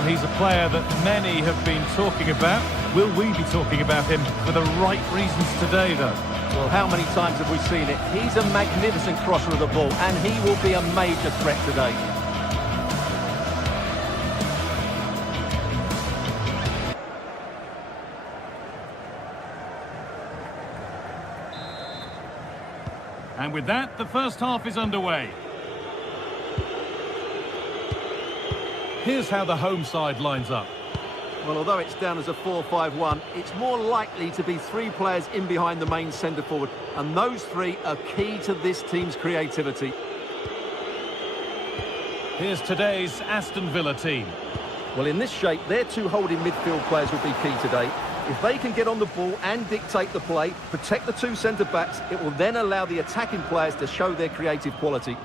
Well, he's a player that many have been talking about. Will we be talking about him for the right reasons today, though? Well, how many times have we seen it? He's a magnificent crosser of the ball, and he will be a major threat today. And with that, the first half is underway. Here's how the home side lines up. Well, although it's down as a 4-5-1, it's more likely to be three players in behind the main centre-forward, and those three are key to this team's creativity. Here's today's Aston Villa team. Well, in this shape, their two holding midfield players will be key today. If they can get on the ball and dictate the play, protect the two centre-backs, it will then allow the attacking players to show their creative quality.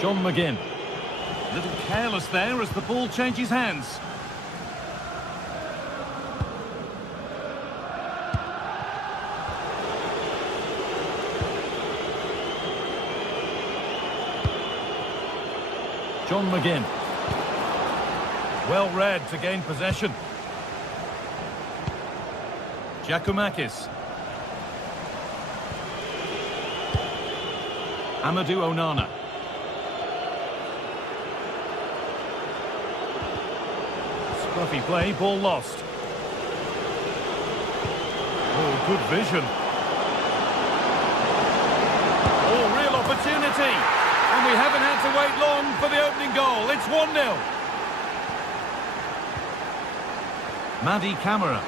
John McGinn. A little careless there as the ball changes hands. John McGinn. Well read to gain possession. Giacomakis. Amadou Onana. Scruffy play, ball lost. Oh, good vision. Oh, real opportunity. And we haven't had to wait long for the opening goal. It's 1-0. Madi Camara.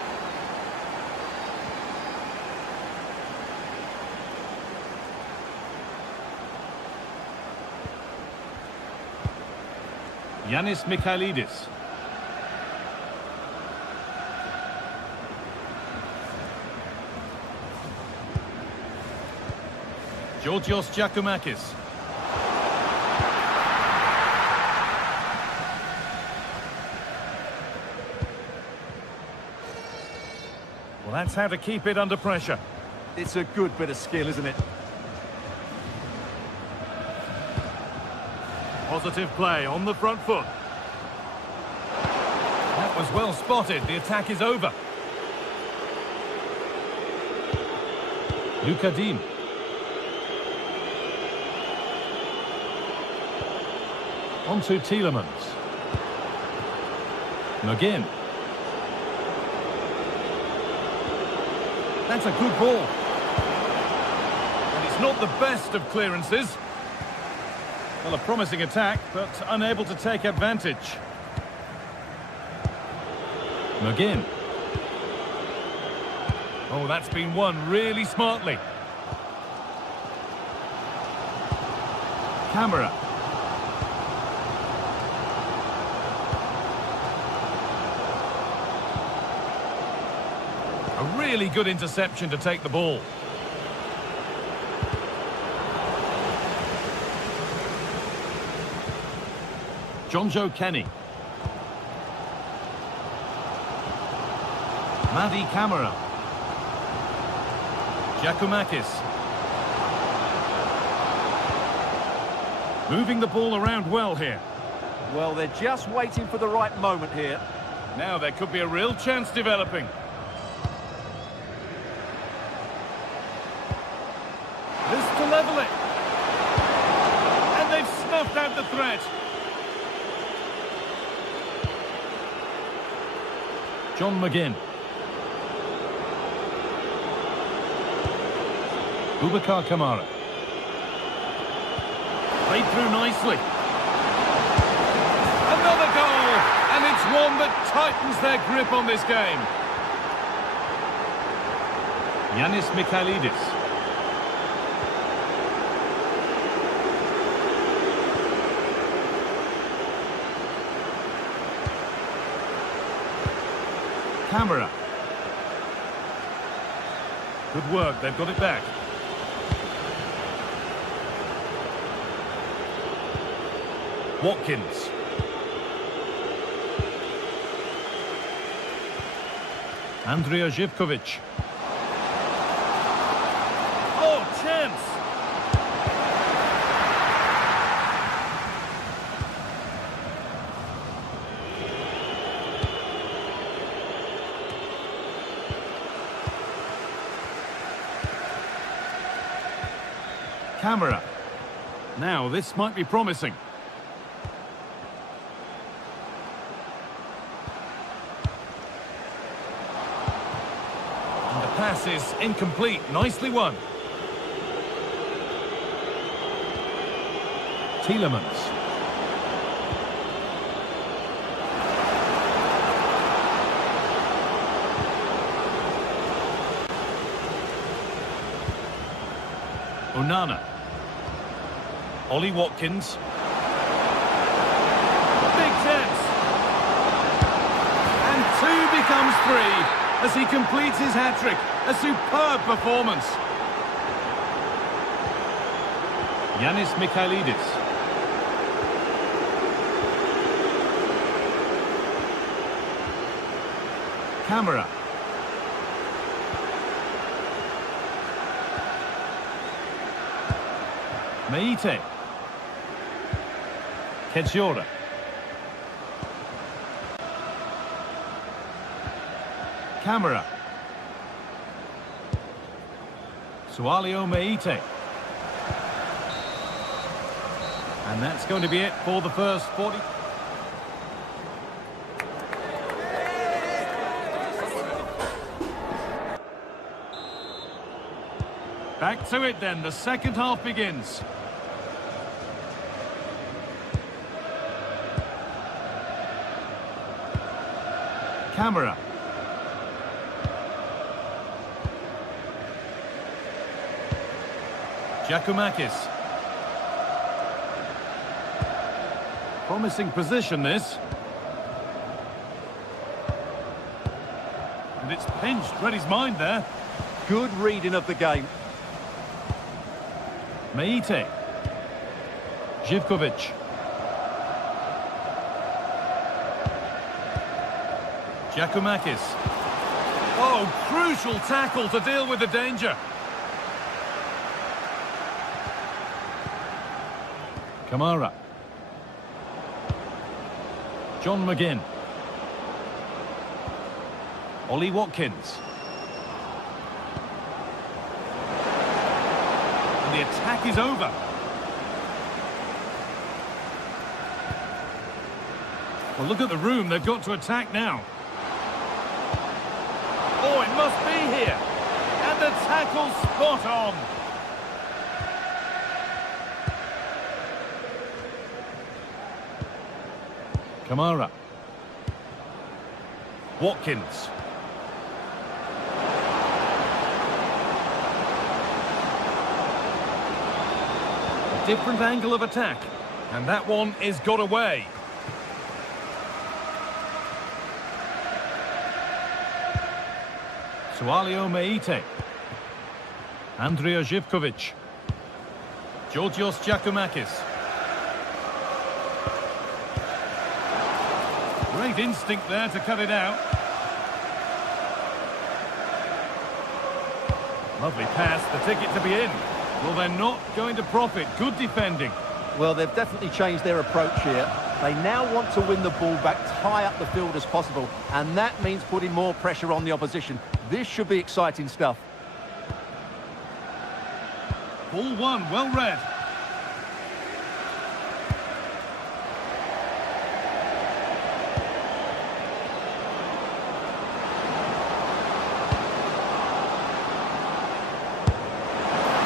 Yanis Mikhailidis. Georgios Giacomakis. Well, that's how to keep it under pressure. It's a good bit of skill, isn't it? Positive play on the front foot. That was well spotted. The attack is over. Luka Dean. On to Tielemans. McGinn. That's a good ball. And it's not the best of clearances. Well, a promising attack, but unable to take advantage. McGinn. Oh, that's been won really smartly. Camara. A really good interception to take the ball. Jonjo Kenny. Madi Camara. Giacomakis. Moving the ball around well here. Well, they're just waiting for the right moment here. Now there could be a real chance developing. This to level it. And they've snuffed out the threat. John McGinn. Boubacar Kamara. Played through nicely. Another goal! And it's one that tightens their grip on this game. Yanis Mikhailidis. Camara. Good work, they've got it back. Watkins. Andrija Zivkovic. Oh, chance! Camera. Now, this might be promising. And the pass is incomplete. Nicely won. Tielemans. Onana. Ollie Watkins. Big chance. And 2 becomes 3 as he completes his hat-trick. A superb performance. Yanis Mikhailidis. Camera. Meite. Kedziora. Camera. Sualio Meite. And that's going to be it for the first 40. Back to it then, the second half begins. Camera. Giacomakis. Promising position, this. And it's pinched, read his mind there. Good reading of the game. Meite. Zivkovic. Giacomakis. Oh, crucial tackle to deal with the danger. Kamara. John McGinn. Ollie Watkins. And the attack is over. Well, look at the room they've got to attack now. Oh, it must be here. And the tackle spot on. Kamara. Watkins. A different angle of attack. And that one is got away. Sualio Meite. Andrija Zivkovic. Georgios Giacomakis. Great instinct there to cut it out. Lovely pass, the ticket to be in. Well, they're not going to profit. Good defending. Well, they've definitely changed their approach here. They now want to win the ball back, tie up the field as possible, and that means putting more pressure on the opposition. This should be exciting stuff. Ball one, well read.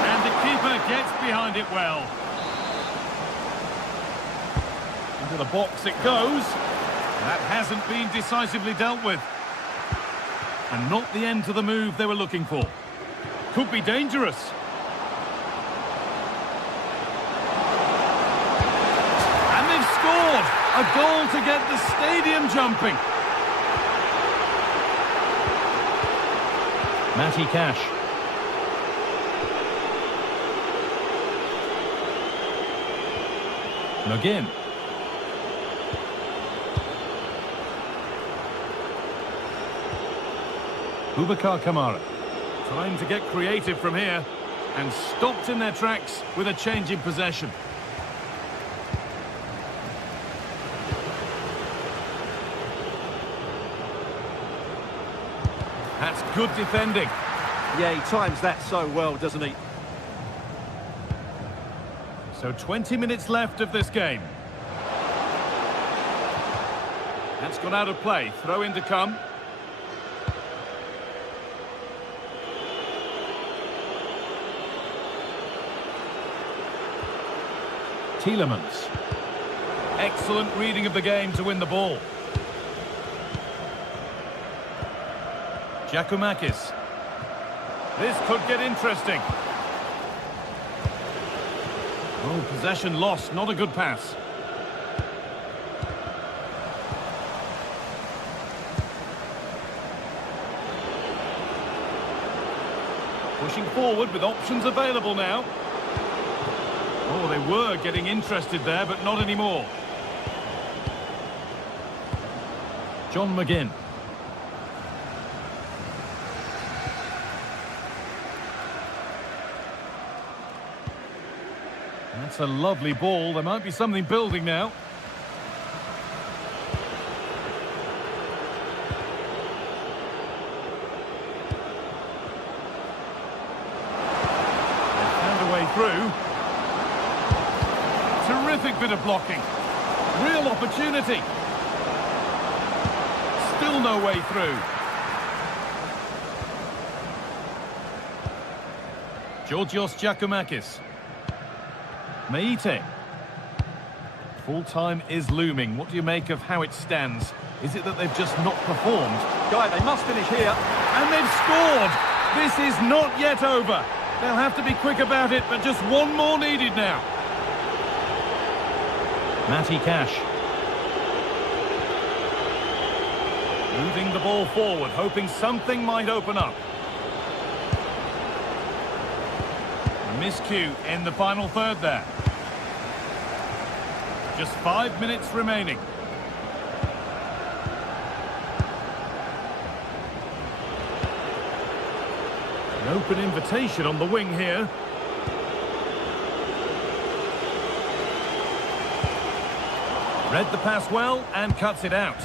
And the keeper gets behind it well. Into the box it goes. That hasn't been decisively dealt with. And not the end to the move they were looking for. Could be dangerous. And they've scored! A goal to get the stadium jumping. Matty Cash. McGinn. Boubacar Kamara. Trying to get creative from here. And stopped in their tracks with a change in possession. That's good defending. Yeah, he times that so well, doesn't he? So 20 minutes left of this game. That's gone out of play. Throw in to come. Tielemans. Excellent reading of the game to win the ball. Giacomakis. This could get interesting. Oh, possession lost. Not a good pass. Pushing forward with options available now. Oh, they were getting interested there, but not anymore. John McGinn. That's a lovely ball. There might be something building now. They found a way through. Terrific bit of blocking. Real opportunity. Still no way through. Georgios Giacomakis. Meite. Full time is looming. What do you make of how it stands? Is it that they've just not performed? Guy, they must finish here. And they've scored! This is not yet over. They'll have to be quick about it, but just one more needed now. Matty Cash. Moving the ball forward, hoping something might open up. A miscue in the final third there. Just 5 minutes remaining. An open invitation on the wing here. Read the pass well and cuts it out.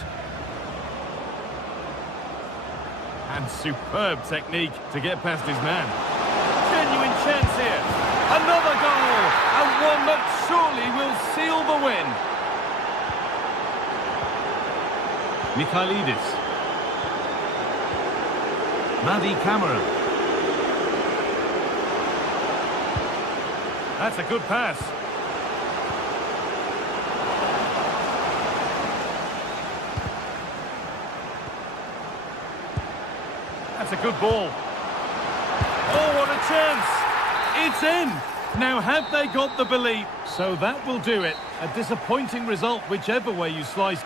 And superb technique to get past his man. Genuine chance here. Another goal! And one that surely will seal the win. Mikhailidis. Madi Camara. That's a good pass. That's a good ball. Oh, what a chance! It's in! Now, have they got the belief? So that will do it. A disappointing result, whichever way you slice.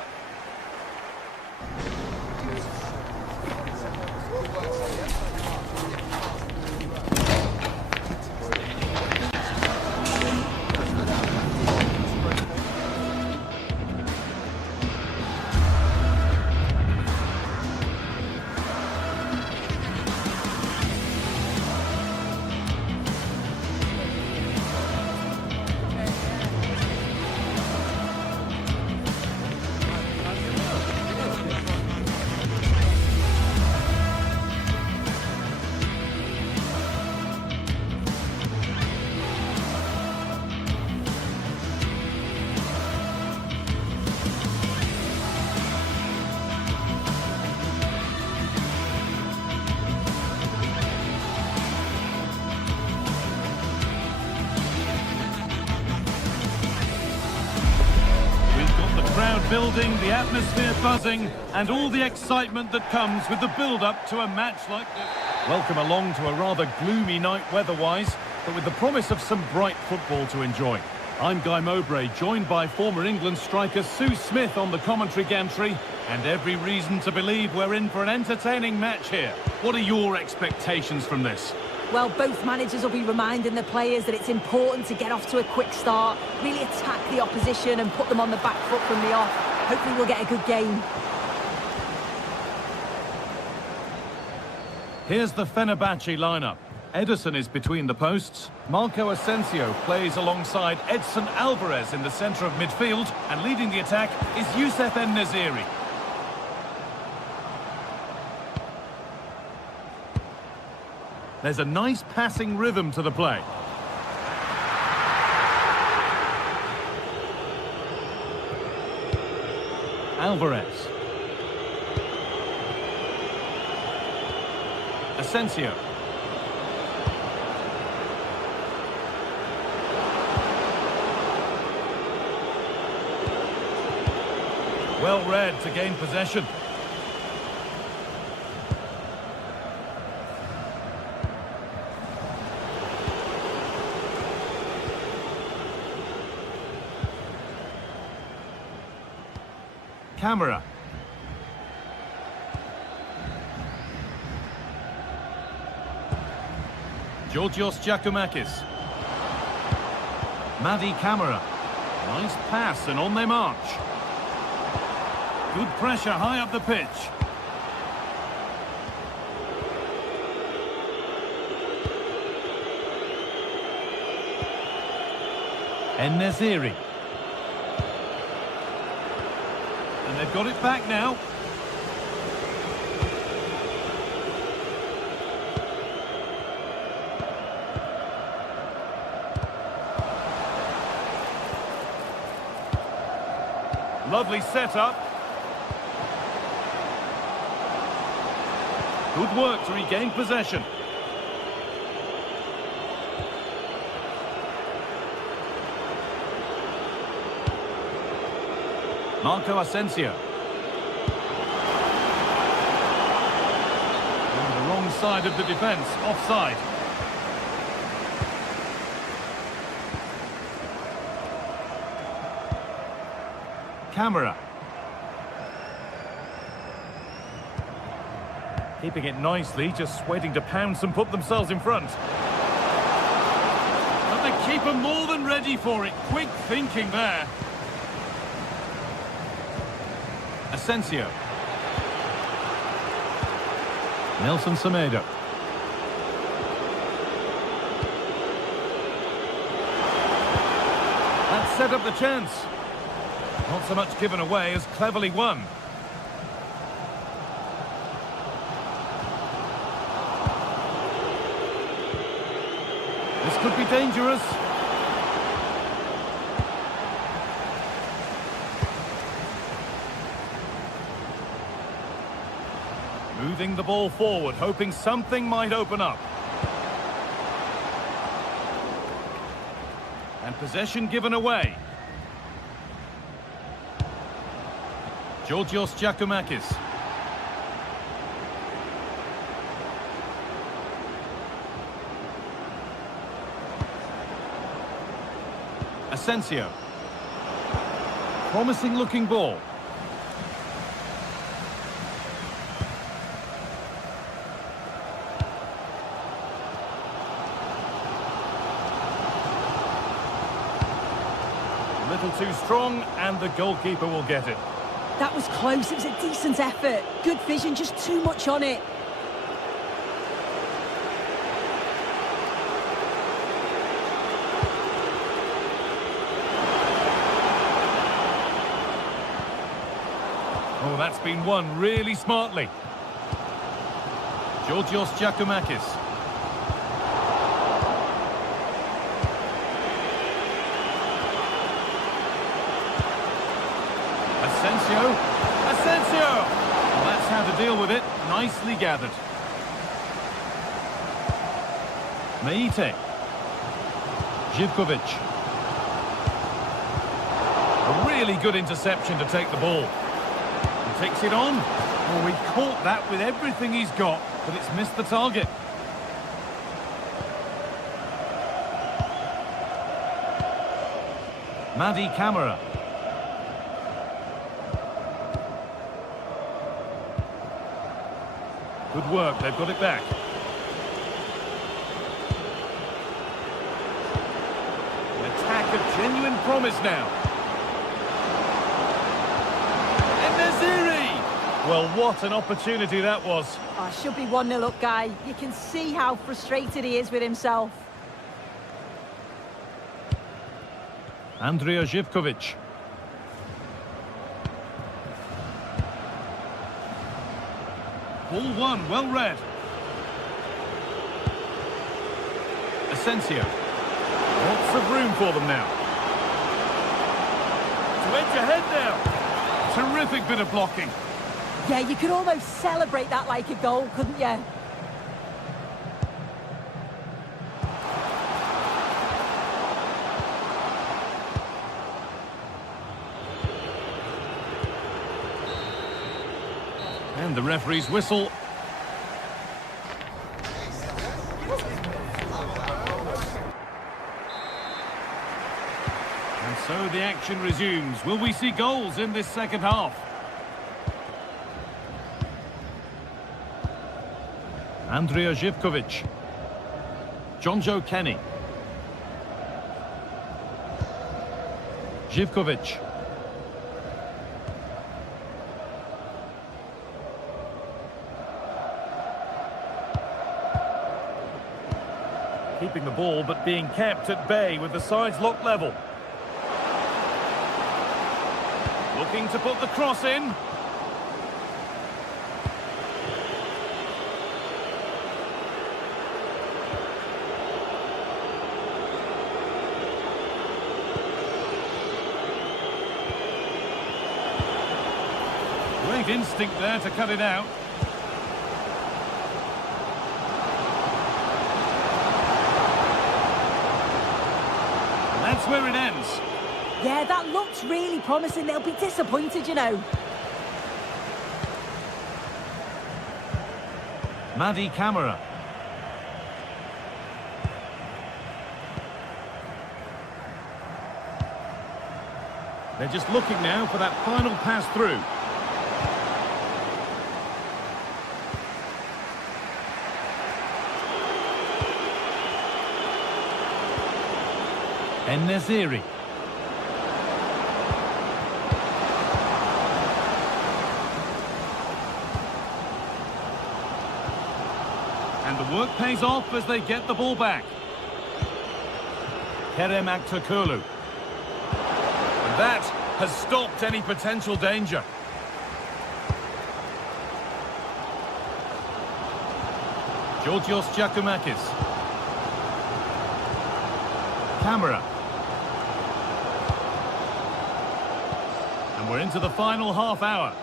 Crowd building, the atmosphere buzzing, and all the excitement that comes with the build-up to a match like this. Welcome along to a rather gloomy night weather-wise, but with the promise of some bright football to enjoy. I'm Guy Mowbray, joined by former England striker Sue Smith on the commentary gantry, and every reason to believe we're in for an entertaining match here. What are your expectations from this? Well, both managers will be reminding the players that it's important to get off to a quick start, really attack the opposition and put them on the back foot from the off. Hopefully we'll get a good game. Here's the Fenerbahce lineup. Ederson is between the posts. Marco Asensio plays alongside Edson Alvarez in the centre of midfield. And leading the attack is Youssef En-Nesyri. There's a nice passing rhythm to the play. Alvarez. Asensio. Well read to gain possession. Camera. Georgios Giacomakis. Madi Camera. Nice pass and on they march. Good pressure high up the pitch. En-Nesyri. And they've got it back now. Lovely setup. Good work to regain possession. Marco Asensio. On the wrong side of the defence, offside. Camera. Keeping it nicely, just waiting to pounce and put themselves in front. But the keeper more than ready for it. Quick thinking there. Asensio. Nelson Semedo. That set up the chance. Not so much given away as cleverly won. This could be dangerous. Moving the ball forward, hoping something might open up. And possession given away. Georgios Giacomakis. Asensio. Promising looking ball. A little too strong, and the goalkeeper will get it. That was close. It was a decent effort. Good vision, just too much on it. Oh, that's been won really smartly. Georgios Giacomakis. Asensio. Asensio! Well, that's how to deal with it. Nicely gathered. Meite. Živkovic. A really good interception to take the ball. He takes it on. Oh, he caught that with everything he's got, but it's missed the target. Madi Camera. Good work, they've got it back. An attack of genuine promise now. En-Nesyri! Well, what an opportunity that was. Oh, should be 1-0 up, Guy. You can see how frustrated he is with himself. Andrija Zivkovic. Ball one, well read. Asensio. Lots of room for them now. To edge ahead now. Terrific bit of blocking. Yeah, you could almost celebrate that like a goal, couldn't you? And the referee's whistle. And so the action resumes. Will we see goals in this second half? Andrija Zivkovic. Jonjo Kenny. Zivkovic. Keeping the ball, but being kept at bay with the sides locked level. Looking to put the cross in. Great instinct there to cut it out. That's where it ends. Yeah, that looks really promising. They'll be disappointed, you know. Madi Camara. They're just looking now for that final pass through. En-Nesyri. And the work pays off as they get the ball back. Kerem Aktürkoğlu. And that has stopped any potential danger. Georgios Giacomakis. Camera. And we're into the final half hour.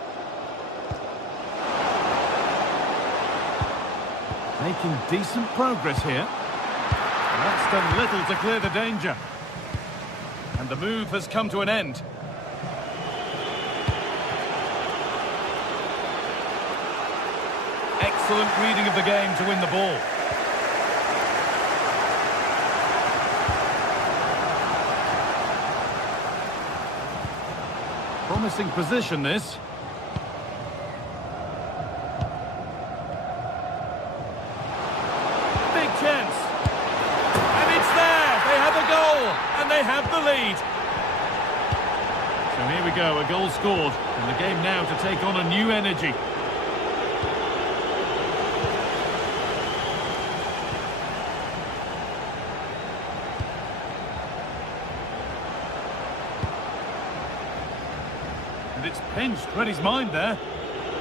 Making decent progress here. And that's done little to clear the danger. And the move has come to an end. Excellent reading of the game to win the ball. Promising position, this. Big chance. And it's there. They have a goal. And they have the lead. So here we go, a goal scored. And the game now to take on a new energy. And it's pinched, read his mind there.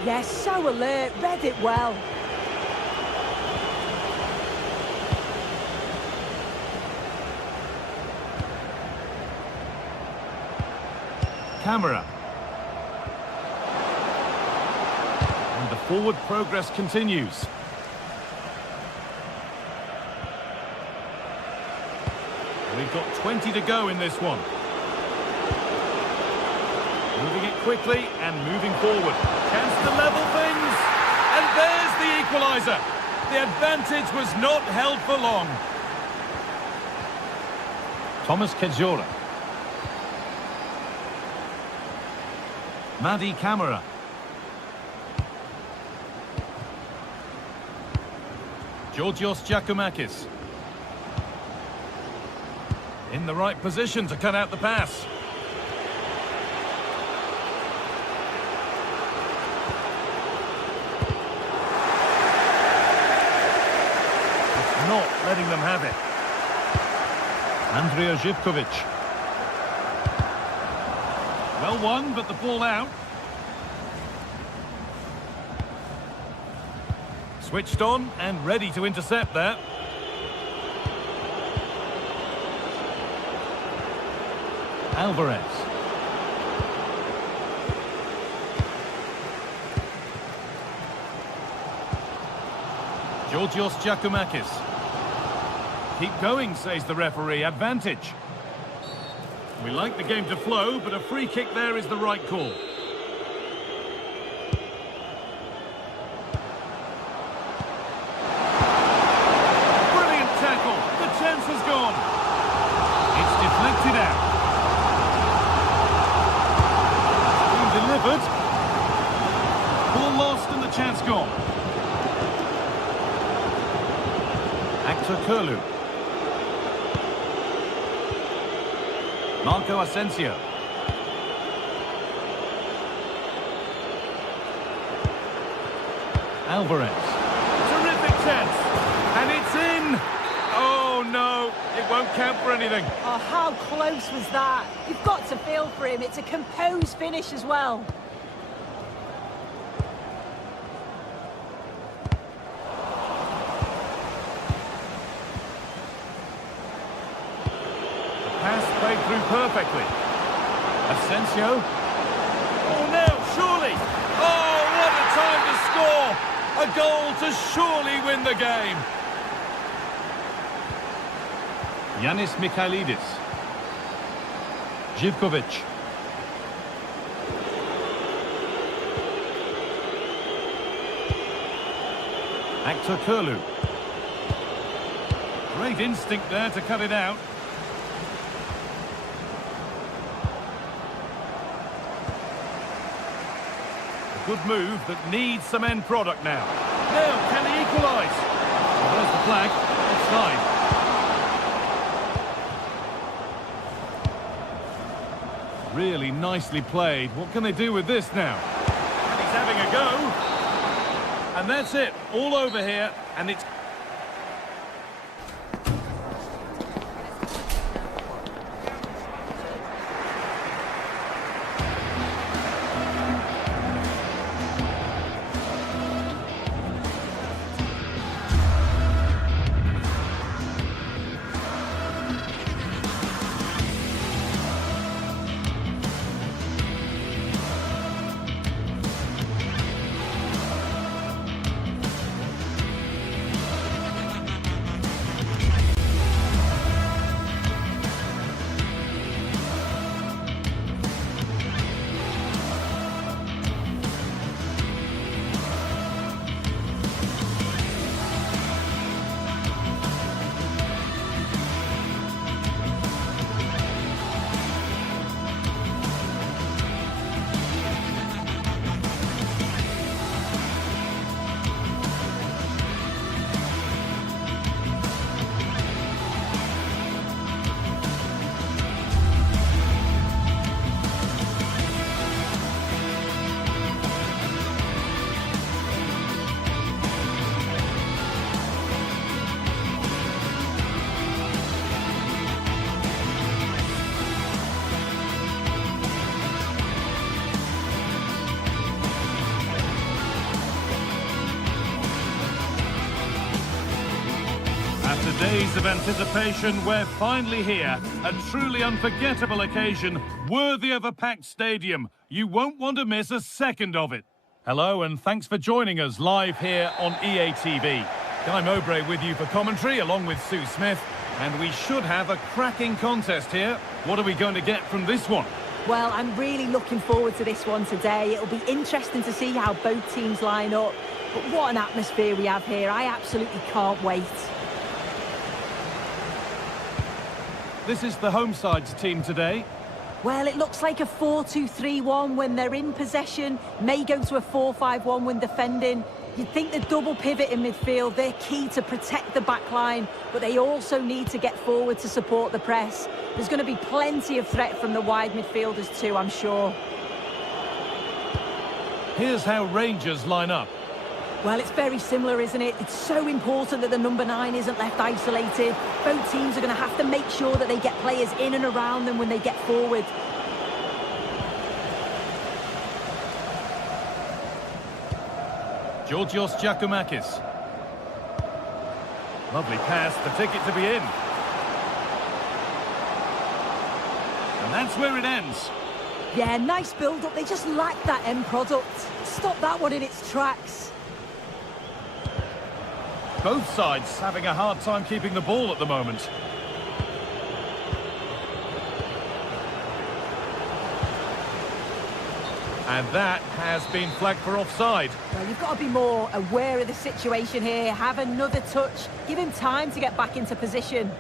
Yes, so alert, read it well. Camera. And the forward progress continues. We've got 20 to go in this one. Moving it quickly and moving forward. Chance to level things. And there's the equaliser. The advantage was not held for long. Thomas Kejora. Madi Camara. Georgios Giacomakis. In the right position to cut out the pass. letting them have it. Andrija Živković. Well won, but the ball out. Switched on and ready to intercept there. Alvarez. Georgios Giacomakis. Keep going, says the referee. Advantage. We like the game to flow, but a free kick there is the right call. Brilliant tackle. The chance has gone. It's deflected out. Being delivered. Ball lost and the chance gone. Actor Kurlu. Marco Asensio. Alvarez. Terrific chance. And it's in. Oh, no. It won't count for anything. Oh, how close was that? You've got to feel for him. It's a composed finish as well. Pass played through perfectly. Asensio. Oh, now, surely. Oh, what a time to score. A goal to surely win the game. Yanis Mikhailidis. Živković. Actor Kurlu. Great instinct there to cut it out. Good move that needs some end product now. Now, can he equalise? Well, there's the flag. Offside. Really nicely played. What can they do with this now? And he's having a go. And that's it. All over here. And it's... After days of anticipation, we're finally here. A truly unforgettable occasion, worthy of a packed stadium. You won't want to miss a second of it. Hello, and thanks for joining us live here on EA TV. Guy Mowbray with you for commentary, along with Sue Smith. And we should have a cracking contest here. What are we going to get from this one? Well, I'm really looking forward to this one today. It'll be interesting to see how both teams line up. But what an atmosphere we have here. I absolutely can't wait. This is the home side's team today. Well, it looks like a 4-2-3-1 when they're in possession. May go to a 4-5-1 when defending. You'd think the double pivot in midfield, they're key to protect the back line, but they also need to get forward to support the press. There's going to be plenty of threat from the wide midfielders too, I'm sure. Here's how Rangers line up. Well, it's very similar, isn't it? It's so important that the number 9 isn't left isolated. Both teams are going to have to make sure that they get players in and around them when they get forward. Georgios Giacomakis. Lovely pass, the ticket to be in. And that's where it ends. Yeah, nice build-up. They just lack that end product. Stop that one in its tracks. Both sides having a hard time keeping the ball at the moment. And that has been flagged for offside. Well, you've got to be more aware of the situation here. Have another touch. Give him time to get back into position.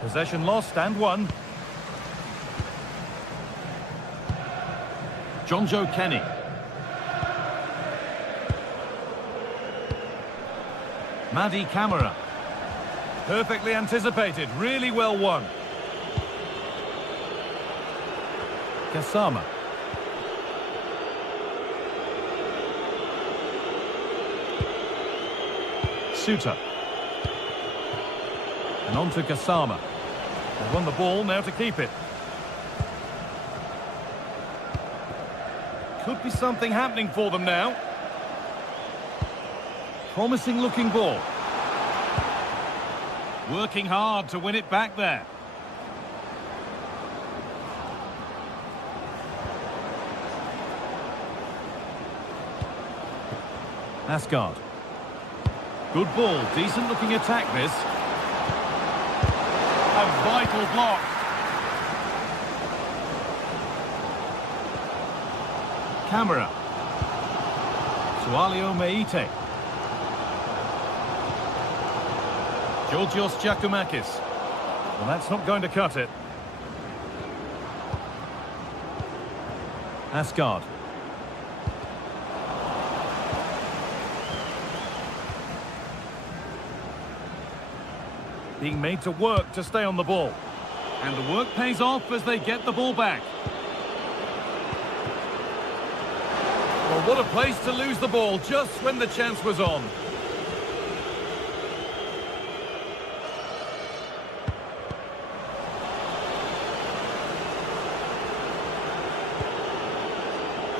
Possession lost and won. Jonjo Kenny. Madi Camara. Perfectly anticipated, really well won. Gassama. Suter. And on to Gassama. They've won the ball, now to keep it. Could be something happening for them now. Promising looking ball. Working hard to win it back there. Asgard. Good ball, decent looking attack this. A vital block. Camera. Sualio Meite. Georgios Giacomakis. Well, that's not going to cut it. Asgard. Being made to work to stay on the ball. And the work pays off as they get the ball back. Well, what a place to lose the ball just when the chance was on.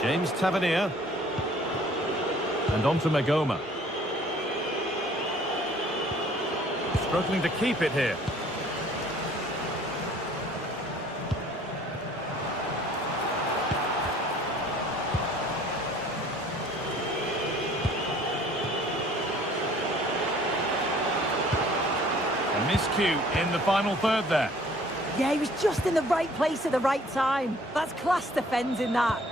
James Tavernier. And on to Magoma. Struggling to keep it here. A miscue in the final third there. Yeah, he was just in the right place at the right time. That's class defending that.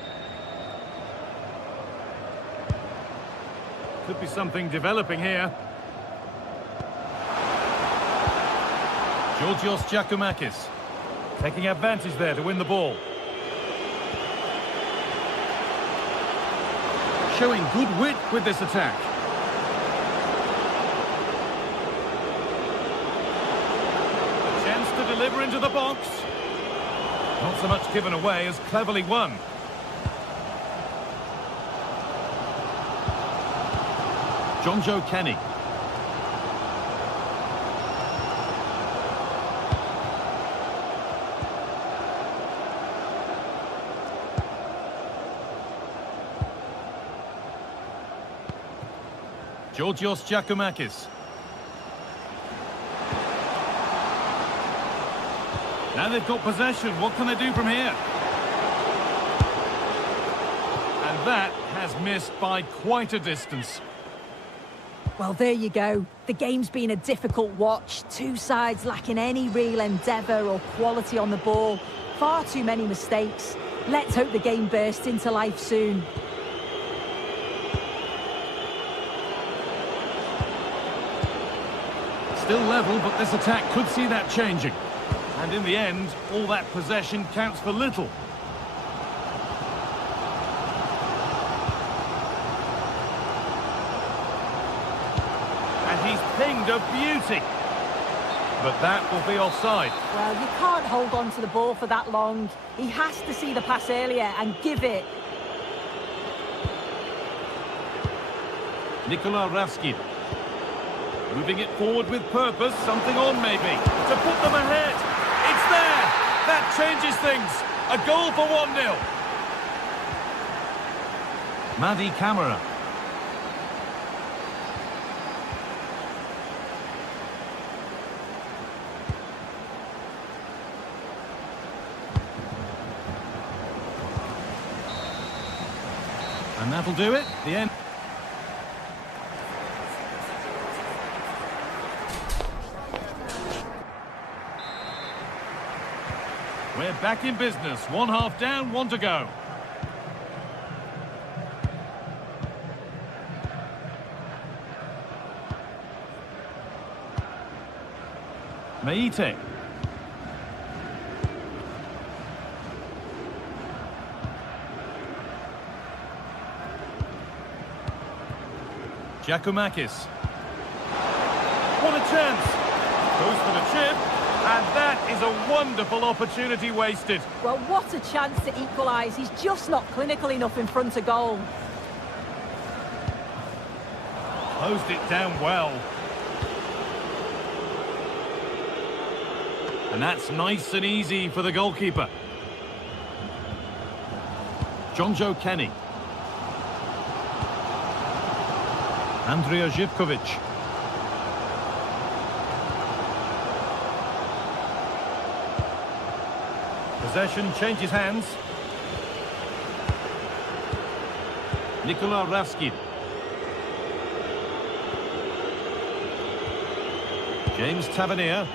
Could be something developing here. Georgios Giacomakis taking advantage there to win the ball. Showing good wit with this attack. A chance to deliver into the box. Not so much given away as cleverly won. Jonjo Kenny. Georgios Giacomakis. Now they've got possession. What can they do from here? And that has missed by quite a distance. Well, there you go. The game's been a difficult watch. Two sides lacking any real endeavour or quality on the ball. Far too many mistakes. Let's hope the game bursts into life soon. Still level, but this attack could see that changing. And in the end, all that possession counts for little. And he's pinged a beauty. but that will be offside. Well, you can't hold on to the ball for that long. He has to see the pass earlier and give it. Nikola Ravskin. Moving it forward with purpose, something on maybe, to put them ahead. It's there! That changes things. A goal for 1-0. Madi Camara. And that'll do it. The end. We're back in business. 1 half down, 1 to go. Meite. Giacomakis. What a chance! Goes for the chip, and that is a wonderful opportunity wasted. Well, what a chance to equalise. He's just not clinical enough in front of goal. Closed it down well. And that's nice and easy for the goalkeeper. Jonjo Kenny. Andrija Živković. Possession changes hands. Nikola Ravskin. James Tavernier.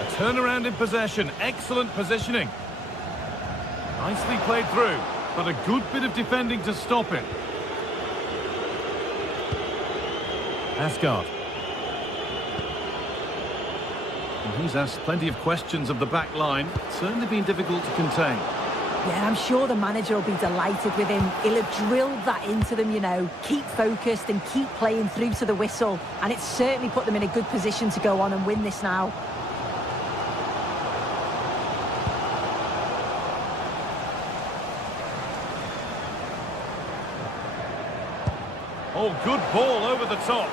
A turnaround in possession. Excellent positioning. Nicely played through, but a good bit of defending to stop it. Asgard. And he's asked plenty of questions of the back line. Certainly been difficult to contain. Yeah, I'm sure the manager will be delighted with him. He'll have drilled that into them, you know. Keep focused and keep playing through to the whistle. And it's certainly put them in a good position to go on and win this now. Oh, good ball over the top.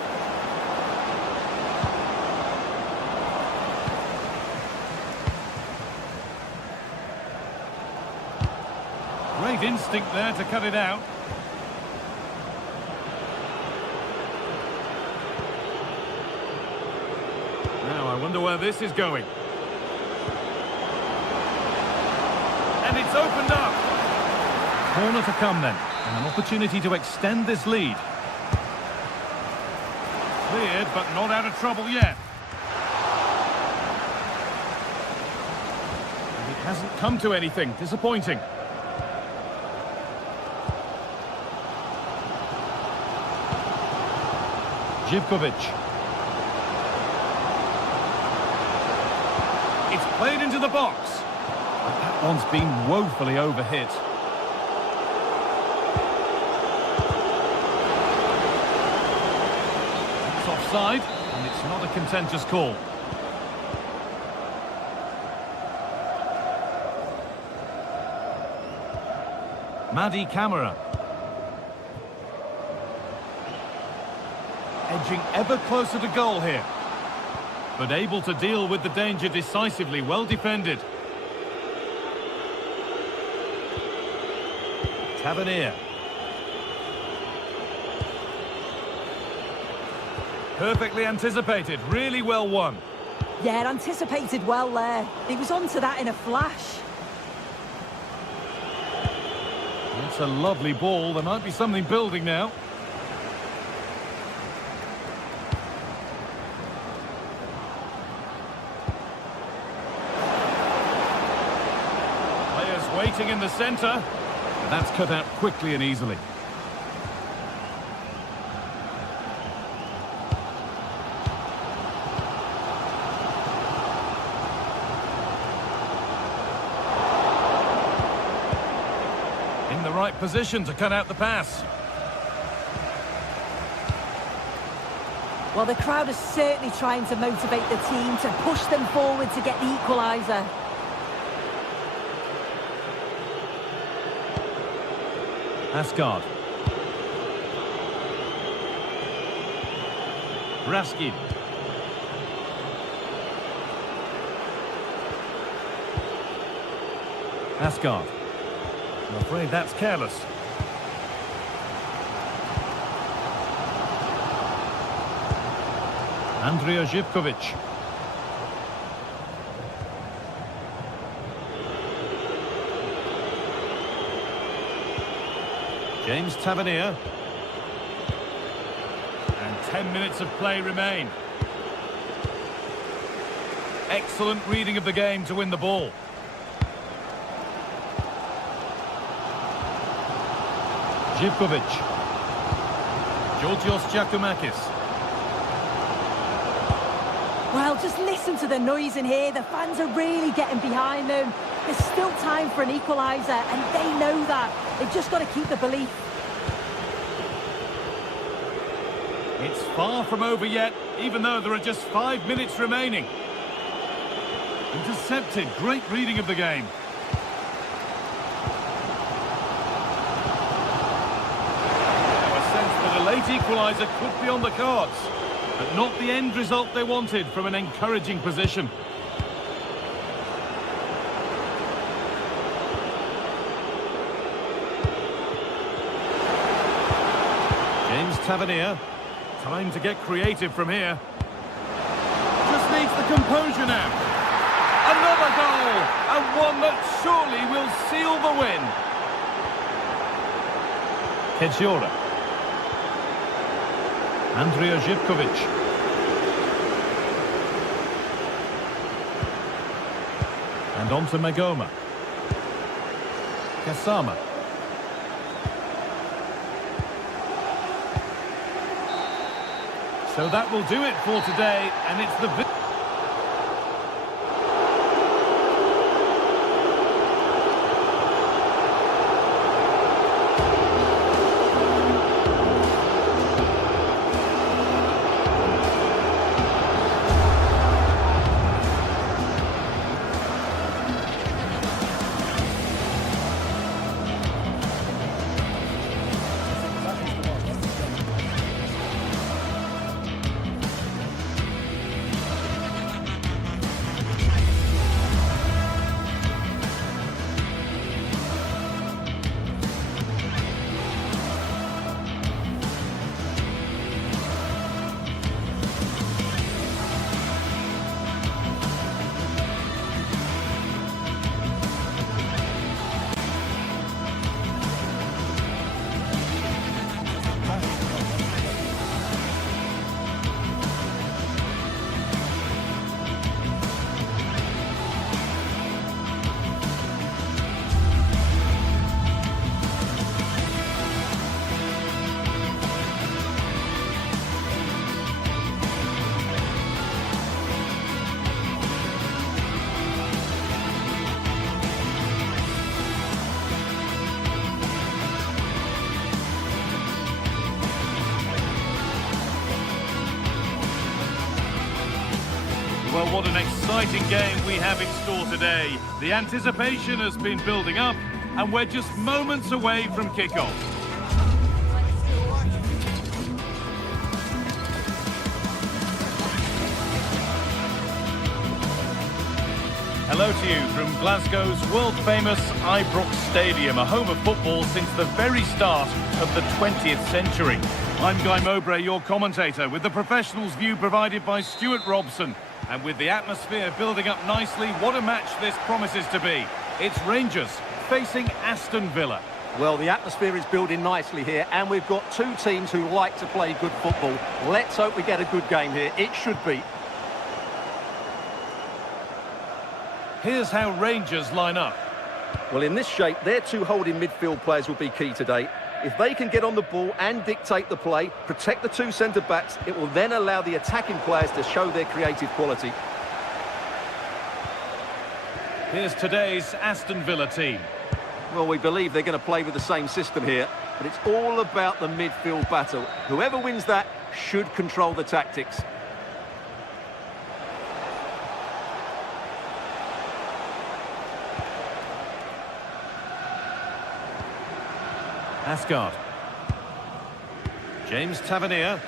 Great instinct there to cut it out. Now, I wonder where this is going. And it's opened up. Corner to come then, and an opportunity to extend this lead. Cleared, but not out of trouble yet. And it hasn't come to anything. Disappointing. Živković. It's played into the box. But that one's been woefully overhit. It's offside, and it's not a contentious call. Madi Camara. Edging ever closer to goal here. But able to deal with the danger decisively, well defended. Tavernier. Perfectly anticipated, really well won. Yeah, anticipated well there. He was onto that in a flash. That's a lovely ball. There might be something building now. Waiting in the centre. That's cut out quickly and easily. In the right position to cut out the pass. Well, the crowd is certainly trying to motivate the team to push them forward to get the equaliser. Asgard. Raskin. Asgard. I'm afraid that's careless. Andrea Zivkovic. James Tavernier. And 10 minutes of play remain. Excellent reading of the game to win the ball. Zivkovic. Georgios Giacomakis. Well, just listen to the noise in here. The fans are really getting behind them. There's still time for an equaliser, and they know that. They've just got to keep the belief. It's far from over yet, even though there are just 5 minutes remaining. Intercepted. Great reading of the game. Now a sense that a late equaliser could be on the cards, but not the end result they wanted from an encouraging position. James Tavernier. Time to get creative from here. Just needs the composure now. Another goal, and one that surely will seal the win. Kedziora. Andrea Zivkovic. And on to Magoma. Kasama. So that will do it for today, and it's the... Well, what an exciting game we have in store today. The anticipation has been building up, and we're just moments away from kickoff. Hello to you from Glasgow's world-famous Ibrox Stadium, a home of football since the very start of the 20th century. I'm Guy Mowbray, your commentator, with the professionals' view provided by Stuart Robson. And with the atmosphere building up nicely, what a match this promises to be. It's Rangers facing Aston Villa. Well, the atmosphere is building nicely here, and we've got two teams who like to play good football. Let's hope we get a good game here. It should be. Here's how Rangers line up. Well, in this shape, their two holding midfield players will be key today. If they can get on the ball and dictate the play, protect the two centre-backs, it will then allow the attacking players to show their creative quality. Here's today's Aston Villa team. Well, we believe they're going to play with the same system here, but it's all about the midfield battle. Whoever wins that should control the tactics. Asgard. James Tavernier.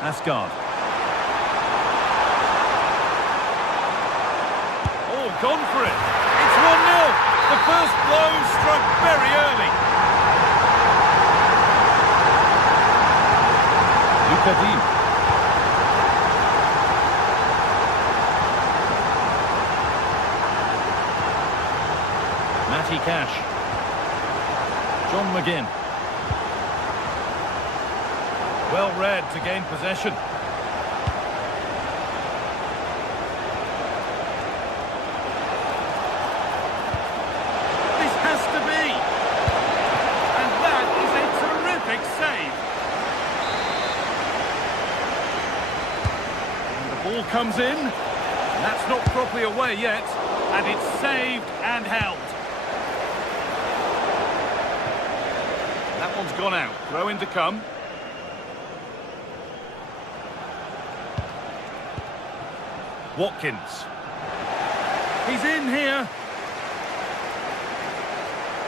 Asgard. Oh, gone for it. It's 1-0. The first blow struck very early. Lucadine. Matty Cash. John McGinn. Well read to gain possession. This has to be. And that is a terrific save. And the ball comes in. And that's not properly away yet. And it's saved and held. That one's gone out. Throw in to come. Watkins. He's in here.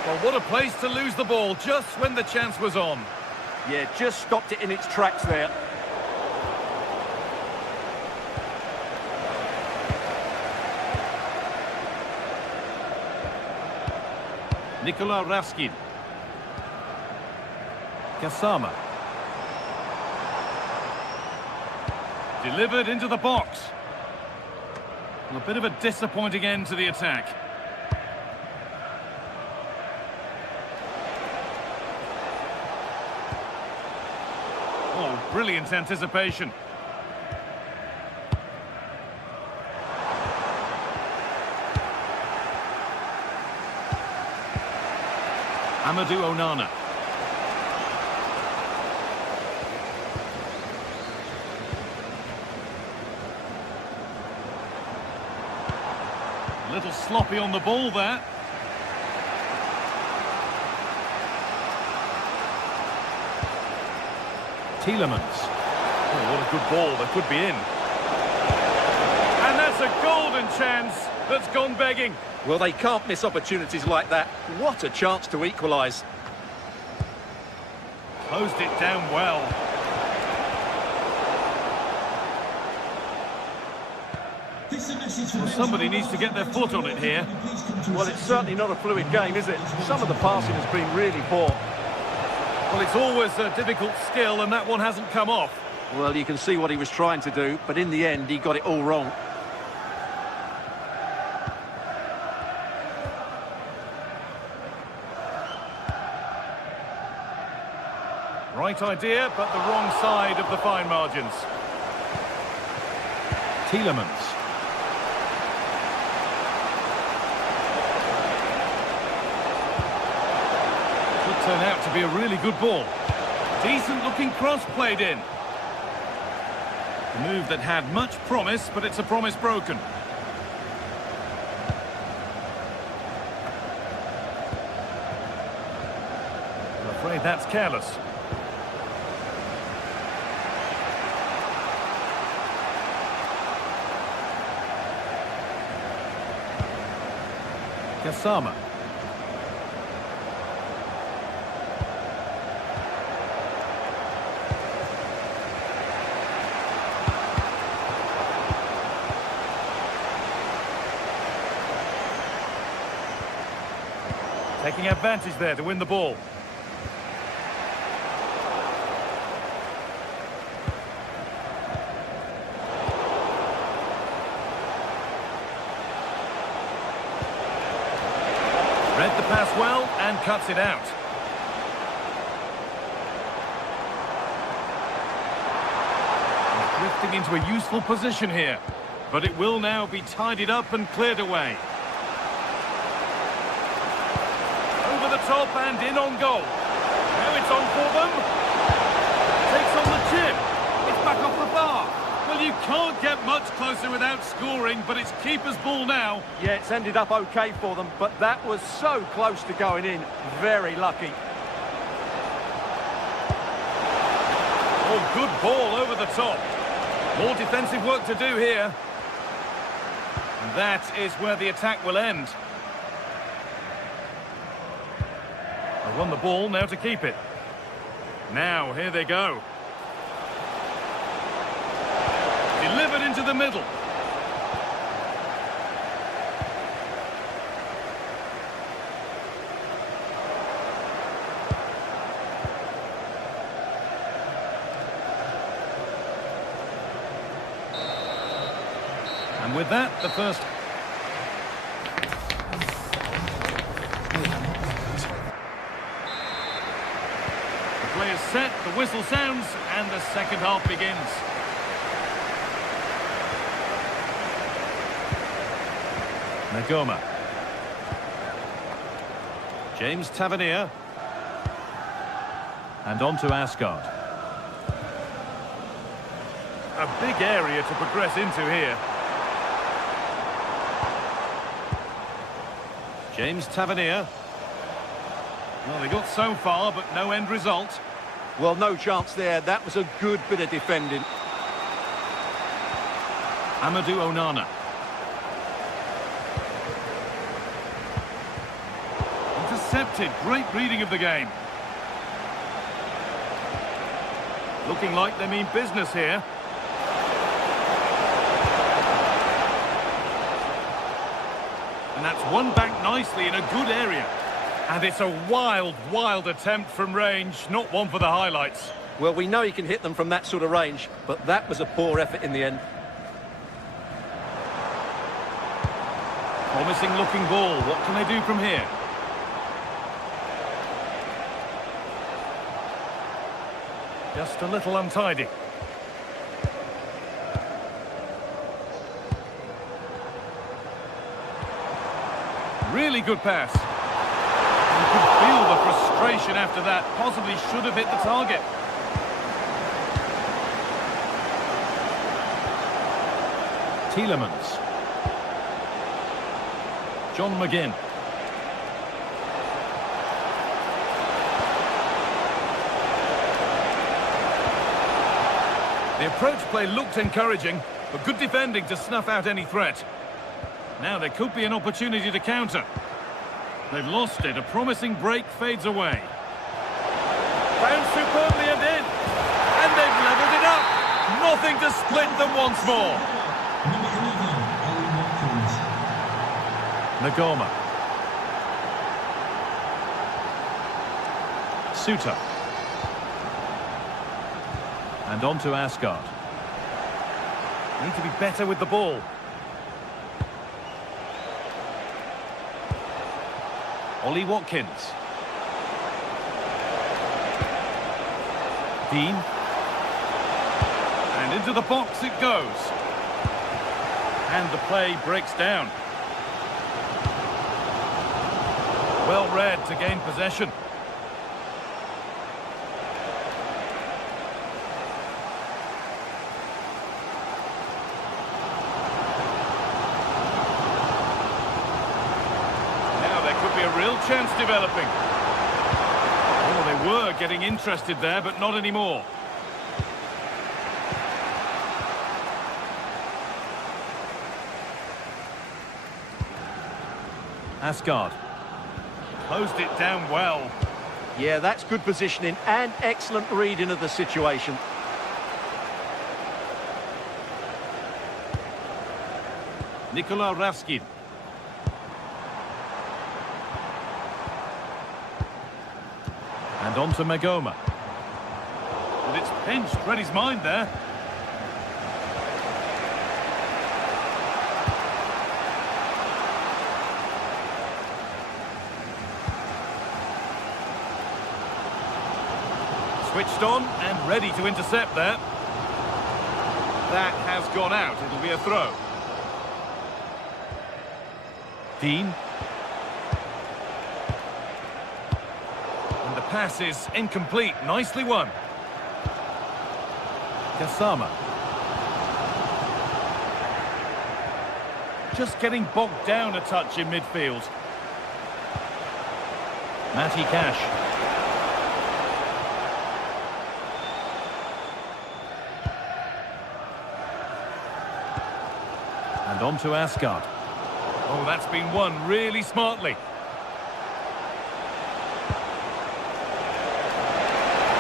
Well, what a place to lose the ball just when the chance was on. Yeah, just stopped it in its tracks there. Nikola Raskin. Kasama. Delivered into the box. A bit of a disappointing end to the attack. Oh, brilliant anticipation. Amadou Onana. A little sloppy on the ball there. Tielemans. Oh, what a good ball. That could be in. And that's a golden chance that's gone begging. Well, they can't miss opportunities like that. What a chance to equalise. Closed it down well. Well, somebody needs to get their foot on it here. Well, it's certainly not a fluid game, is it? Some of the passing has been really poor. Well, it's always a difficult skill, and that one hasn't come off. Well, you can see what he was trying to do, but in the end, he got it all wrong. Right idea, but the wrong side of the fine margins. Tielemans. Could turn out to be a really good ball. Decent looking cross played in. A move that had much promise, but it's a promise broken. I'm afraid that's careless. Kasama. Taking advantage there to win the ball. Read the pass well and cuts it out. He's drifting into a useful position here, but it will now be tidied up and cleared away. Over the top and in on goal. Now it's on for them. Takes on the chip. It's back off the bar. Well, you can't get much closer without scoring, but it's keeper's ball now. Yeah, it's ended up okay for them, but that was so close to going in. Very lucky. Oh, good ball over the top. More defensive work to do here. And that is where the attack will end. They won the ball, now to keep it. Now, here they go. Delivered into the middle. And with that, the first... The play is set, the whistle sounds, and the second half begins. Nagoma. James Tavernier. And on to Asgard. A big area to progress into here. James Tavernier. Well, they got so far, but no end result. Well, no chance there. That was a good bit of defending. Amadou Onana. Intercepted. Great reading of the game. Looking like they mean business here. And that's won back nicely in a good area. And it's a wild, wild attempt from range, not one for the highlights. Well, we know he can hit them from that sort of range, but that was a poor effort in the end. Promising looking ball. What can they do from here? Just a little untidy. Really good pass. You could feel the frustration after that. Possibly should have hit the target. Tielemans. John McGinn. The approach play looked encouraging, but good defending to snuff out any threat. Now there could be an opportunity to counter. They've lost it. A promising break fades away. Found superbly and in. And they've levelled it up. Nothing to split them once more. Nagoma. Suter. And on to Asgard. Need to be better with the ball. Ollie Watkins. Dean. And into the box it goes. And the play breaks down. Well read to gain possession. Real chance developing. Oh, they were getting interested there, but not anymore. Asgard. Closed it down well. Yeah, that's good positioning and excellent reading of the situation. Nikola Ravskin. And on to Magoma. And it's pinched, read his mind there. Switched on and ready to intercept there. That has gone out. It'll be a throw. Dean. Pass is incomplete. Nicely won. Kasama. Just getting bogged down a touch in midfield. Matty Cash. And on to Asgard. Oh, that's been won really smartly.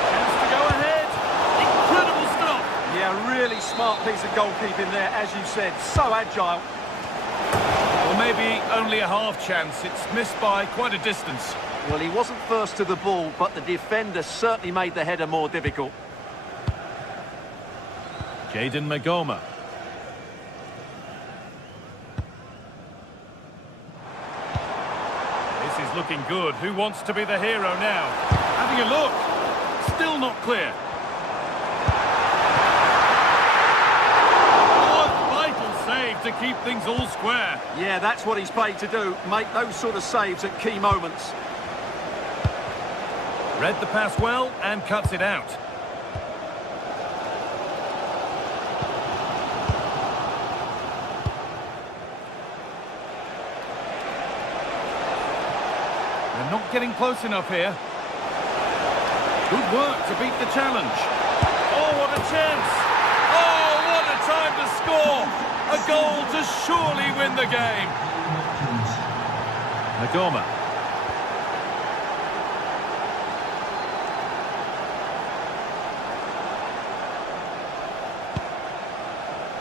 Chance to go ahead. Incredible stop. Yeah, really smart piece of goalkeeping there, as you said. So agile. Well, maybe only a half chance. It's missed by quite a distance. Well, he wasn't first to the ball, but the defender certainly made the header more difficult. Jayden Magoma. This is looking good. Who wants to be the hero now? Having a look. Still not clear. Oh, a vital save to keep things all square. Yeah, that's what he's paid to do. Make those sort of saves at key moments. Read the pass well and cuts it out. They're not getting close enough here. Good work to beat the challenge. Oh, what a chance! Oh, what a time to score! A goal to surely win the game. Magoma.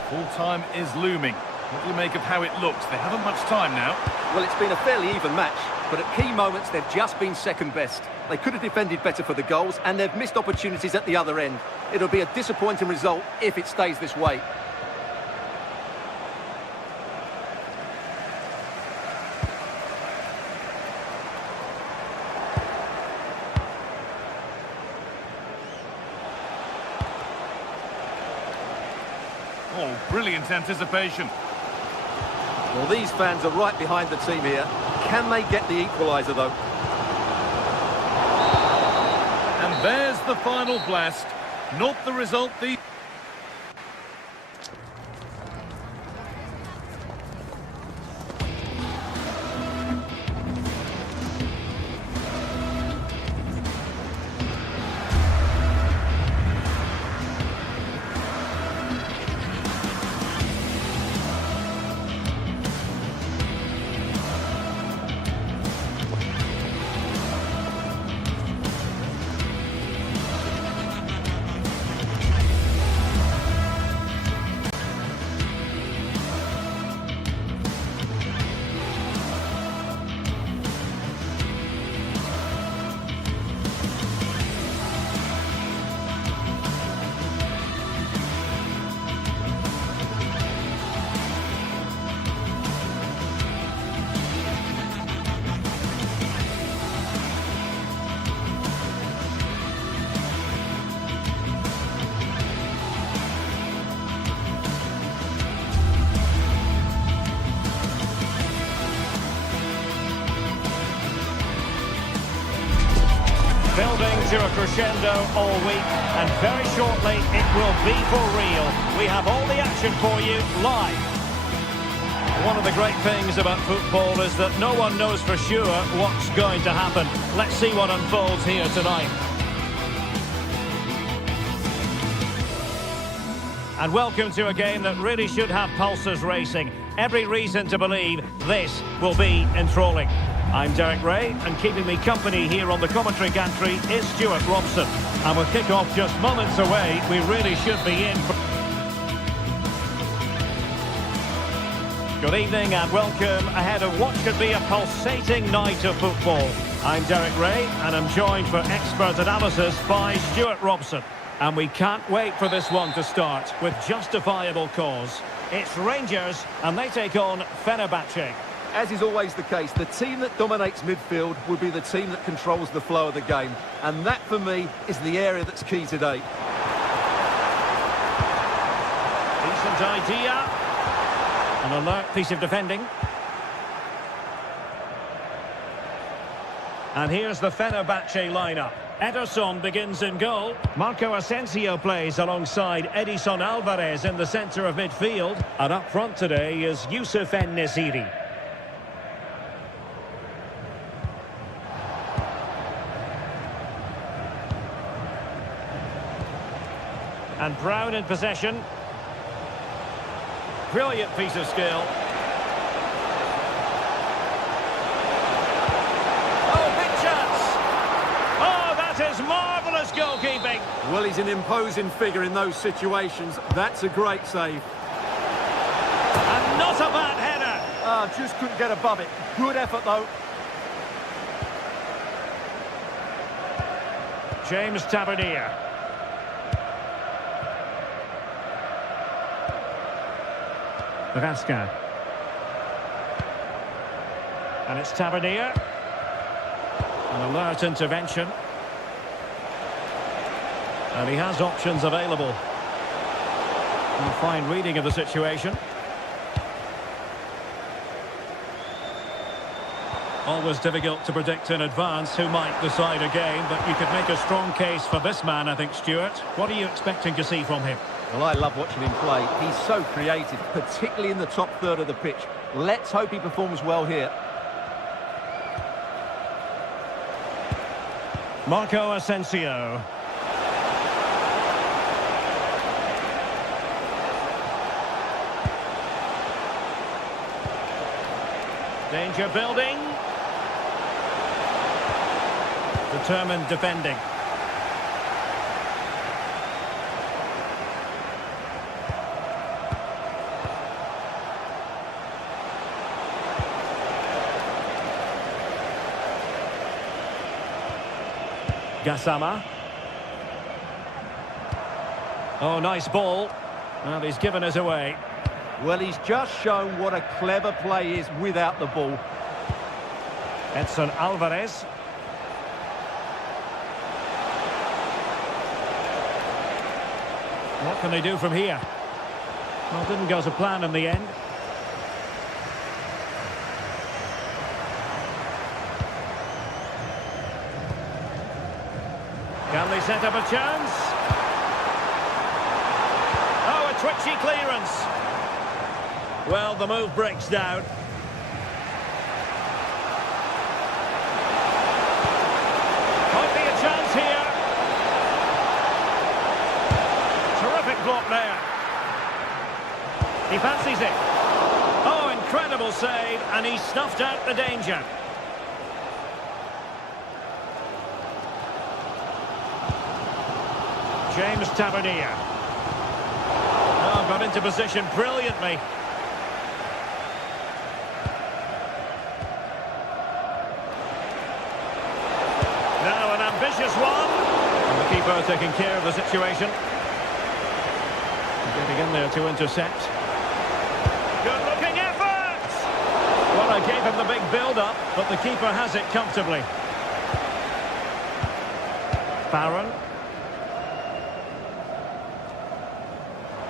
Full time is looming. What do you make of how it looks? They haven't much time now. Well, it's been a fairly even match, but at key moments they've just been second best. They could have defended better for the goals, and they've missed opportunities at the other end. It'll be a disappointing result if it stays this way. Oh, brilliant anticipation. Well, these fans are right behind the team here. Can they get the equaliser, though? And there's the final blast. Not the result the... Building to a crescendo all week, and very shortly it will be for real. We have all the action for you live. One of the great things about football is that no one knows for sure what's going to happen. Let's see what unfolds here tonight. And welcome to a game that really should have pulses racing. Every reason to believe this will be enthralling. I'm Derek Ray, and keeping me company here on the commentary gantry is Stuart Robson. And with kick-off just moments away, we really should be in for... Good evening and welcome ahead of what should be a pulsating night of football. I'm Derek Ray, and I'm joined for expert analysis by Stuart Robson. And we can't wait for this one to start with justifiable cause. It's Rangers, and they take on Fenerbahce. As is always the case, the team that dominates midfield will be the team that controls the flow of the game. And that, for me, is the area that's key today. Decent idea. An alert piece of defending. And here's the Fenerbahce lineup. Ederson begins in goal. Marco Asensio plays alongside Edison Alvarez in the centre of midfield. And up front today is Youssef En-Nesyri. And Brown in possession. Brilliant piece of skill. Oh, big chance. Oh, that is marvellous goalkeeping. Well, he's an imposing figure in those situations. That's a great save. And not a bad header. Just couldn't get above it. Good effort, though. James Tavernier. Raskin. And it's Tavernier. An alert intervention. And he has options available. A fine reading of the situation. Always difficult to predict in advance who might decide a game, but you could make a strong case for this man, I think, Stuart. What are you expecting to see from him? Well, I love watching him play. He's so creative, particularly in the top third of the pitch. Let's hope he performs well here. Marco Asensio. Danger building. Determined defending. Gassama. Oh, nice ball. Well, he's given us away. Well, he's just shown what a clever play is without the ball. Edson Alvarez. What can they do from here? Well, didn't go to plan in the end. Can they set up a chance? Oh, a twitchy clearance. Well, the move breaks down. Might be a chance here. Terrific block there. He fancies it. Oh, incredible save, and he snuffed out the danger. James Tavernier. Oh, got into position brilliantly. Now an ambitious one. And the keeper taking care of the situation. Getting in there to intercept. Good looking effort! Well, I gave him the big build-up, but the keeper has it comfortably. Barron.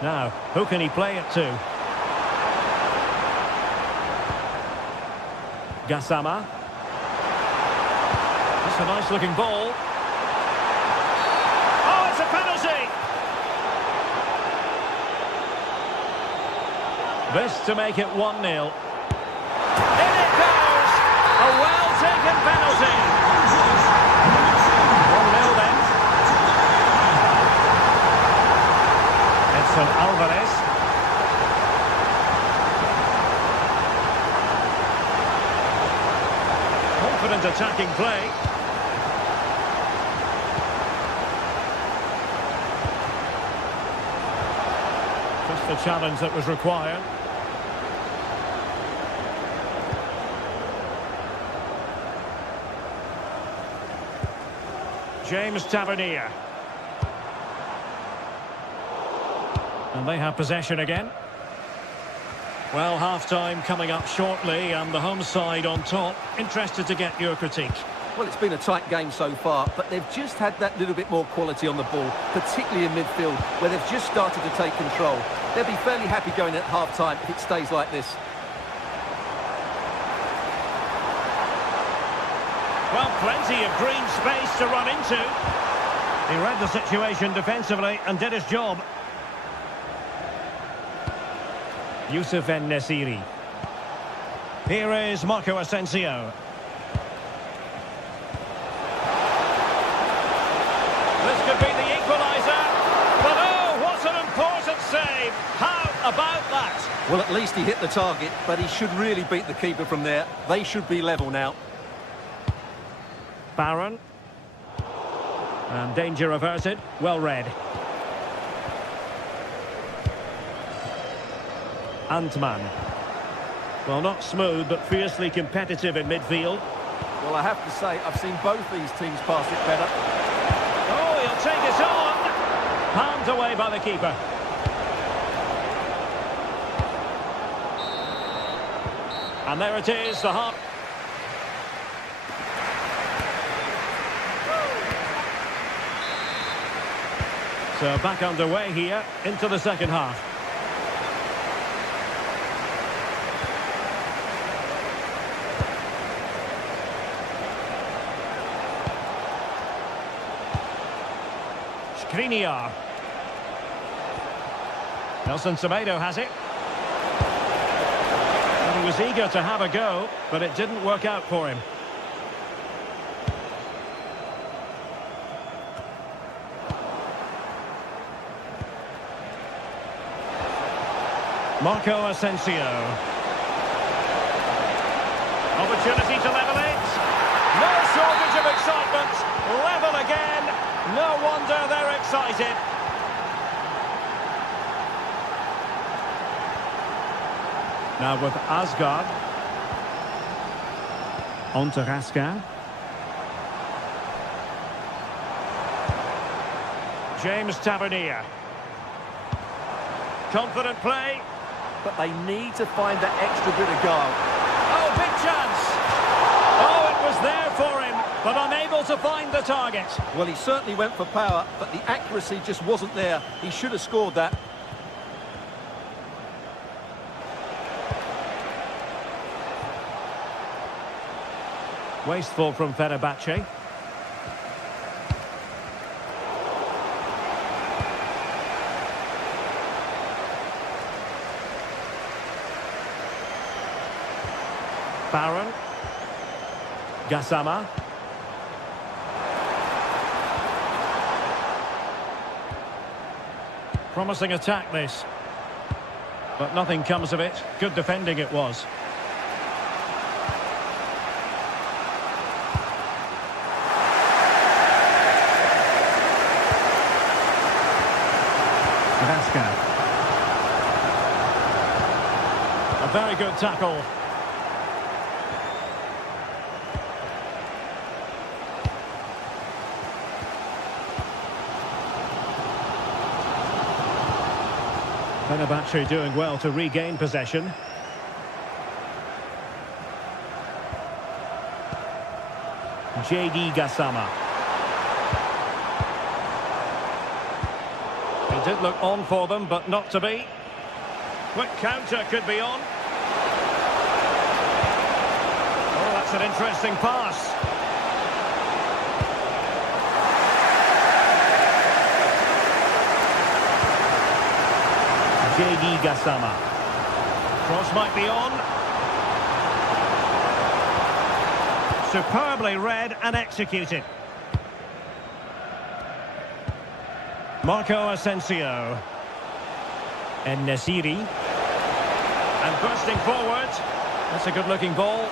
Now, who can he play it to? Gassama. It's a nice-looking ball. Oh, it's a penalty! This to make it 1-0. In it goes! A well-taken penalty! 1-0 then. Edson Alvarez. Confident attacking play. Just the challenge that was required. James Tavernier. And they have possession again. Well, half-time coming up shortly, and the home side on top. Interested to get your critique. Well, it's been a tight game so far, but they've just had that little bit more quality on the ball, particularly in midfield, where they've just started to take control. They'll be fairly happy going at half-time if it stays like this. Well, plenty of green space to run into. He read the situation defensively and did his job. Youssef En-Nesyri. Here is Marco Asensio. This could be the equaliser. But oh, what an important save. How about that? Well, at least he hit the target, but he should really beat the keeper from there. They should be level now. Barron. And danger averted. Well read. Antman. Well, not smooth, but fiercely competitive in midfield. Well, I have to say, I've seen both these teams pass it better. Oh, he'll take it on. Palmed away by the keeper. And there it is, the half. So back underway here into the second half. Skriniar. Nelson Semedo has it. And he was eager to have a go, but it didn't work out for him. Marco Asensio. Opportunity to level it. No shortage of excitement. Level again. No wonder they're excited. Now with Asgard. On to Raskin. James Tavernier. Confident play. But they need to find that extra bit of guile. Oh, big chance. Oh, it was there for him, but unable to find the target. Well, he certainly went for power, but the accuracy just wasn't there. He should have scored that. Wasteful from Fenerbahce. Barron. Gassama. Promising attack this. But nothing comes of it. Good defending it was. A very good tackle. Fenerbahce doing well to regain possession. JD Gassama. It did look on for them, but not to be. Quick counter could be on. Oh, that's an interesting pass. JD Gassama. Cross might be on. Superbly read and executed. Marco Asensio. En-Nesyri. And bursting forward. That's a good-looking ball.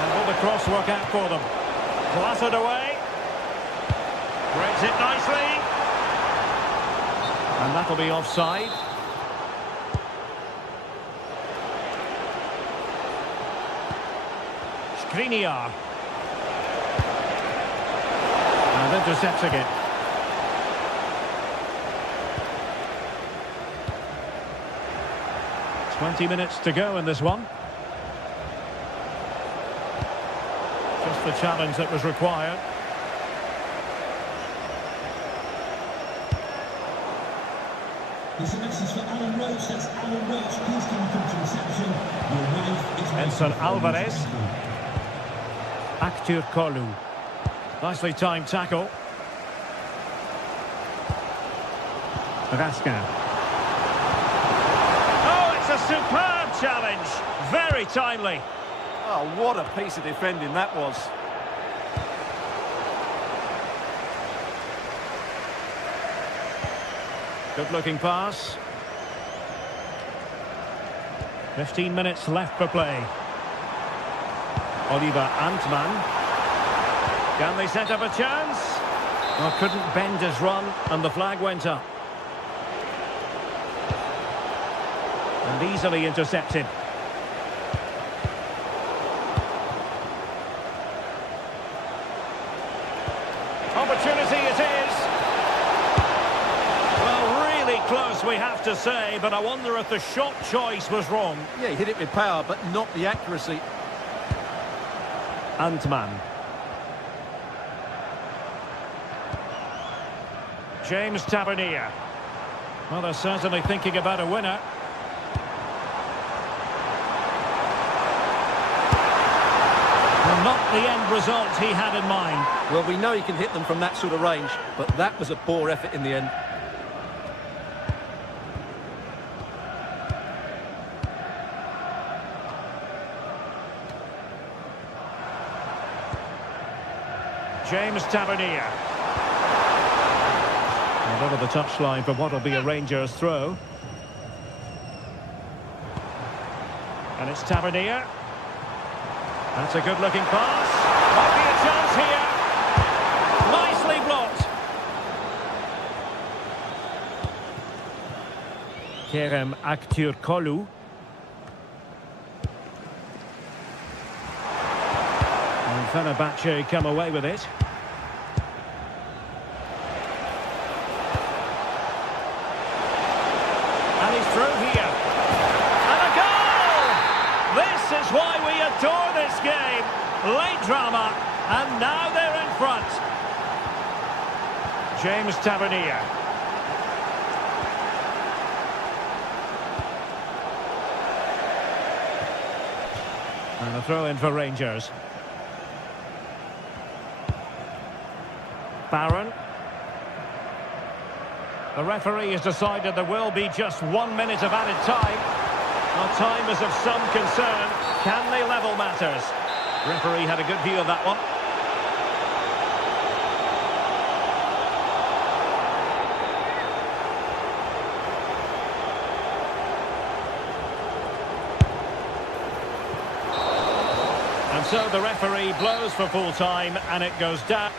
And will the cross work out for them? Clattered away. Breaks it nicely. And that'll be offside. Skriniar. And intercepting it. "20 minutes to go in this one. Just the challenge that was required. There's a message for Alan Roach. That's Alan Roach. Please can you come to reception? Your wife is... Enson Alvarez. Aktur Kolu. Nicely timed tackle. Raskin. Oh, it's a superb challenge. Very timely. Oh, what a piece of defending that was. Good looking pass. 15 minutes left for play. Oliver Antman. Can they set up a chance? Well, couldn't bend his run, and the flag went up. And easily intercepted. Opportunity it is. Well, really close, we have to say, but I wonder if the shot choice was wrong. Yeah, he hit it with power, but not the accuracy. Antman. James Tavernier. Well, they're certainly thinking about a winner. Well, not the end result he had in mind. Well, we know he can hit them from that sort of range, but that was a poor effort in the end. James Tavernier. And over the touchline for what will be a Rangers throw. And it's Tavernier. That's a good-looking pass. Might be a chance here. Nicely blocked. Kerem Aktürkoğlu. And Fenerbahce come away with it. And he's through here. And a goal! This is why we adore this game. Late drama, and now they're in front. James Tavernier. And a throw in for Rangers. Barron. The referee has decided there will be just 1 minute of added time. Well, time is of some concern. Can they level matters? Referee had a good view of that one. And so the referee blows for full time, and it goes down.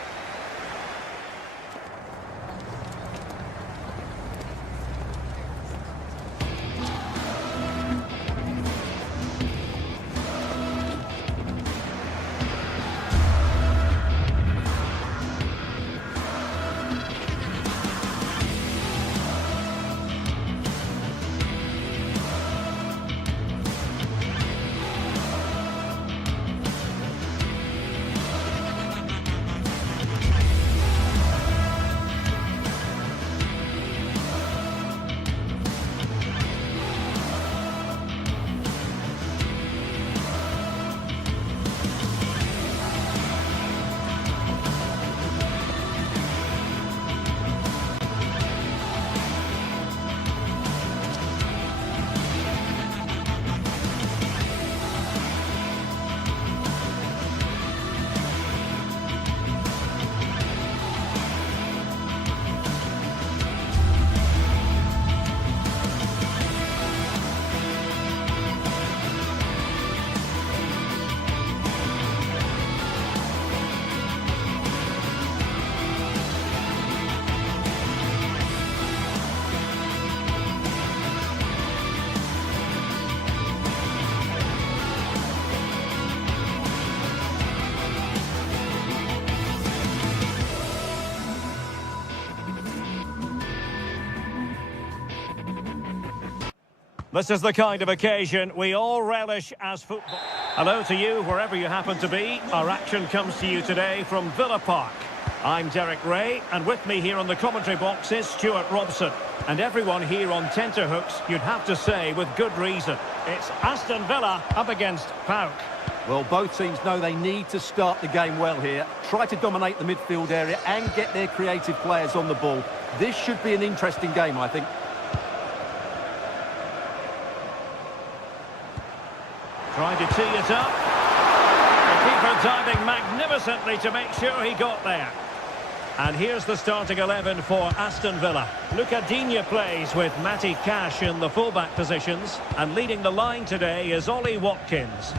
This is the kind of occasion we all relish as football. Hello to you, wherever you happen to be. Our action comes to you today from Villa Park. I'm Derek Ray, and with me here on the commentary box is Stuart Robson. And everyone here on tenterhooks, you'd have to say, with good reason. It's Aston Villa up against PAOK. Well, both teams know they need to start the game well here. Try to dominate the midfield area and get their creative players on the ball. This should be an interesting game, I think. Trying to tee it up. The keeper diving magnificently to make sure he got there. And here's the starting 11 for Aston Villa. Luca Digne plays with Matty Cash in the fullback positions. And leading the line today is Ollie Watkins.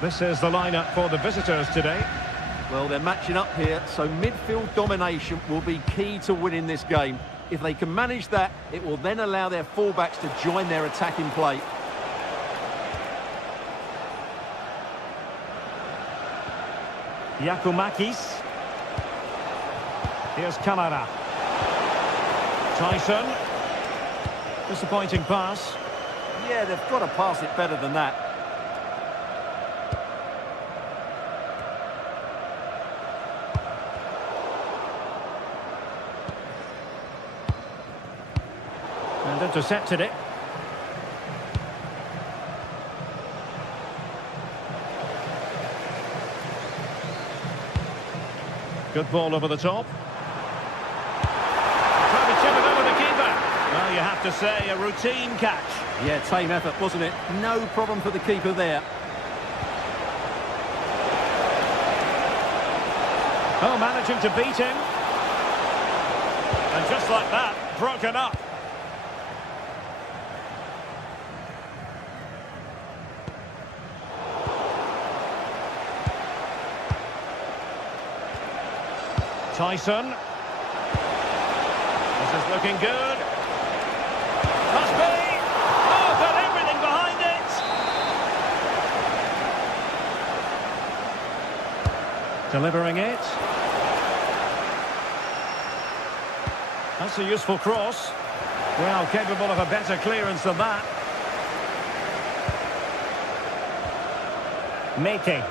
This is the lineup for the visitors today. Well, they're matching up here, so midfield domination will be key to winning this game. If they can manage that, it will then allow their fullbacks to join their attacking play. Giacomakis. Here's Kamara. Tyson. Disappointing pass. Yeah, they've got to pass it better than that. And intercepted it. Good ball over the top. Trying to chip it over the keeper. Well, you have to say, a routine catch. Yeah, tame effort, wasn't it? No problem for the keeper there. Oh, managing to beat him. And just like that, broken up. Tyson. This is looking good. Must be. Oh, got everything behind it. Delivering it. That's a useful cross. Well, capable of a better clearance than that. Making.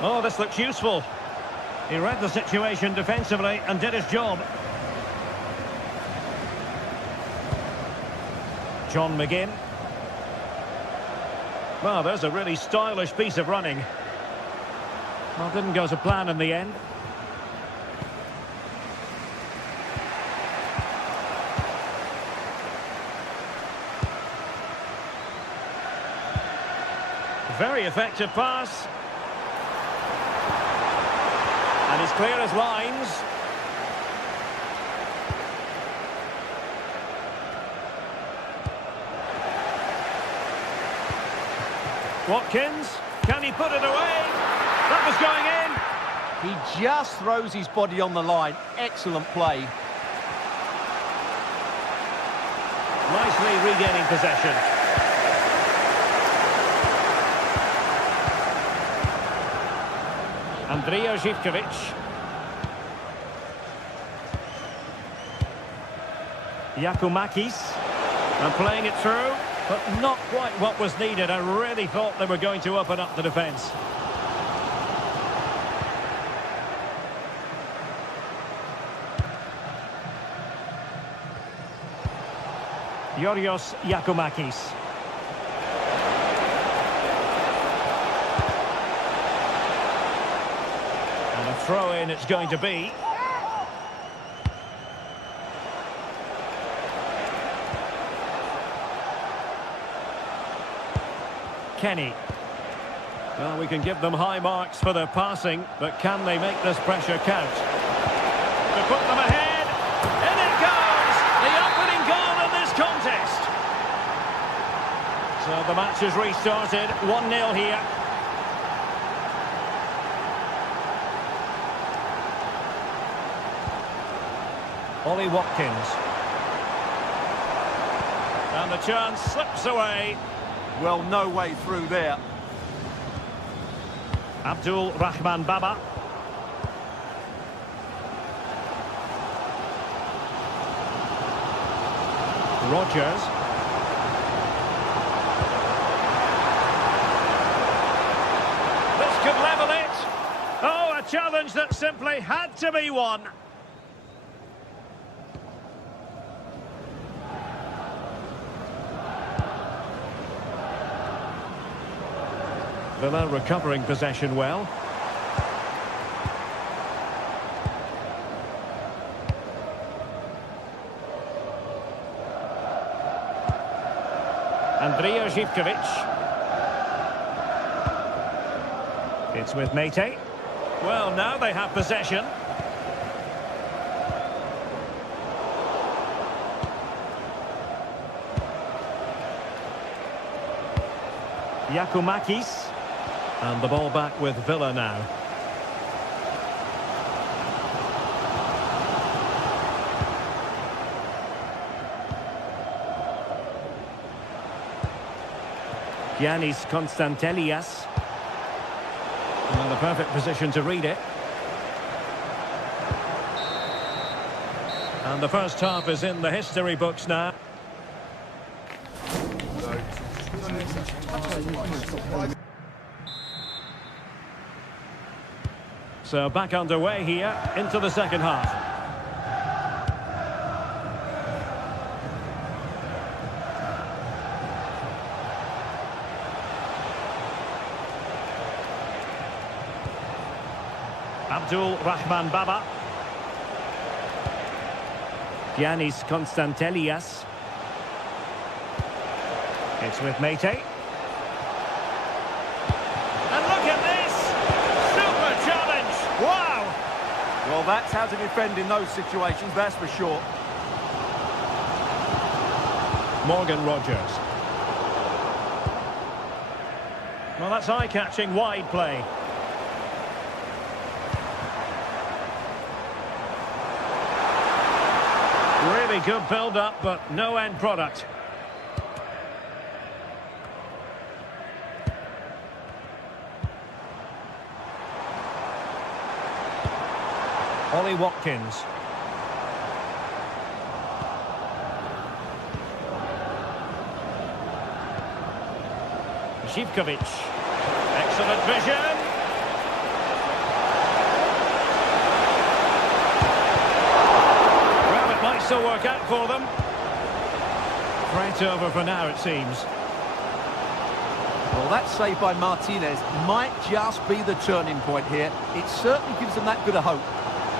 Oh, this looks useful. He read the situation defensively and did his job. John McGinn. Well, there's a really stylish piece of running. Well, didn't go to plan in the end. Very effective pass. And he's clear as lines. Watkins, can he put it away? That was going in. He just throws his body on the line. Excellent play. Nicely regaining possession. Andrija Živković. Giacomakis. And playing it through, but not quite what was needed. I really thought they were going to open up the defence. Yorios Giacomakis. And a throw-in it's going to be. Kenny. Well, we can give them high marks for their passing, but can they make this pressure count? To put them ahead, in it goes! The opening goal in this contest. So the match has restarted, 1-0 here. Ollie Watkins. And the chance slips away. Well, no way through there. Abdul Rahman Baba. Rogers. This could level it. Oh, a challenge that simply had to be won. Villa recovering possession well. Andrija Živković. It's with Mate. Well, now they have possession. Giacomakis. And the ball back with Villa now. Giannis Konstantelias. Well, the perfect position to read it. And the first half is in the history books now. So back underway here into the second half. Abdul Rahman Baba. Giannis Konstantelias. It's with Mate. And look at this! Super challenge! Wow! Well, that's how to defend in those situations, that's for sure. Morgan Rogers. Well, that's eye-catching wide play. Really good build-up, but no end product. Ollie Watkins. Zivkovic. Excellent vision. Well, it might still work out for them. Threat over for now, it seems. Well, that save by Martinez might just be the turning point here. It certainly gives them that bit of hope.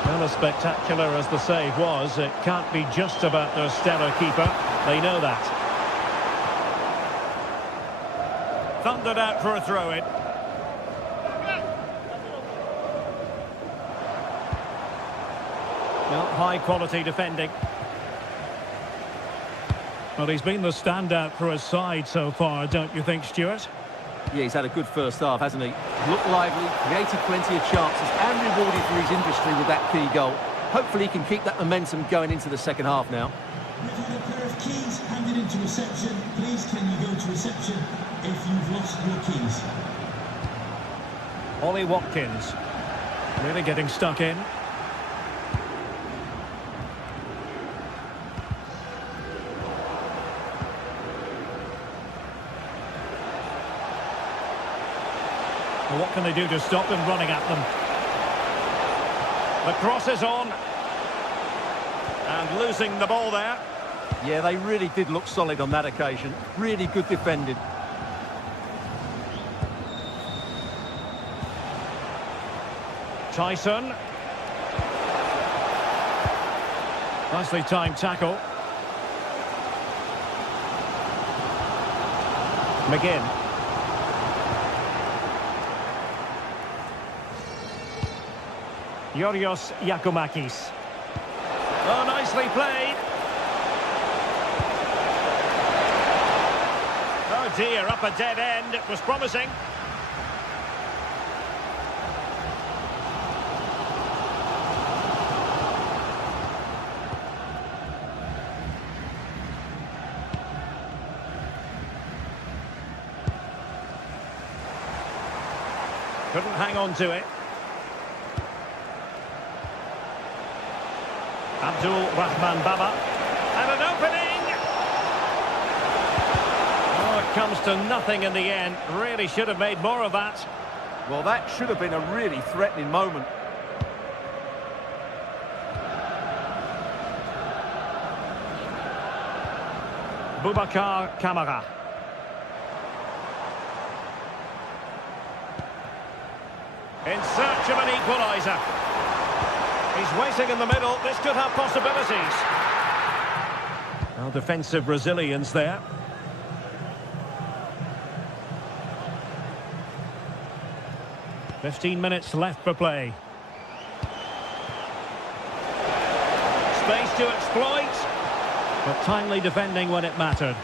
Well, as spectacular as the save was, it can't be just about their stellar keeper. They know that. Thundered out for a throw-in. Well, high-quality defending. Well, he's been the standout for his side so far, don't you think, Stuart? Yeah, he's had a good first half, hasn't he? Looked lively, created plenty of chances and rewarded for his industry with that key goal. Hopefully he can keep that momentum going into the second half now. We've had a pair of keys handed into reception. Please can you go to reception if you've lost your keys? Ollie Watkins. Really getting stuck in. Well, what can they do to stop them running at them? The cross is on. And losing the ball there. Yeah, they really did look solid on that occasion. Really good defending. Tyson. Nicely timed tackle. McGinn. Yorios Giacomakis. Oh, nicely played. Oh dear, up a dead end. It was promising. Couldn't hang on to it. Abdul Rahman Baba. And an opening! Oh, it comes to nothing in the end. Really should have made more of that. Well, that should have been a really threatening moment. Boubacar Kamara. In search of an equaliser. He's waiting in the middle. This could have possibilities. Well, defensive resilience there. 15 minutes left for play. Space to exploit, but timely defending when it mattered.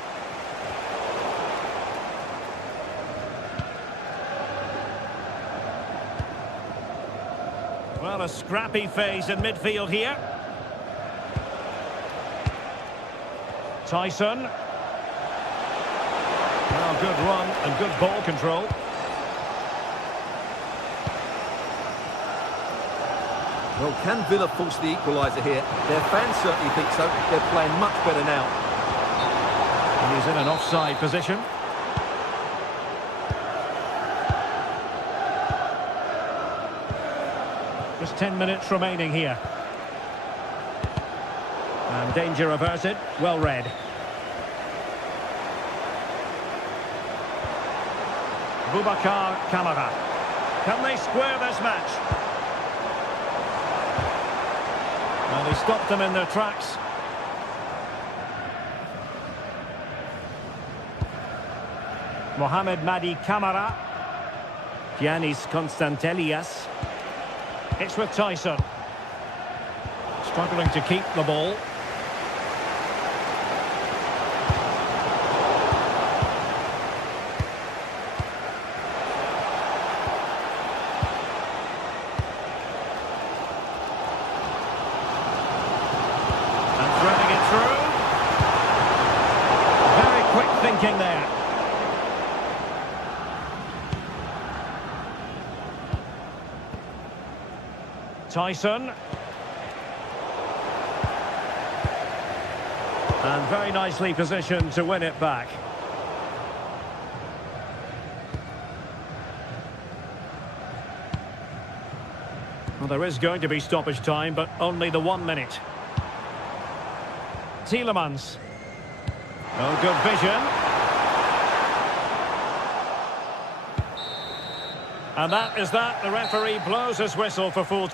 Well, a scrappy phase in midfield here. Tyson. Well, good run and good ball control. Well, can Villa force the equaliser here? Their fans certainly think so. They're playing much better now. He's in an offside position. Just 10 minutes remaining here. And danger averted. Well read. Boubacar Kamara. Can they square this match? Well, they stopped them in their tracks. Mohamed Madi Kamara. Giannis Constantelias. It's with Tyson. Struggling to keep the ball. And threading it through. Very quick thinking there. Tyson. And very nicely positioned to win it back. Well, there is going to be stoppage time, but only the 1 minute. Tielemans. Oh, good vision. And that is that. The referee blows his whistle for full.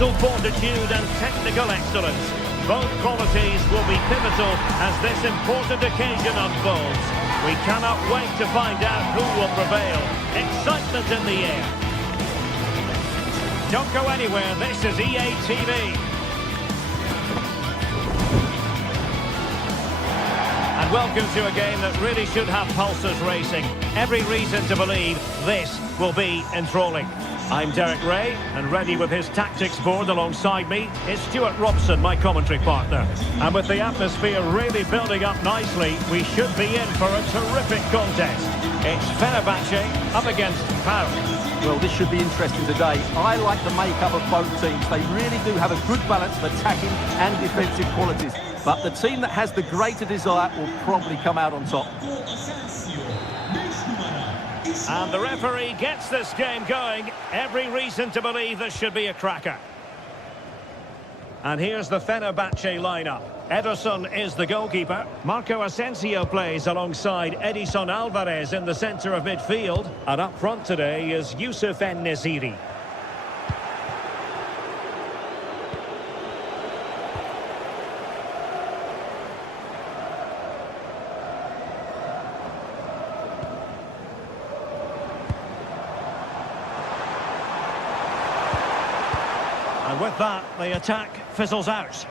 Mental fortitude and technical excellence. Both qualities will be pivotal as this important occasion unfolds. We cannot wait to find out who will prevail. Excitement in the air. Don't go anywhere, this is EA TV. And welcome to a game that really should have pulses racing. Every reason to believe this will be enthralling. I'm Derek Ray, and ready with his tactics board alongside me is Stuart Robson, my commentary partner. And with the atmosphere really building up nicely, we should be in for a terrific contest. It's Fenerbahce up against PAOK. Well, this should be interesting today. I like the makeup of both teams. They really do have a good balance of attacking and defensive qualities. But the team that has the greater desire will probably come out on top. And the referee gets this game going. Every reason to believe this should be a cracker. And here's the Fenerbahce lineup. Ederson is the goalkeeper. Marco Asensio plays alongside Edison Alvarez in the centre of midfield. And up front today is Youssef En-Nesyri. And with that, the attack fizzles out.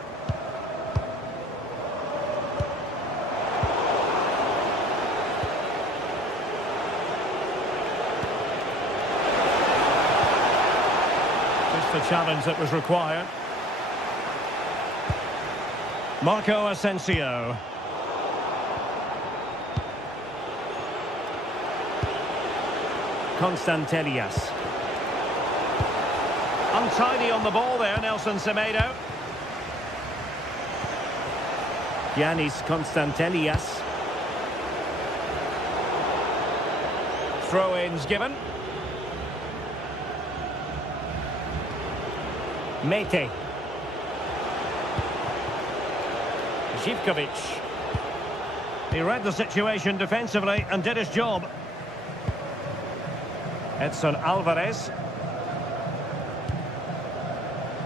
the challenge that was required. Marco Asensio. Constantelias. Untidy on the ball there, Nelson Semedo. Giannis Constantelias. Throw-ins given. Mete. Zivkovic. He read the situation defensively and did his job. Edson Alvarez.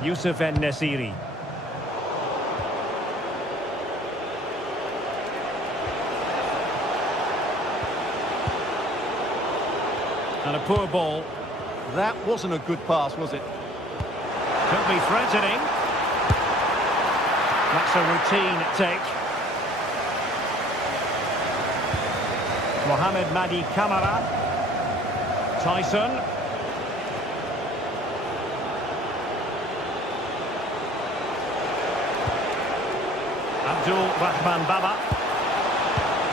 Youssef En-Nesyri. And a poor ball. That wasn't a good pass, was it? Could be threatening. That's a routine take. Mohamed Madi Camara. Tyson. Abdul Rahman Baba.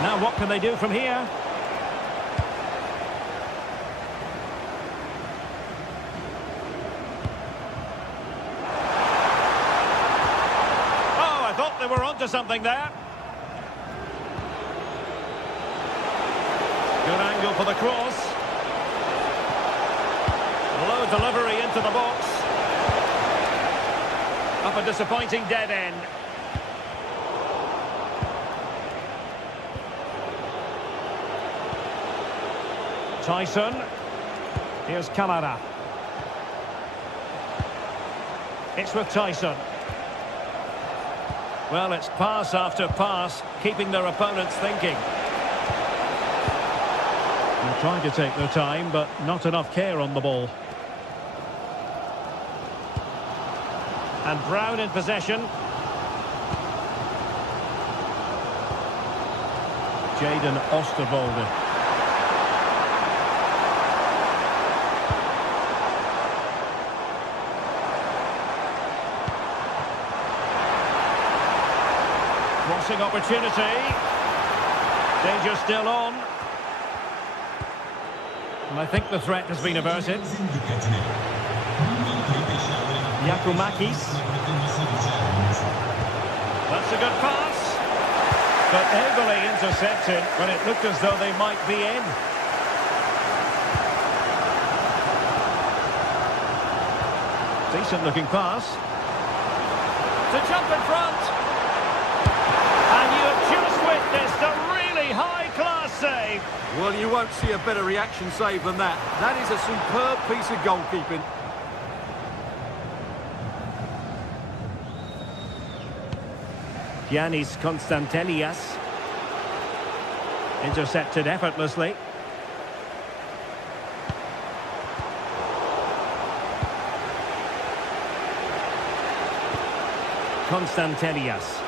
Now what can they do from here? Oh, I thought they were onto something there. Good angle for the cross. Low delivery into the box. Up a disappointing dead end. Tyson. Here's Camara. It's with Tyson. Well, it's pass after pass, keeping their opponents thinking. They're trying to take their time, but not enough care on the ball. And Brown in possession. Jadon Osterwolde. Crossing opportunity. Danger still on. And I think the threat has been averted. Yakumakis. That's a good pass. But heavily intercepted when it looked as though they might be in. Decent looking pass. To jump in front. And you have just witnessed a really high-class save. Well, you won't see a better reaction save than that. That is a superb piece of goalkeeping. Giannis Constantelias. Intercepted effortlessly. Constantelias.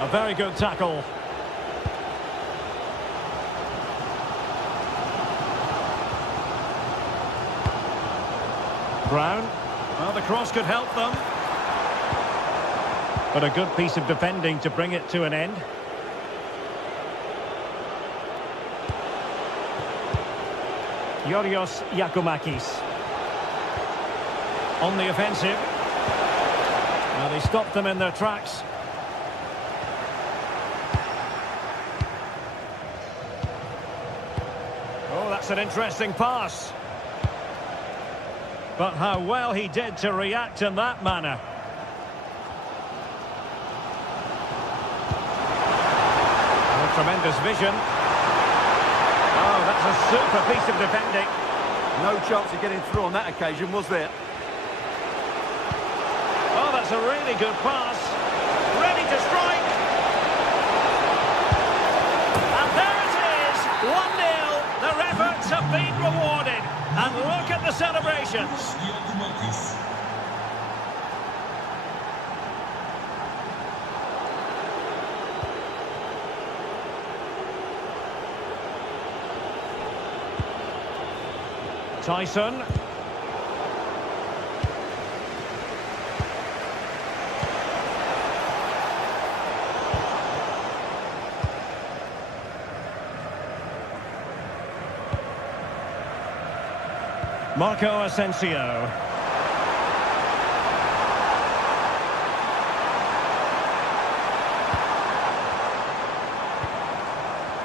A very good tackle. Brown. Well, the cross could help them. But a good piece of defending to bring it to an end. Yorios Yakumakis. On the offensive. Well, they stopped them in their tracks. Oh, that's an interesting pass. But how well he did to react in that manner. Oh, tremendous vision. Oh, that's a super piece of defending. No chance of getting through on that occasion, was there? Oh, that's a really good pass. Ready to strike. And there it is, 1-0. Their efforts have been rewarded. And look at the celebrations. Tyson. Marco Asensio.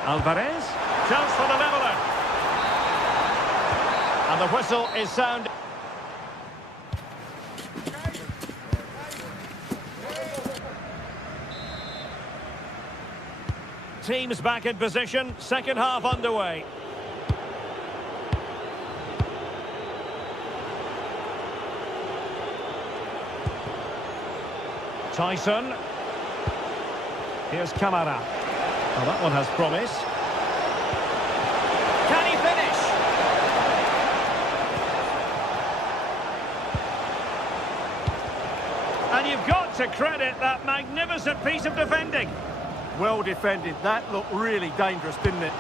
Alvarez. Chance for the leveller. And the whistle is sounded. Teams back in position. Second half underway. Tyson. Here's Camara. Well, that one has promise. Can he finish? And you've got to credit that magnificent piece of defending. Well defended. That looked really dangerous, didn't it?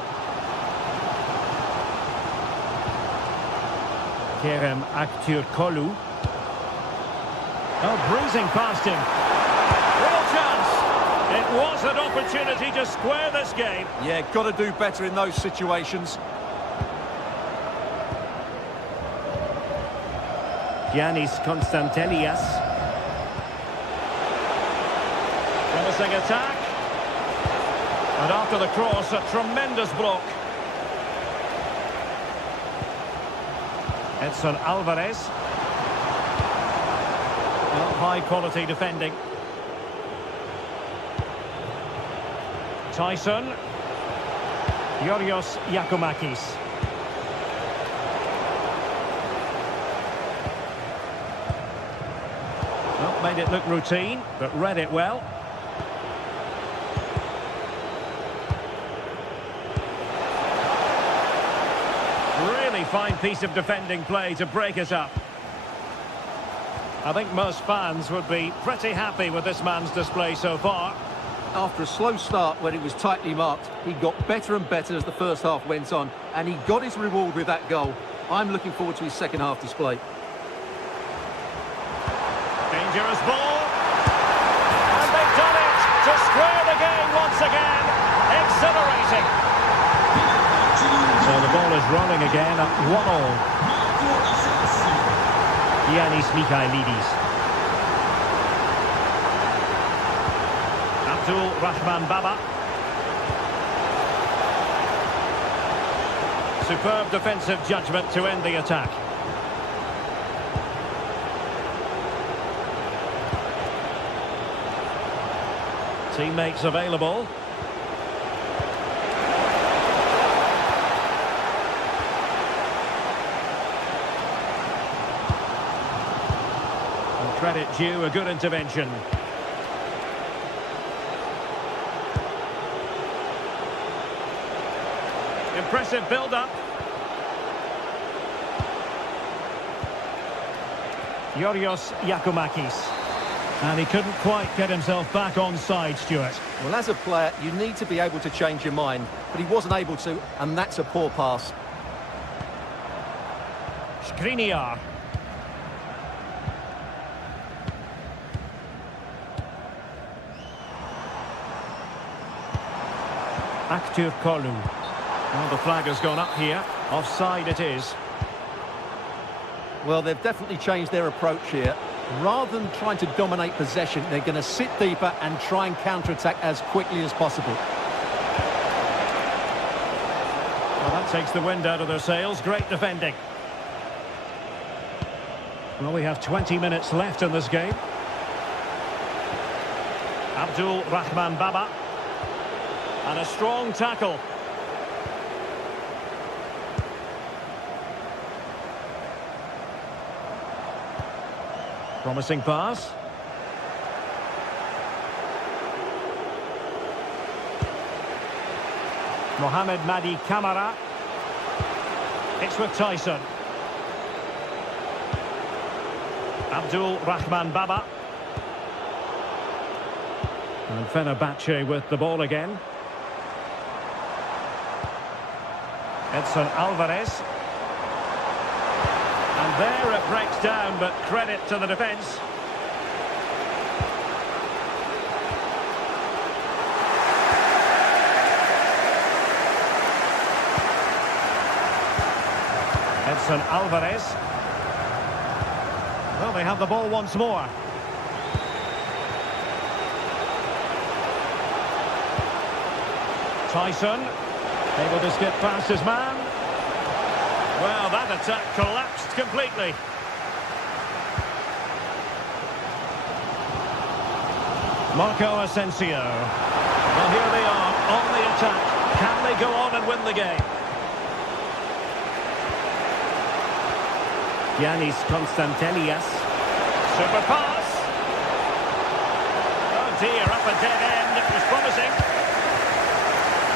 Kerem Aktürkoğlu. Oh, breezing past him. Real chance. It was an opportunity to square this game. Yeah, got to do better in those situations. Giannis Konstantelias. Promising attack. And after the cross, a tremendous block. Edson Alvarez. Well, high quality defending. Tyson. Yorios Yakumakis. Well, made it look routine, but read it well. Really fine piece of defending play to break it up. I think most fans would be pretty happy with this man's display so far. After a slow start when he was tightly marked, he got better and better as the first half went on, and he got his reward with that goal. I'm looking forward to his second half display. Dangerous ball. And they've done it to square the game once again. Exhilarating. So the ball is rolling again at 1-1. Giannis Michailidis. Abdul Rahman Baba. Superb defensive judgment to end the attack. Teammates available. And credit due, a good intervention. Impressive build-up. Yorios Yakumakis. And he couldn't quite get himself back on side, Stuart. Well, as a player, you need to be able to change your mind, but he wasn't able to, and that's a poor pass. Skriniar. Aktürkoğlu. Well, the flag has gone up here. Offside it is. Well, they've definitely changed their approach here. Rather than trying to dominate possession, they're going to sit deeper and try and counter-attack as quickly as possible. Well, that takes the wind out of their sails. Great defending. Well, we have 20 minutes left in this game. Abdul Rahman Baba. And a strong tackle. Promising pass. Mohamed Madi Camara. It's with Tyson. Abdul Rahman Baba. And Fenerbahce with the ball again. Edson Alvarez. There it breaks down, but credit to the defence. Edson Alvarez. Well, they have the ball once more. Tyson, able to skip past his man. Well, that attack collapsed completely. Marco Asensio. Well, here they are on the attack. Can they go on and win the game? Giannis Constantelias. Super pass. Oh dear, up a dead end. It was promising.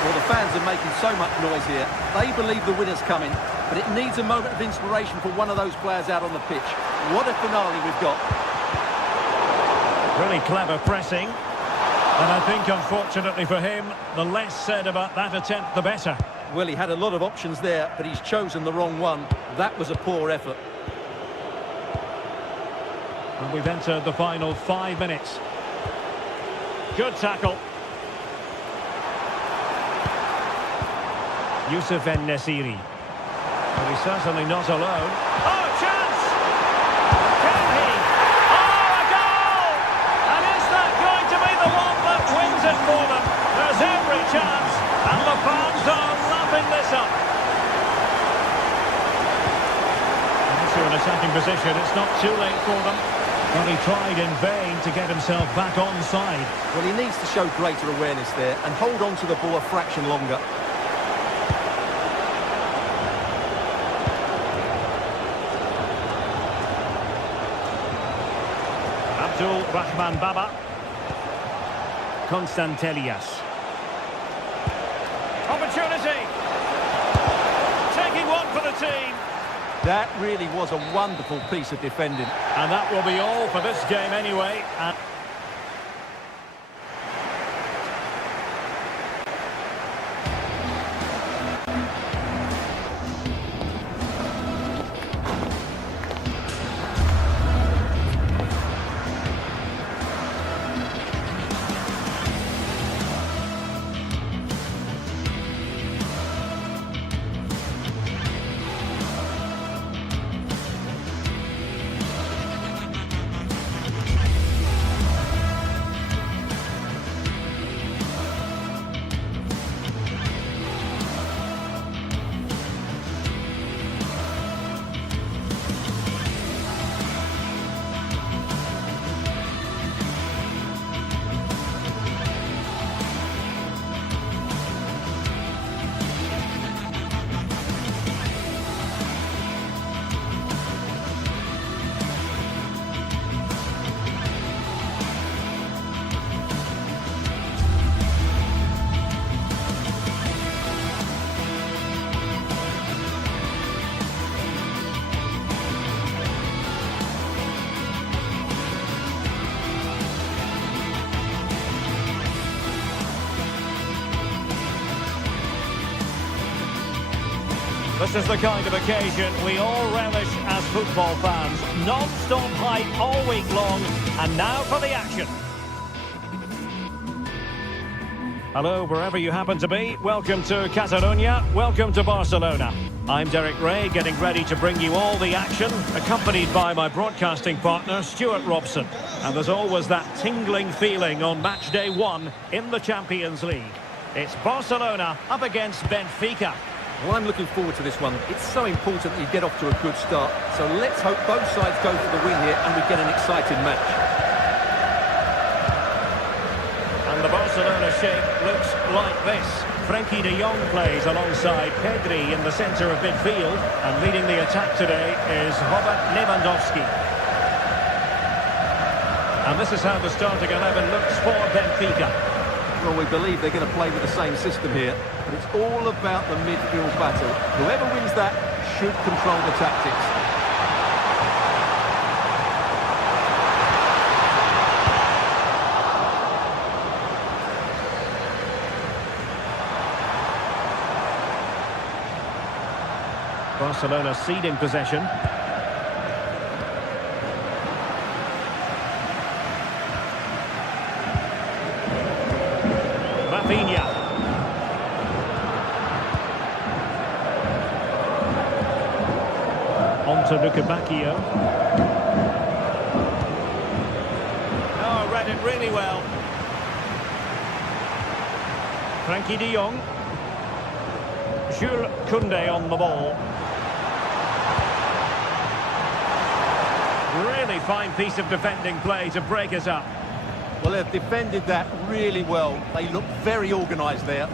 Well, the fans are making so much noise here. They believe the winner's coming, but it needs a moment of inspiration for one of those players out on the pitch. What a finale we've got. Really clever pressing. And I think, unfortunately for him, the less said about that attempt, the better. Well, he had a lot of options there, but he's chosen the wrong one. That was a poor effort. And we've entered the final 5 minutes. Good tackle. Youssef En-Nesyri. But he's certainly not alone. Oh, chance! Can he? Oh, a goal! And is that going to be the one that wins it for them? There's every chance, and the fans are lapping this up. Into an attacking position, it's not too late for them. But he tried in vain to get himself back onside. Well, he needs to show greater awareness there and hold on to the ball a fraction longer. Rahman Baba. Constantelias. Opportunity. Taking one for the team. That really was a wonderful piece of defending. And that will be all for this game anyway. This is the kind of occasion we all relish as football fans. Non-stop hype all week long, and now for the action. Hello, wherever you happen to be. Welcome to Catalonia. Welcome to Barcelona. I'm Derek Ray, getting ready to bring you all the action, accompanied by my broadcasting partner, Stuart Robson. And there's always that tingling feeling on match day 1 in the Champions League. It's Barcelona up against Benfica. Well, I'm looking forward to this one. It's so important that you get off to a good start. So let's hope both sides go for the win here and we get an exciting match. And the Barcelona shape looks like this. Frenkie de Jong plays alongside Pedri in the centre of midfield. And leading the attack today is Robert Lewandowski. And this is how the starting 11 looks for Benfica. Well, we believe they're going to play with the same system here, but it's all about the midfield battle. Whoever wins that should control the tactics. Barcelona ceding possession. to Lukebakio. Oh, read it really well. Frankie de Jong. Jules Koundé on the ball. Really fine piece of defending play to break us up. Well, they've defended that really well. They look very organised there.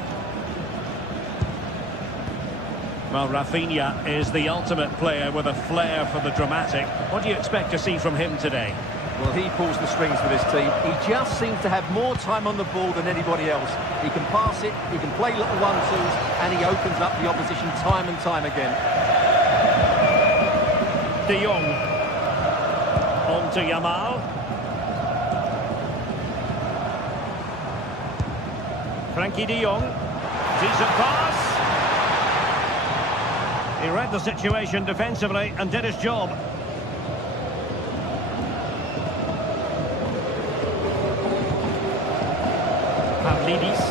Well, Rafinha is the ultimate player with a flair for the dramatic. What do you expect to see from him today? Well, he pulls the strings for this team. He just seems to have more time on the ball than anybody else. He can pass it, he can play little one-twos, and he opens up the opposition time and time again. De Jong. On to Yamal. Frankie de Jong. Decent pass. He read the situation defensively and did his job. Pavlidis.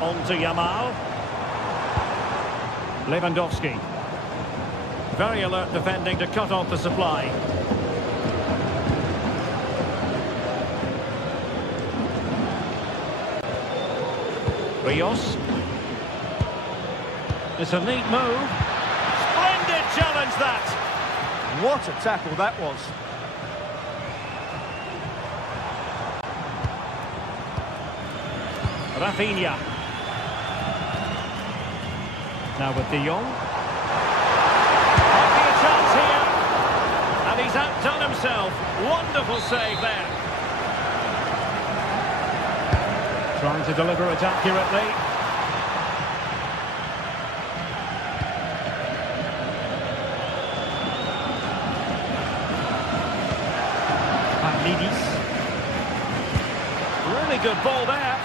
On to Yamal. Lewandowski. Very alert defending to cut off the supply. Rios. It's a neat move. Splendid challenge that. What a tackle that was. Rafinha. Now with De Jong. Might be a chance here. And he's outdone himself. Wonderful save there. Trying to deliver it accurately. Pavlidis. Really good ball there.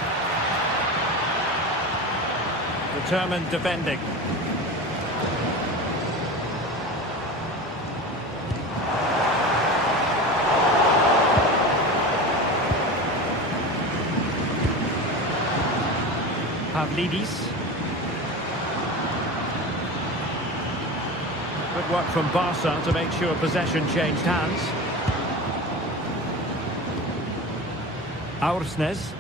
Determined defending. Pavlidis. Good work from Barca to make sure possession changed hands. Aursnes.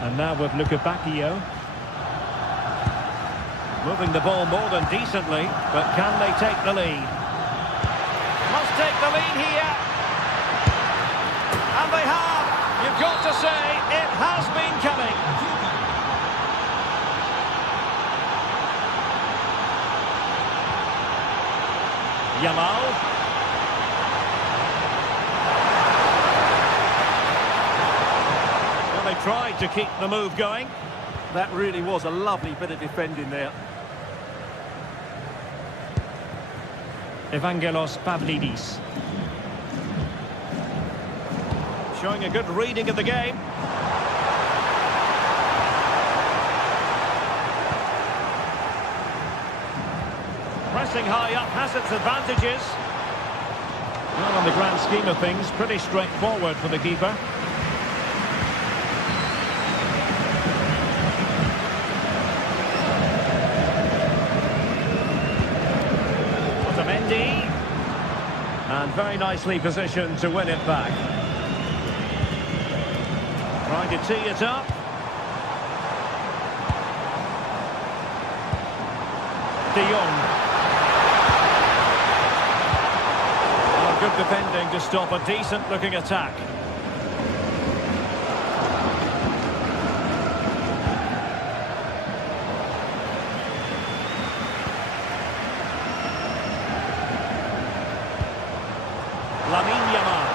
And now with Lukebakio. Moving the ball more than decently, but can they take the lead? Must take the lead here. And they have. You've got to say, it has been coming. Yamal. Well, they tried to keep the move going. That really was a lovely bit of defending there. Evangelos Pavlidis. Showing a good reading of the game. Pressing high up has its advantages. Well, on the grand scheme of things, pretty straightforward for the keeper. Otamendi. And very nicely positioned to win it back. Trying to tee it up. De Jong. Oh, good defending to stop a decent-looking attack. Lamine Yamal.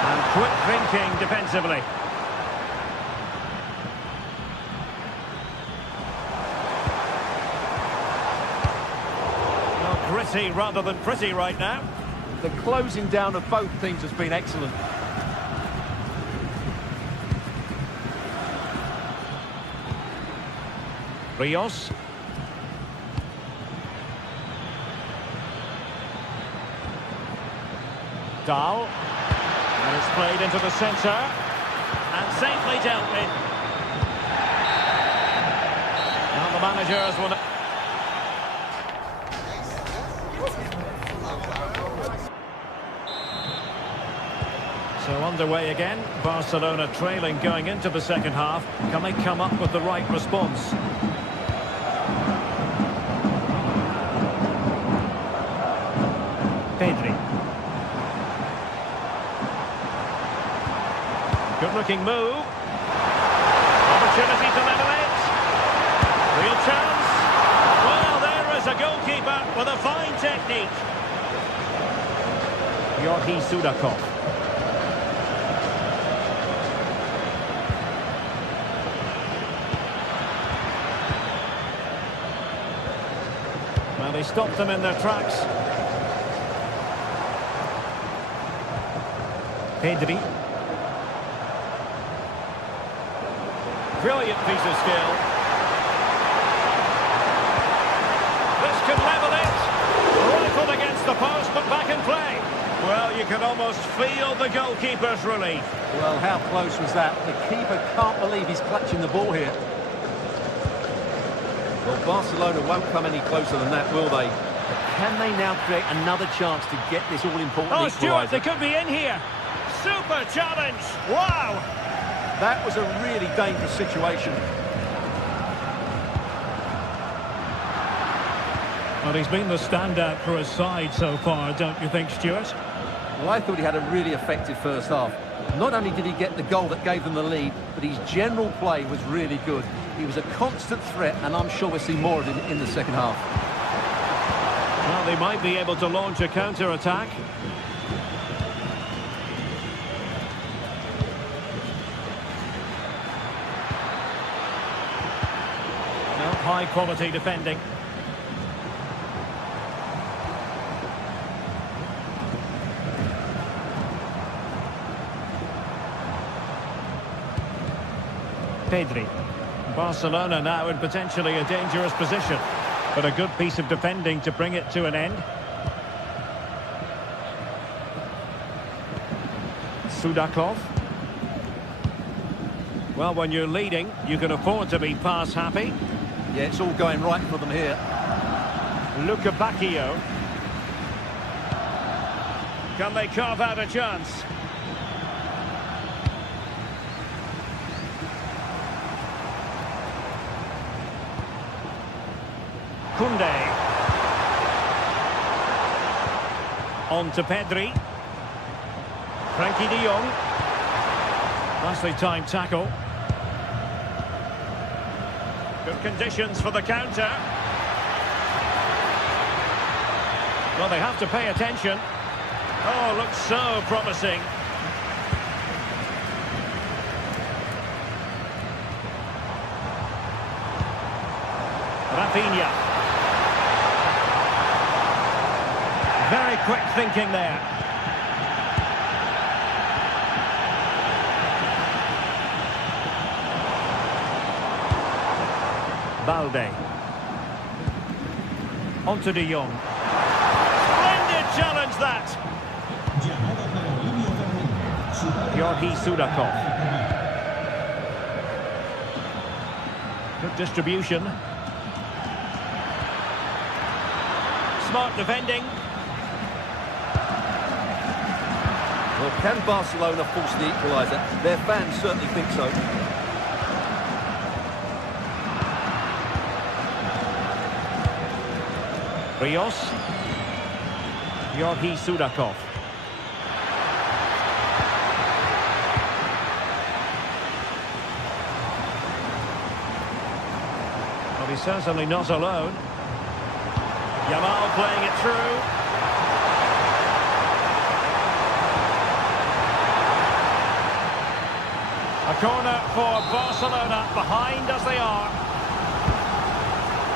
And quick thinking defensively. Well, gritty rather than pretty right now. The closing down of both teams has been excellent. Rios. Dahl. And it's played into the centre. And safely dealt with. Now the managers will... So underway again. Barcelona trailing going into the second half. Can they come up with the right response? Pedri. Good looking move. Opportunity to level it. Real chance. Well, there is a goalkeeper with a fine technique. Yorgi Sudakov. Well, they stopped them in their tracks. Pedri. Brilliant piece of skill. This could level it. Rifled against the post, but back in play. Well, you can almost feel the goalkeeper's relief. Well, how close was that? The keeper can't believe he's clutching the ball here. Well, Barcelona won't come any closer than that, will they? But can they now create another chance to get this all-important equaliser? Stuart, they could be in here. Super challenge. Wow. That was a really dangerous situation. Well, he's been the standout for his side so far, don't you think, Stuart? Well, I thought he had a really effective first half. Not only did he get the goal that gave them the lead, but his general play was really good. He was a constant threat, and I'm sure we'll see more of him in the second half. Well, they might be able to launch a counter-attack. High-quality defending. Pedri. Barcelona now in potentially a dangerous position, but a good piece of defending to bring it to an end. Sudakov. Well, when you're leading, you can afford to be pass happy. Yeah, it's all going right for them here. Luca Bacchio. Can they carve out a chance? Koundé. On to Pedri. Frankie de Jong. Nicely timed tackle. Good conditions for the counter. Well, they have to pay attention. Oh, looks so promising. Rafinha. Very quick thinking there. Balde. On to de Jong. Splendid challenge that. Yorgi Sudakov. Good distribution. Smart defending. Well, can Barcelona force the equaliser? Their fans certainly think so. Rios. Yorgi Sudakov. Well, he's certainly not alone. Yamal playing it through. A corner for Barcelona, behind as they are.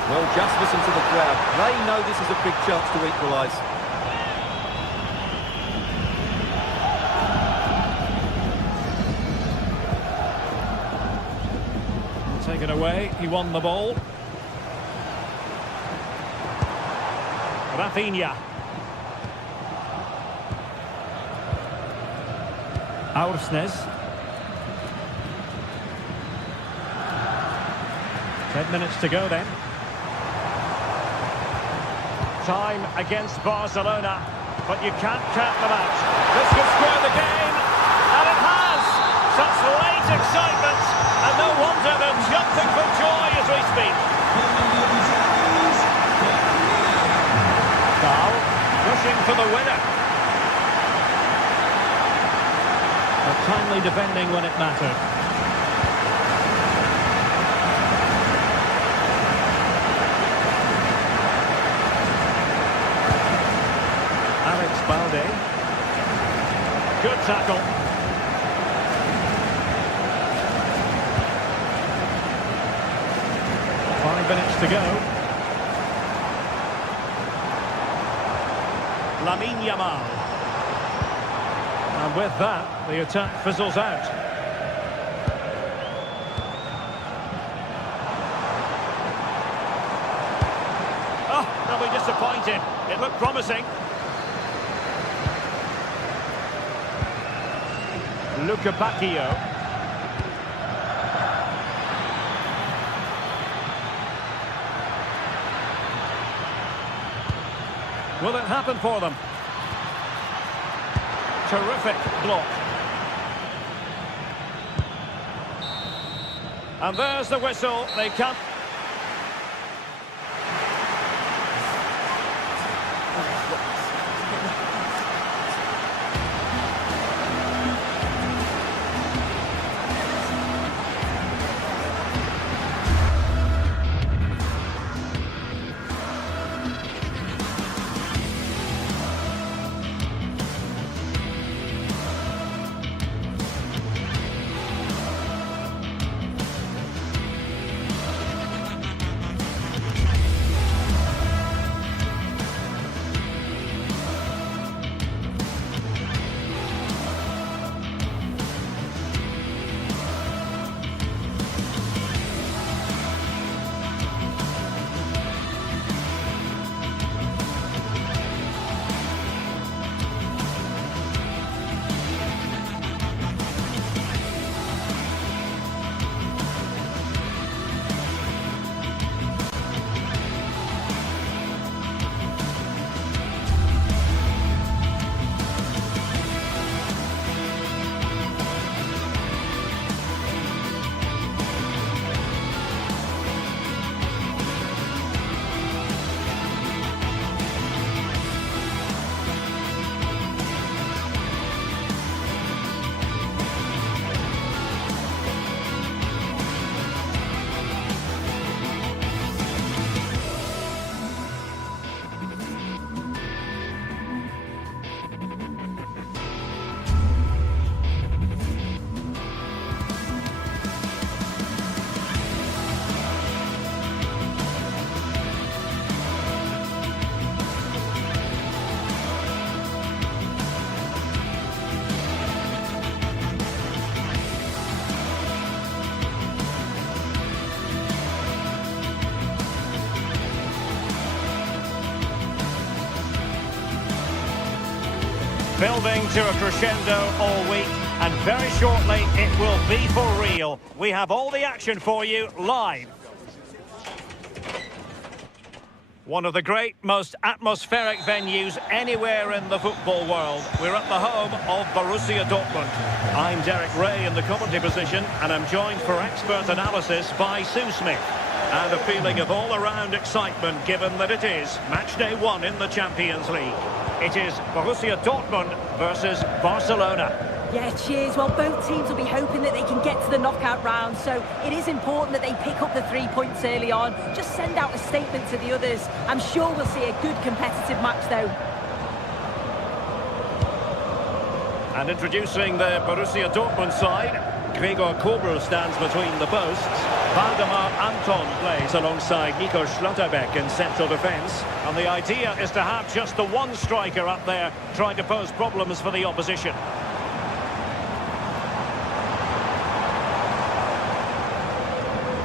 Well, just listen to the crowd. They know this is a big chance to equalise. Taken away, he won the ball. Rafinha. Aursnes. 10 minutes to go then. Time against Barcelona, but you can't count them out. This could square the game, and it has! Such late excitement, and no wonder they're jumping for joy as we speak. Now, pushing for the winner. But timely defending when it mattered. Balde. Good tackle. Five minutes to go. Lamine Yamal. And with that, the attack fizzles out. Oh, they'll be disappointed. It looked promising. Luca Bacchio. Will it happen for them? Terrific block. And there's the whistle. They can't. Building to a crescendo all week, and very shortly it will be for real. We have all the action for you live. One of the great, most atmospheric venues anywhere in the football world. We're at the home of Borussia Dortmund. I'm Derek Ray in the commentary position, and I'm joined for expert analysis by Sue Smith. And a feeling of all-around excitement given that it is match day 1 in the Champions League. It is Borussia Dortmund versus Barcelona. Yeah, cheers. Well, both teams will be hoping that they can get to the knockout round, so it is important that they pick up the 3 points early on. Just send out a statement to the others. I'm sure we'll see a good competitive match, though. And introducing the Borussia Dortmund side, Gregor Kobel stands between the posts. Valdemar Anton plays alongside Nico Schlotterbeck in central defence. And the idea is to have just the one striker up there trying to pose problems for the opposition.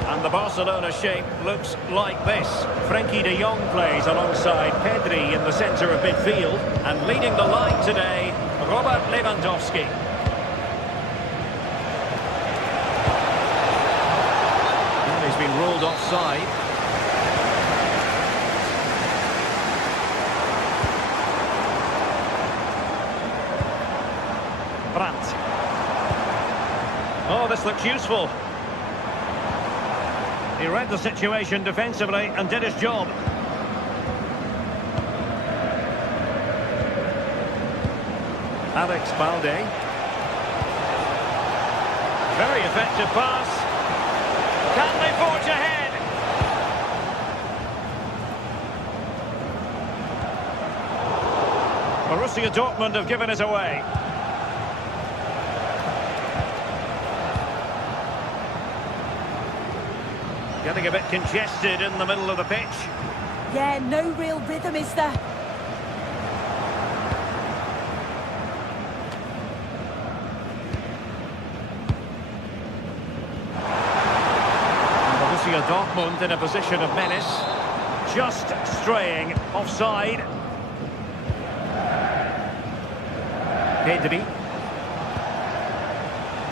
And the Barcelona shape looks like this. Frenkie de Jong plays alongside Pedri in the centre of midfield. And leading the line today, Robert Lewandowski. ruled offside. Brandt. Oh, this looks useful. He read the situation defensively and did his job. Alex Balde. Very effective pass. Can they forge ahead? Borussia Dortmund have given it away. Getting a bit congested in the middle of the pitch. Yeah, no real rhythm, is there? Borussia Dortmund in a position of menace. Just straying offside. Pedri.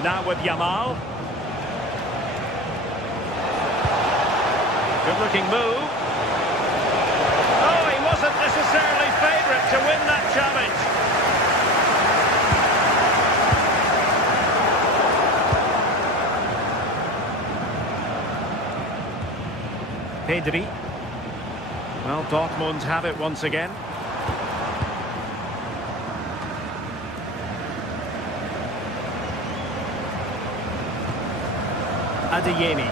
Now with Yamal. Good-looking move. Oh, he wasn't necessarily favourite to win that challenge. Pedri. Well, Dortmund have it once again. Adeyemi.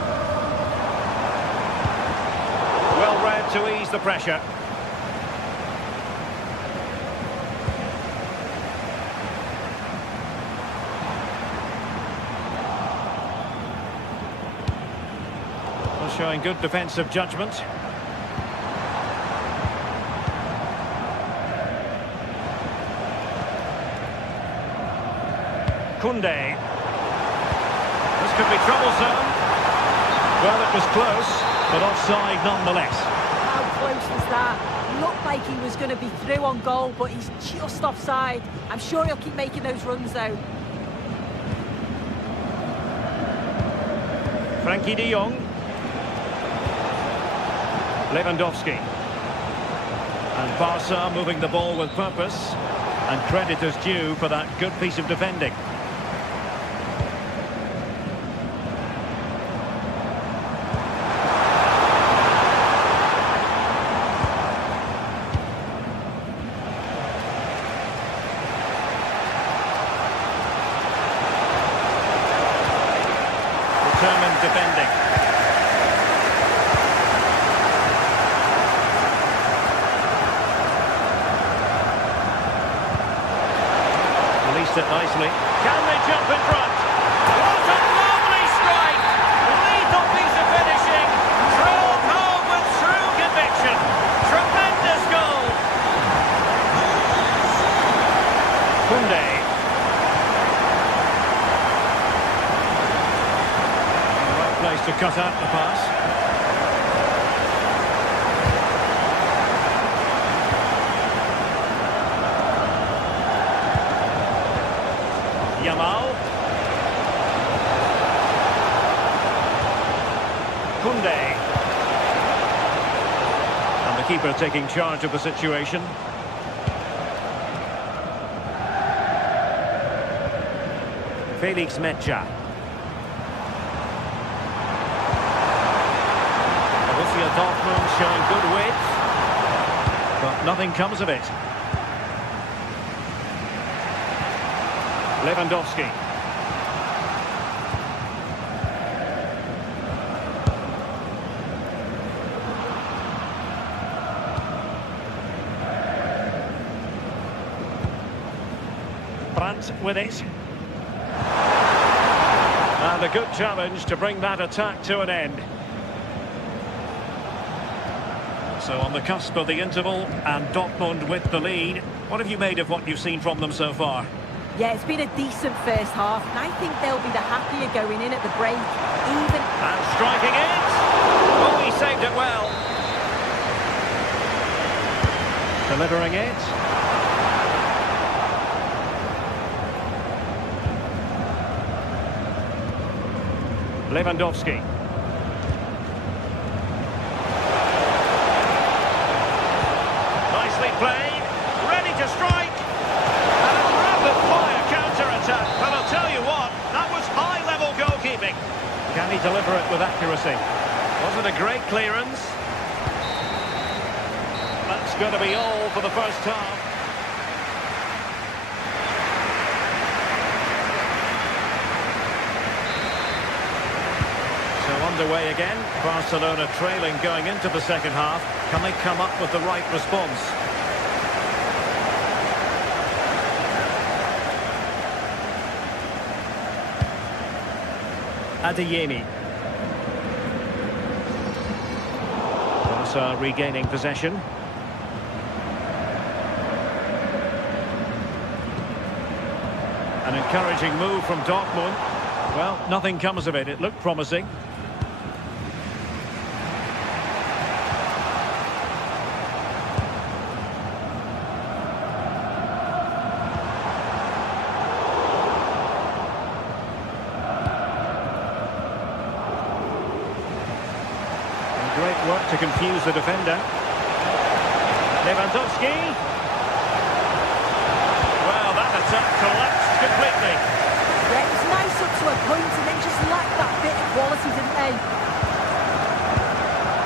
Well read to ease the pressure. Well, showing good defensive judgment. Koundé. This could be troublesome. Well, it was close, but offside nonetheless. How close was that? Looked like he was going to be through on goal, but he's just offside. I'm sure he'll keep making those runs, though. Frankie de Jong. Lewandowski. And Barca moving the ball with purpose. And credit is due for that good piece of defending. Determined defending. Released it nicely. Can they jump in front? What a lovely strike! Lethal piece of finishing. Drilled home with true conviction. Tremendous goal. Koundé. Place to cut out the pass. Yamal. Koundé. And the keeper taking charge of the situation. Felix Mecha. Dortmund showing good width, but nothing comes of it. Lewandowski. Brandt with it. And a good challenge to bring that attack to an end. So on the cusp of the interval, and Dortmund with the lead. What have you made of what you've seen from them so far? Yeah, it's been a decent first half, and I think they'll be the happier going in at the break. Even... And striking it! Oh, he saved it well. Delivering it. Lewandowski. deliver it with accuracy. Wasn't a great clearance. That's going to be all for the first half. So underway again. Barcelona trailing going into the second half. Can they come up with the right response? Adeyemi. Barca regaining possession. An encouraging move from Dortmund. Well, nothing comes of it. It looked promising. Great work to confuse the defender. Lewandowski. Well, that attack collapsed completely. Yeah, it was nice up to a point and then just lacked that bit of quality, didn't they?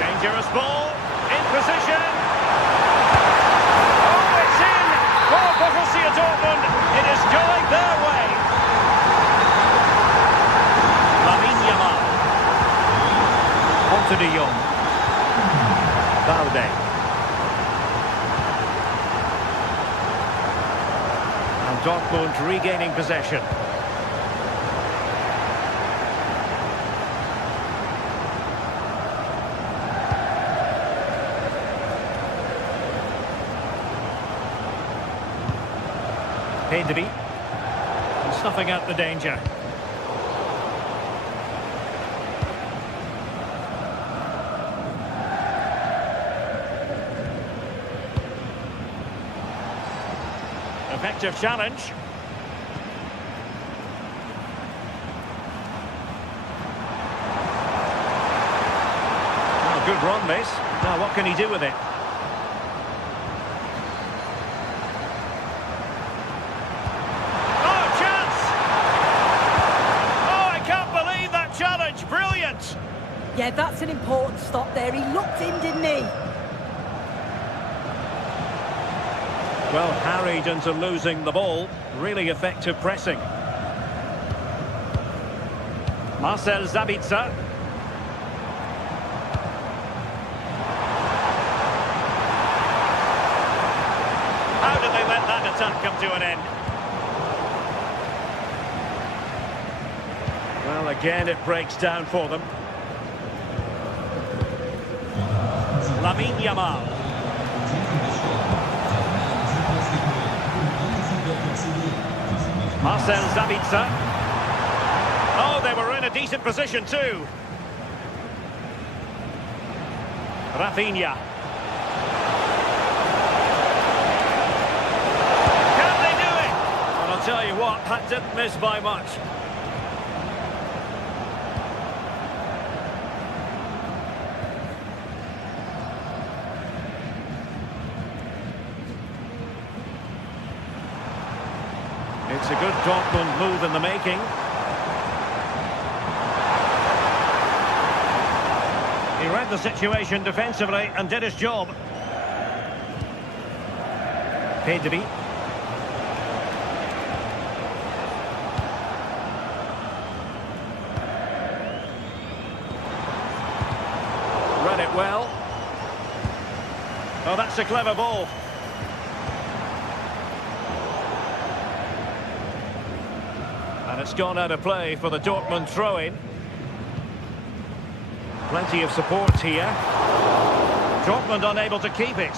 Dangerous ball. In position. Oh, it's in for Borussia Dortmund. It is going their way. Lamine Yamal. On to De Jong. Valde. And Dortmund regaining possession. Pedri. Snuffing out the danger. Effective challenge. Oh, good run, this. Now, what can he do with it? Oh, chance! Oh, I can't believe that challenge. Brilliant! Yeah, that's an important stop there. He looked in, didn't he? Well, harried into losing the ball. Really effective pressing. Marcel Sabitzer. How did they let that attack come to an end? Well, again, it breaks down for them. Lamine Yamal. Marcel Sabitzer. Oh, they were in a decent position too. Rafinha. Can they do it? And I'll tell you what, that didn't miss by much. It's a good Dortmund move in the making. He read the situation defensively and did his job. Pedri. Read it well. Oh, that's a clever ball. And it's gone out of play for the Dortmund throw-in. Plenty of support here. Dortmund unable to keep it.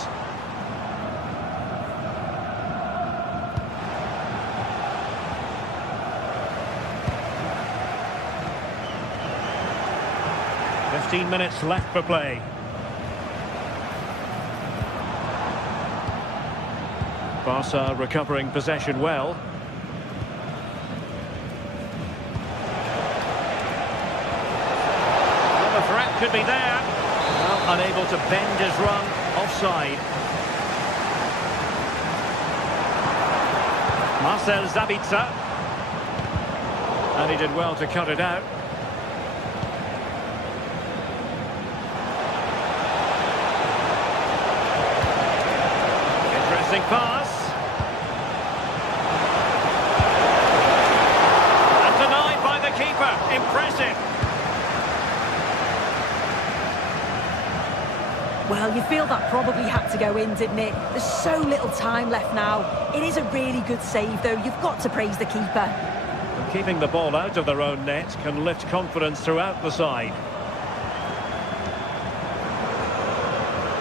"15 minutes left for play. Barca recovering possession well. Threat could be there. Well, unable to bend his run. Offside. Marcel Sabitzer. And he did well to cut it out. Promising pass. And denied by the keeper. Impressive. Well, you feel that probably had to go in, didn't it? There's so little time left now. It is a really good save, though. You've got to praise the keeper. And keeping the ball out of their own net can lift confidence throughout the side.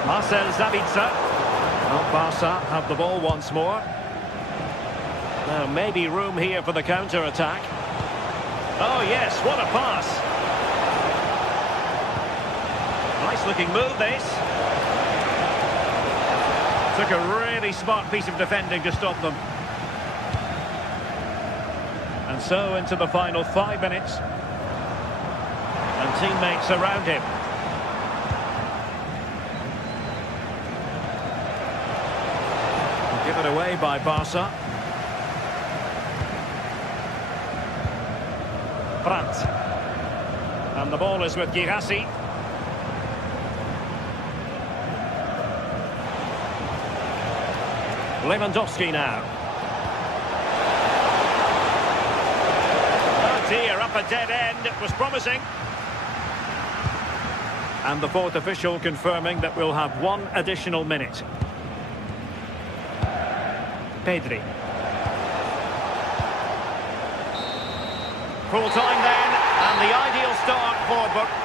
Marcel Sabitzer. Well, Barca have the ball once more. Now, maybe room here for the counter-attack. Oh, yes, what a pass. Nice-looking move, this. Took a really smart piece of defending to stop them. And so into the final 5 minutes. And teammates around him. Given away by Barca. Brandt. And the ball is with Girassi. Lewandowski now. Oh dear, up a dead end. It was promising. And the fourth official confirming that we'll have 1 additional minute. Pedri. Full time then, and the ideal start for Burke.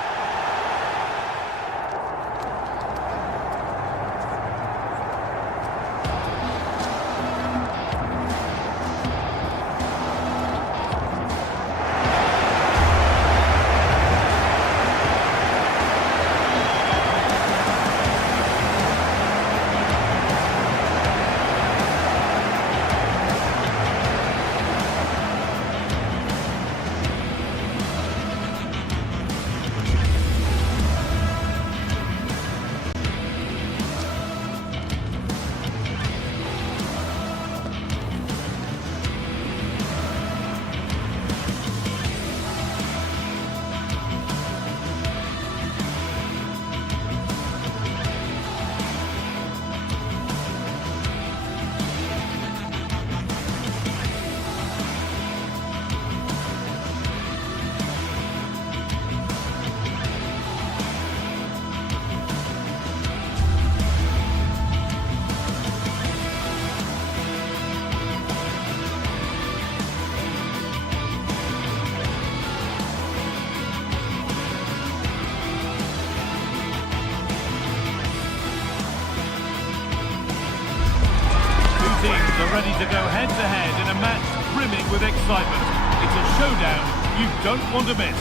Teams are ready to go head-to-head in a match brimming with excitement. It's a showdown you don't want to miss.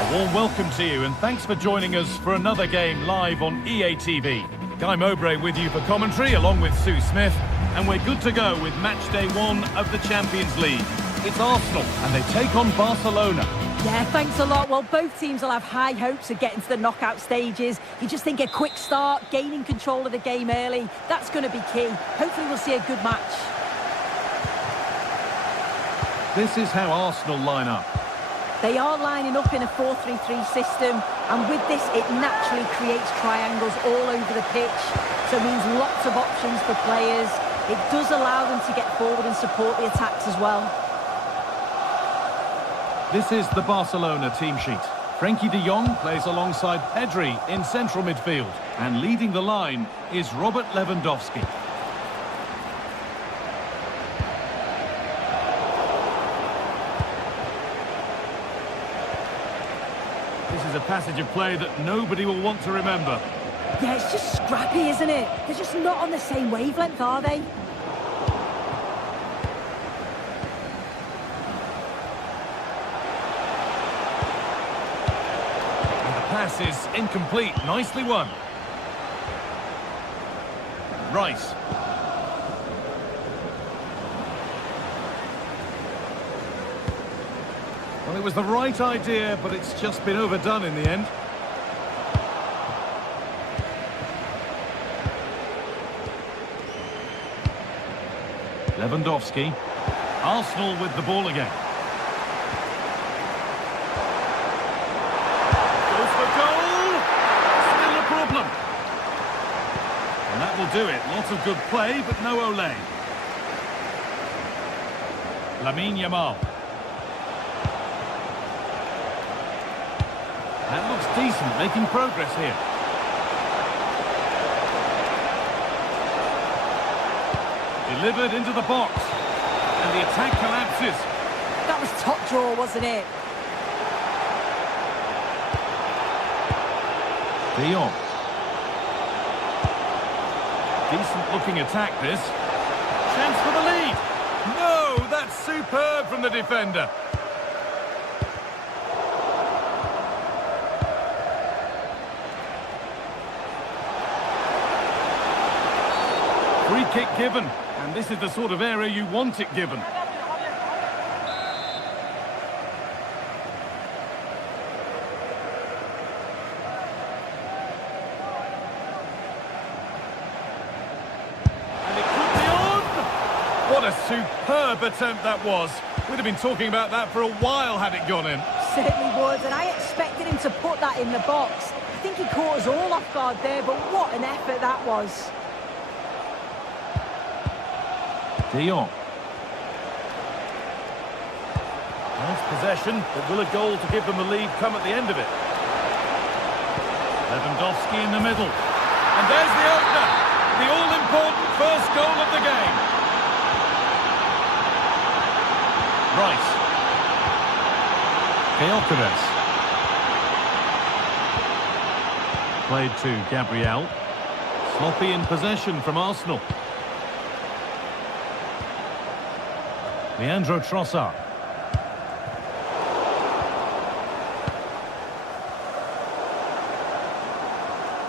A warm welcome to you and thanks for joining us for another game live on EA TV. Guy Mowbray with you for commentary along with Sue Smith, and we're good to go with match day 1 of the Champions League. It's Arsenal and they take on Barcelona. Yeah, thanks a lot. Well, both teams will have high hopes of getting to the knockout stages. You just think a quick start, gaining control of the game early, that's going to be key. Hopefully we'll see a good match. This is how Arsenal line up. They are lining up in a 4-3-3 system, and with this it naturally creates triangles all over the pitch. So it means lots of options for players. It does allow them to get forward and support the attacks as well. This is the Barcelona team sheet. Frenkie de Jong plays alongside Pedri in central midfield. And leading the line is Robert Lewandowski. This is a passage of play that nobody will want to remember. Yeah, it's just scrappy, isn't it? They're just not on the same wavelength, are they? Pass is incomplete. Nicely won. Rice. Well, it was the right idea, but it's just been overdone in the end. Lewandowski. Arsenal with the ball again. And that will do it. Lots of good play, but no Olé. Lamine Yamal. That looks decent, making progress here. Delivered into the box. And the attack collapses. That was top draw, wasn't it? De Jong. Decent looking attack this. Chance for the lead. No, that's superb from the defender. Free kick given, and this is the sort of area you want it given. And it could be on! What a superb attempt that was. We'd have been talking about that for a while had it gone in. Certainly would, and I expected him to put that in the box. I think he caught us all off guard there, but what an effort that was. De Jong. Nice possession, but will a goal to give them the lead come at the end of it? Lewandowski in the middle. And there's the opener. The all-important first goal of the game. Rice. Gyökeres. Played to Gabriel. Sloppy in possession from Arsenal. Leandro Trossard.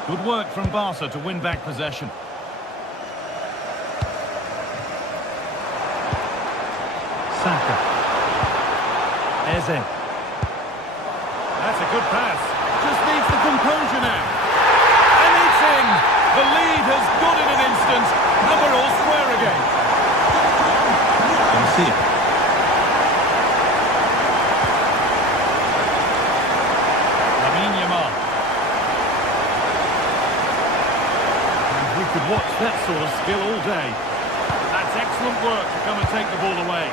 Good work from Barca to win back possession. Saka. Eze. That's a good pass. Just needs the composure now. And it's in. The lead has gone in an instant. And we're all square again. Garcia. Lamine Yamal. And we could watch that sort of skill all day. That's excellent work to come and take the ball away.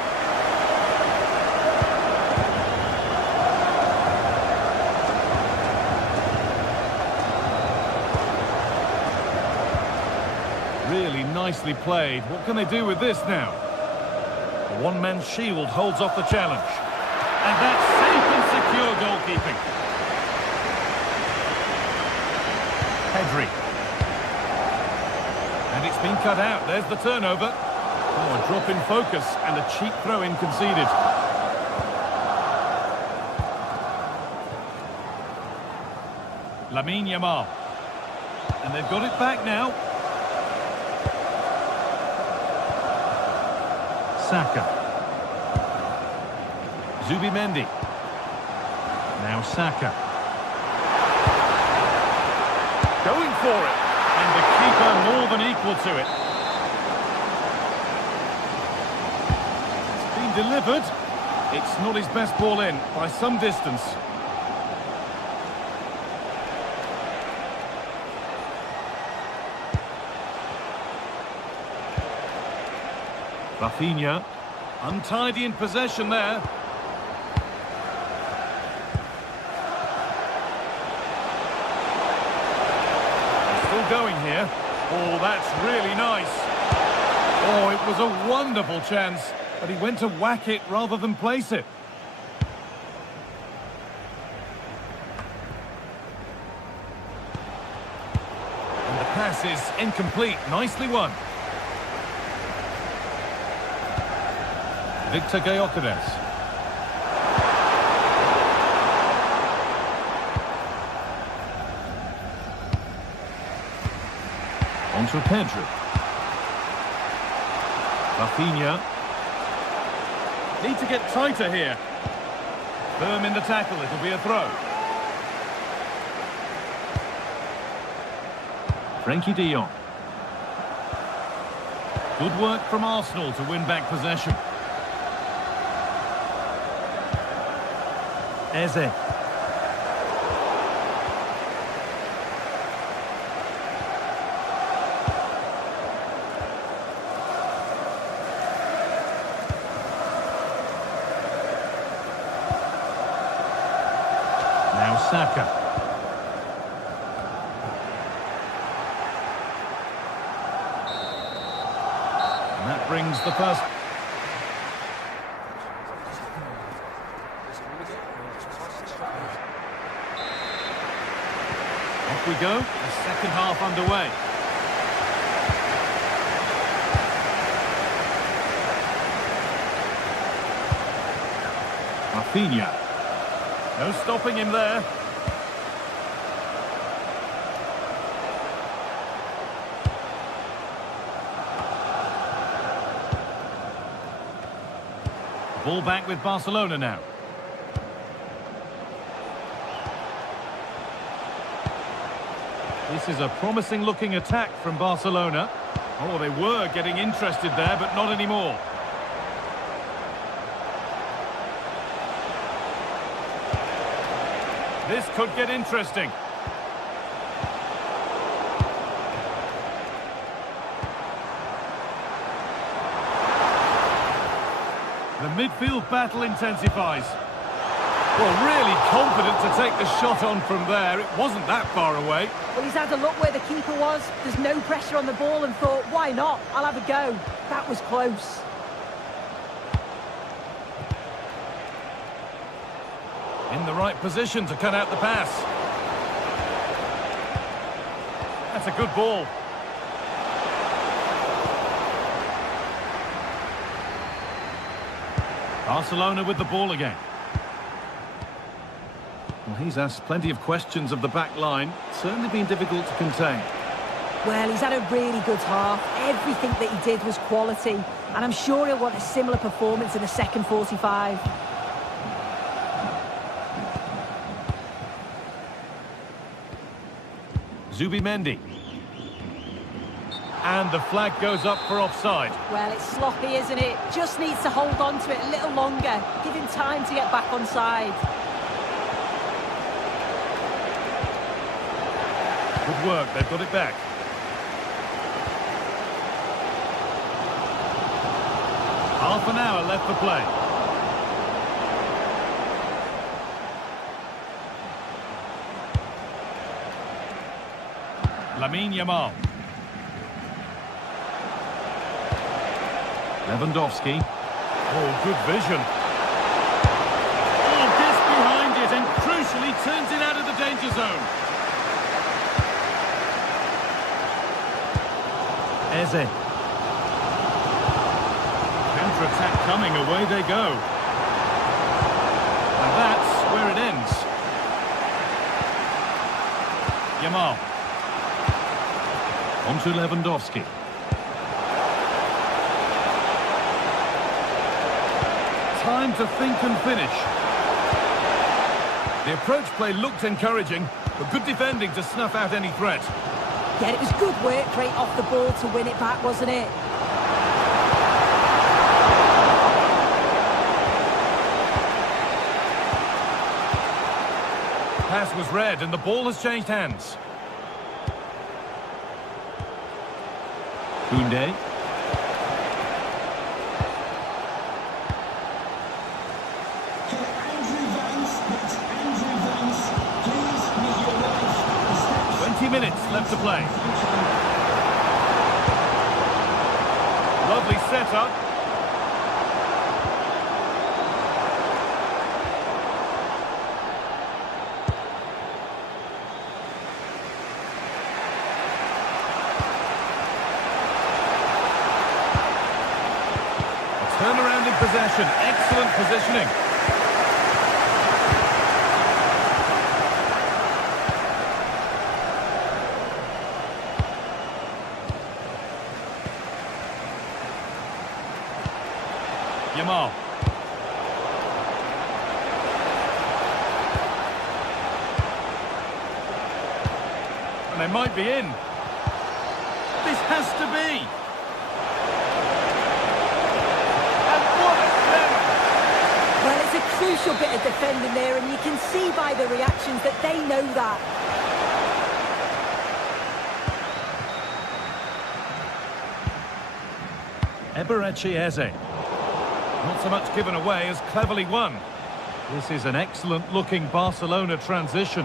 Really nicely played. What can they do with this now? The one-man shield holds off the challenge. And that's safe and secure goalkeeping. Pedri. And it's been cut out. There's the turnover. Oh, a drop in focus and a cheap throw-in conceded. Lamine Yamal. And they've got it back now. Saka. Zubimendi. Now Saka. Going for it. And the keeper more than equal to it. It's been delivered. It's not his best ball in by some distance. Rafinha, untidy in possession there. Still going here. Oh, that's really nice. Oh, it was a wonderful chance, but he went to whack it rather than place it. And the pass is incomplete. Nicely won. Victor Gyökeres. On to Pedri. Rafinha. Need to get tighter here. Firm in the tackle, it'll be a throw. Frenkie de Jong. Good work from Arsenal to win back possession. Eze. Saka. And that brings the first... Off we go, the second half underway. Rafinha. No stopping him there. Ball back with Barcelona now. This is a promising looking attack from Barcelona. Oh, they were getting interested there, but not anymore. This could get interesting. The midfield battle intensifies. Well, really confident to take the shot on from there. It wasn't that far away. Well, he's had a look where the keeper was. There's no pressure on the ball and thought, why not? I'll have a go. That was close. In the right position to cut out the pass. That's a good ball. Barcelona with the ball again. Well, he's asked plenty of questions of the back line. Certainly been difficult to contain. Well, he's had a really good half. Everything that he did was quality. And I'm sure he'll want a similar performance in the second 45. Zubimendi. And the flag goes up for offside. Well, it's sloppy, isn't it? Just needs to hold on to it a little longer. Give him time to get back on side. Good work, they've got it back. Half an hour left for play. Lamine Yamal. Lewandowski. Oh, good vision. Oh, gets behind it and crucially turns it out of the danger zone. Eze. Counter-attack coming, away they go. And that's where it ends. Yamal. On to Lewandowski. Time to think and finish. The approach play looked encouraging, but good defending to snuff out any threat. Yeah, it was good work right off the ball to win it back, wasn't it? Pass was read and the ball has changed hands. Koundé. Andrew Vance, that's Andrew Vance. Please make your way. The steps. 20 minutes left to play. Lovely setup. Turnaround in possession. Excellent positioning. Yamal. And they might be in. This has to be. Well, it's a crucial bit of defending there, and you can see by the reactions that they know that. Eberechi Eze. Not so much given away as cleverly won. This is an excellent-looking Barcelona transition.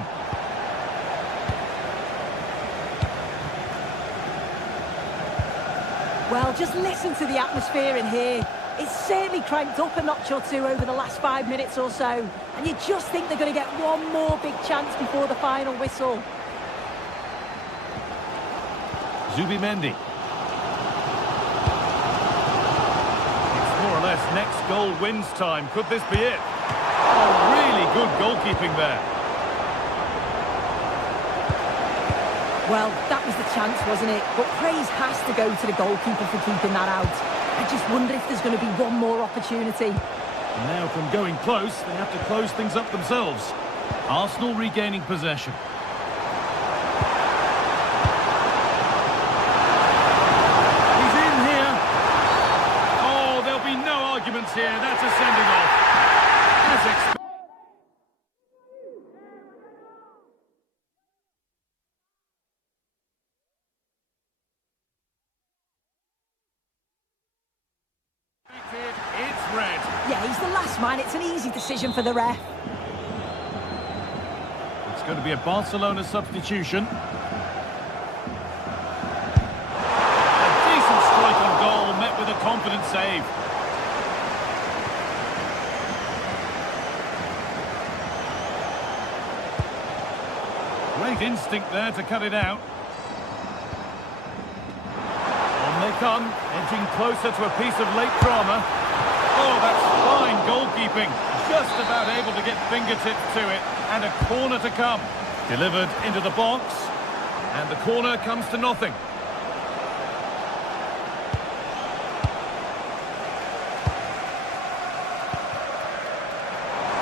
Well, just listen to the atmosphere in here. It's certainly cranked up a notch or two over the last 5 minutes or so. And you just think they're going to get one more big chance before the final whistle. Zubimendi. It's more or less next goal wins time. Could this be it? Oh, really good goalkeeping there. Well, that was the chance, wasn't it? But praise has to go to the goalkeeper for keeping that out. I just wonder if there's going to be one more opportunity. And now from going close, they have to close things up themselves. Arsenal regaining possession. He's in here. Oh, there'll be no arguments here. That's a sending off. As expected. It's red. Yeah, he's the last man. It's an easy decision for the ref. It's going to be a Barcelona substitution. A decent strike on goal, met with a confident save. Great instinct there to cut it out. On they come, edging closer to a piece of late drama. Oh, that's fine goalkeeping. Just about able to get fingertips to it. And a corner to come. Delivered into the box. And the corner comes to nothing.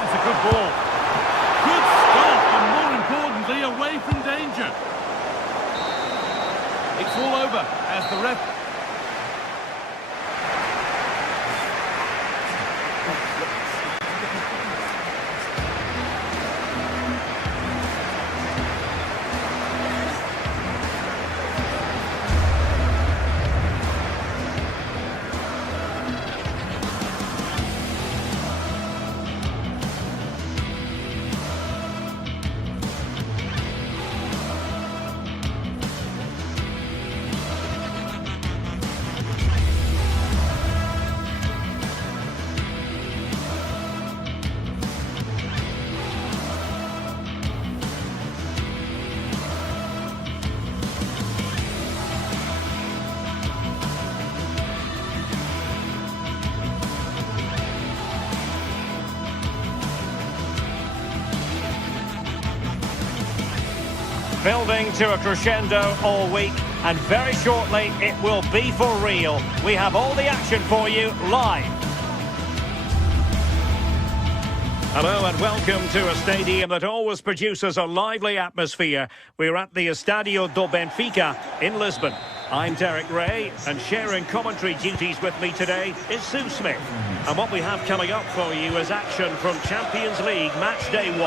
That's a good ball. Good stop, and more importantly, away from danger. It's all over as the ref... Building to a crescendo all week, and very shortly it will be for real. We have all the action for you live. Hello and welcome to a stadium that always produces a lively atmosphere. We're at the Estadio do Benfica in Lisbon. I'm Derek Ray, and sharing commentary duties with me today is Sue Smith. And what we have coming up for you is action from Champions League match day 1.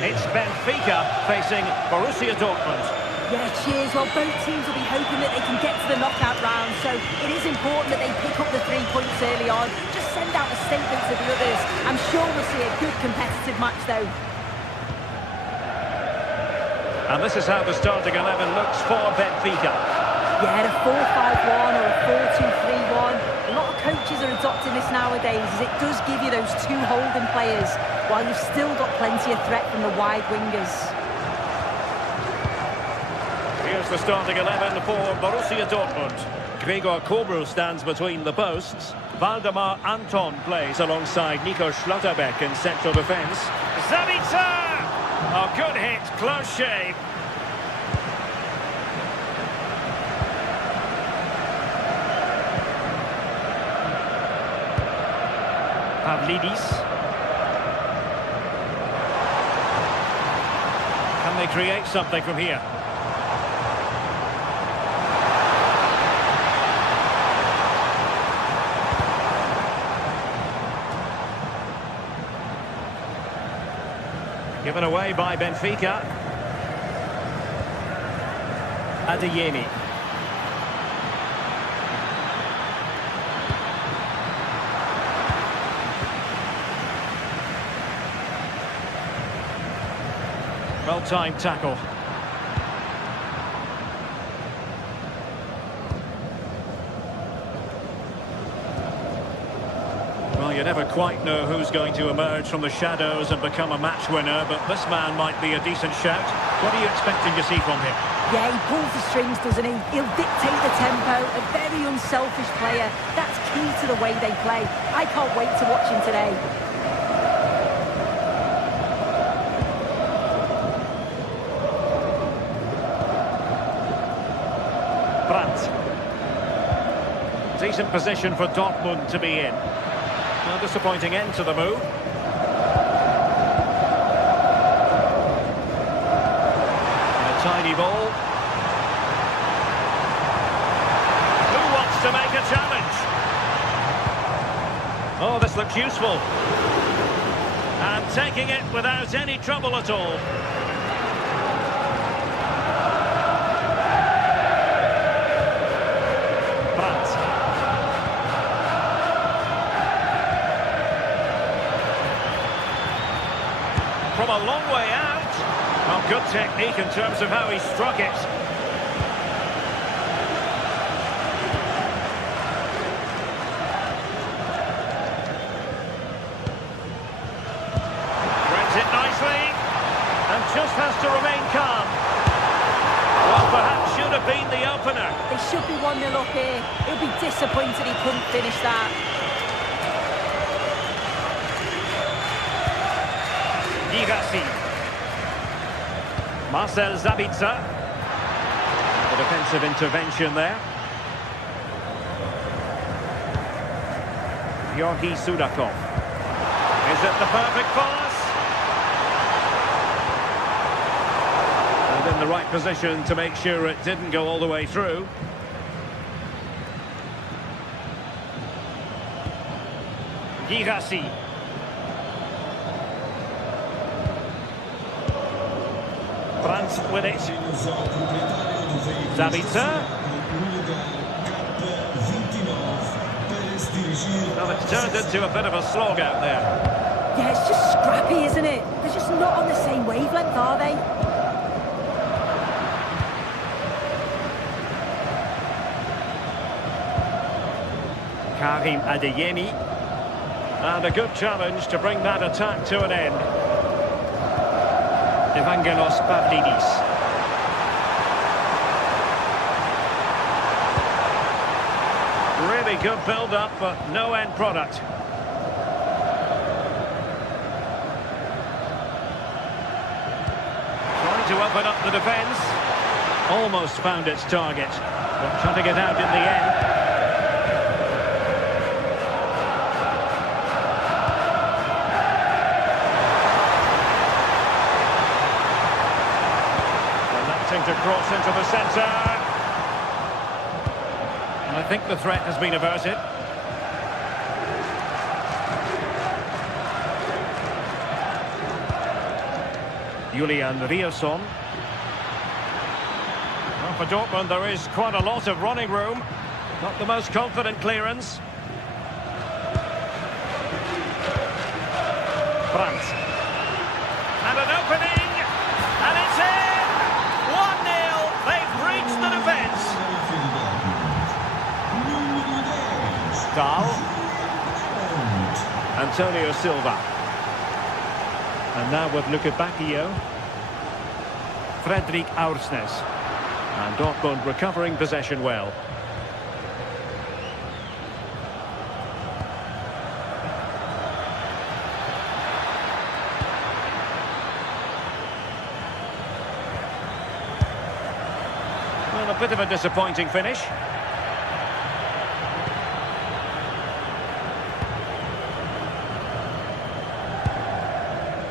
It's Benfica facing Borussia Dortmund. Yeah, cheers. Well, both teams will be hoping that they can get to the knockout round, so it is important that they pick up the 3 points early on. Just send out a statement to the others. I'm sure we'll see a good competitive match, though. And this is how the starting 11 looks for Benfica. Yeah, a 4-5-1 or a 4-2-3-1. A lot of coaches are adopting this nowadays, as it does give you those 2 holding players, while you've still got plenty of threat from the wide wingers. Here's the starting 11 for Borussia Dortmund. Gregor Kobel stands between the posts. Waldemar Anton plays alongside Nico Schlotterbeck in central defence. Zabitzer! Oh, good hit, close shave. Pavlidis. Can they create something from here? Given away by Benfica. Adeyemi. Well-timed tackle. Well, you never quite know who's going to emerge from the shadows and become a match winner, but this man might be a decent shout. What are you expecting to see from him? Yeah, he pulls the strings, doesn't he? He'll dictate the tempo, a very unselfish player. That's key to the way they play. I can't wait to watch him today. Brandt. Decent position for Dortmund to be in. A disappointing end to the move. A tiny ball. Who wants to make a challenge? Oh, this looks useful. And taking it without any trouble at all. From a long way out. Well, good technique in terms of how he struck it. Threads it nicely. And just has to remain calm. Well, perhaps should have been the opener. They should be 1-0 up here. He'll be disappointed he couldn't finish that. Marcel Sabitzer. The defensive intervention there. Georgi Sudakov. Is it the perfect pass? And in the right position to make sure it didn't go all the way through. Girassi. Brandt with it. Sabitzer. Well, it's turned into a bit of a slog out there. Yeah, it's just scrappy, isn't it? They're just not on the same wavelength, are they? Karim Adeyemi. And a good challenge to bring that attack to an end. Evangelos Pavlidis. Really good build-up, but no end product. Trying to open up the defence. Almost found its target, but shutting it out in the end. To cross into the centre. And I think the threat has been averted. Julian Riosson. Well, for Dortmund there is quite a lot of running room. Not the most confident clearance. Brandt. And an opening. And it's in! 1-0, they've reached the defence. Dahl. Antonio Silva. And now with Luca Bacchio. Fredrik Aursnes. And Dortmund recovering possession well. Well, a bit of a disappointing finish.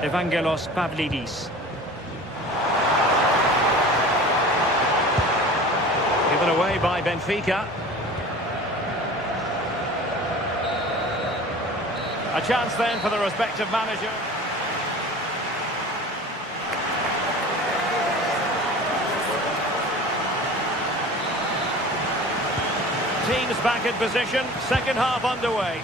Evangelos Pavlidis. Given away by Benfica. A chance then for the respective manager. Teams back in position, second half underway.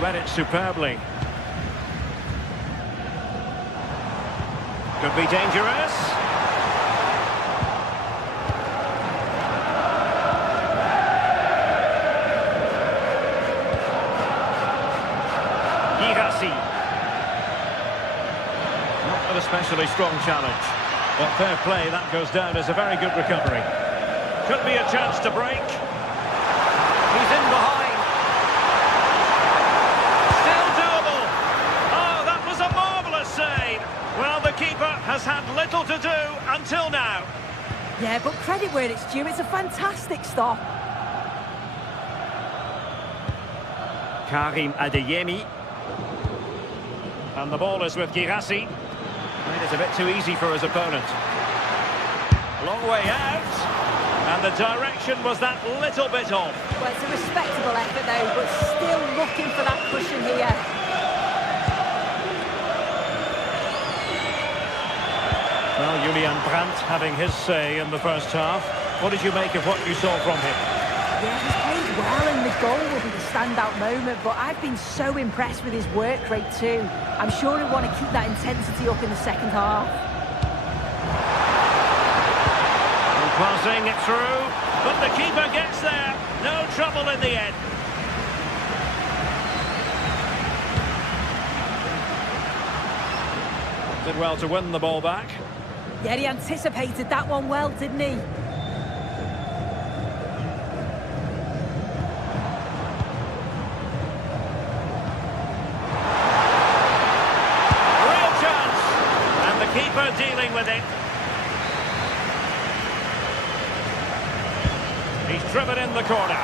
read it superbly. Could be dangerous. Not an especially strong challenge. But fair play, that goes down as a very good recovery. Could be a chance to break. He's in behind. Still doable. Oh, that was a marvellous save. Well, the keeper has had little to do until now. Yeah, but credit where it's due. It's a fantastic stop. Karim Adeyemi. And the ball is with Girassi. Made it a bit too easy for his opponent. Long way out. And the direction was that little bit off. Well, it's a respectable effort though, but still looking for that cushion here. Well, Julian Brandt having his say in the first half. What did you make of what you saw from him? Yeah, he's played well and the goal will be the standout moment, but I've been so impressed with his work rate too. I'm sure he'll want to keep that intensity up in the second half. And passing it through, but the keeper gets there. No trouble in the end. Did well to win the ball back. Yeah, he anticipated that one well, didn't he? Keeper dealing with it. He's driven in the corner.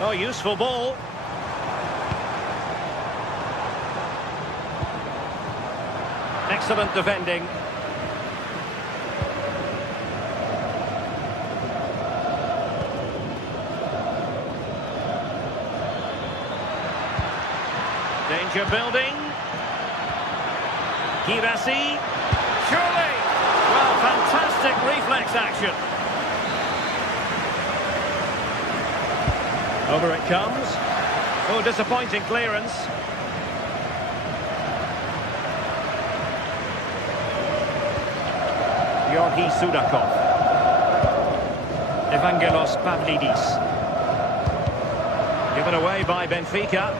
Oh, useful ball. Excellent defending. Danger building. Girassi. Surely. Well, fantastic reflex action. Over it comes. Oh, disappointing clearance. Georgi Sudakov. Evangelos Pavlidis. Given away by Benfica.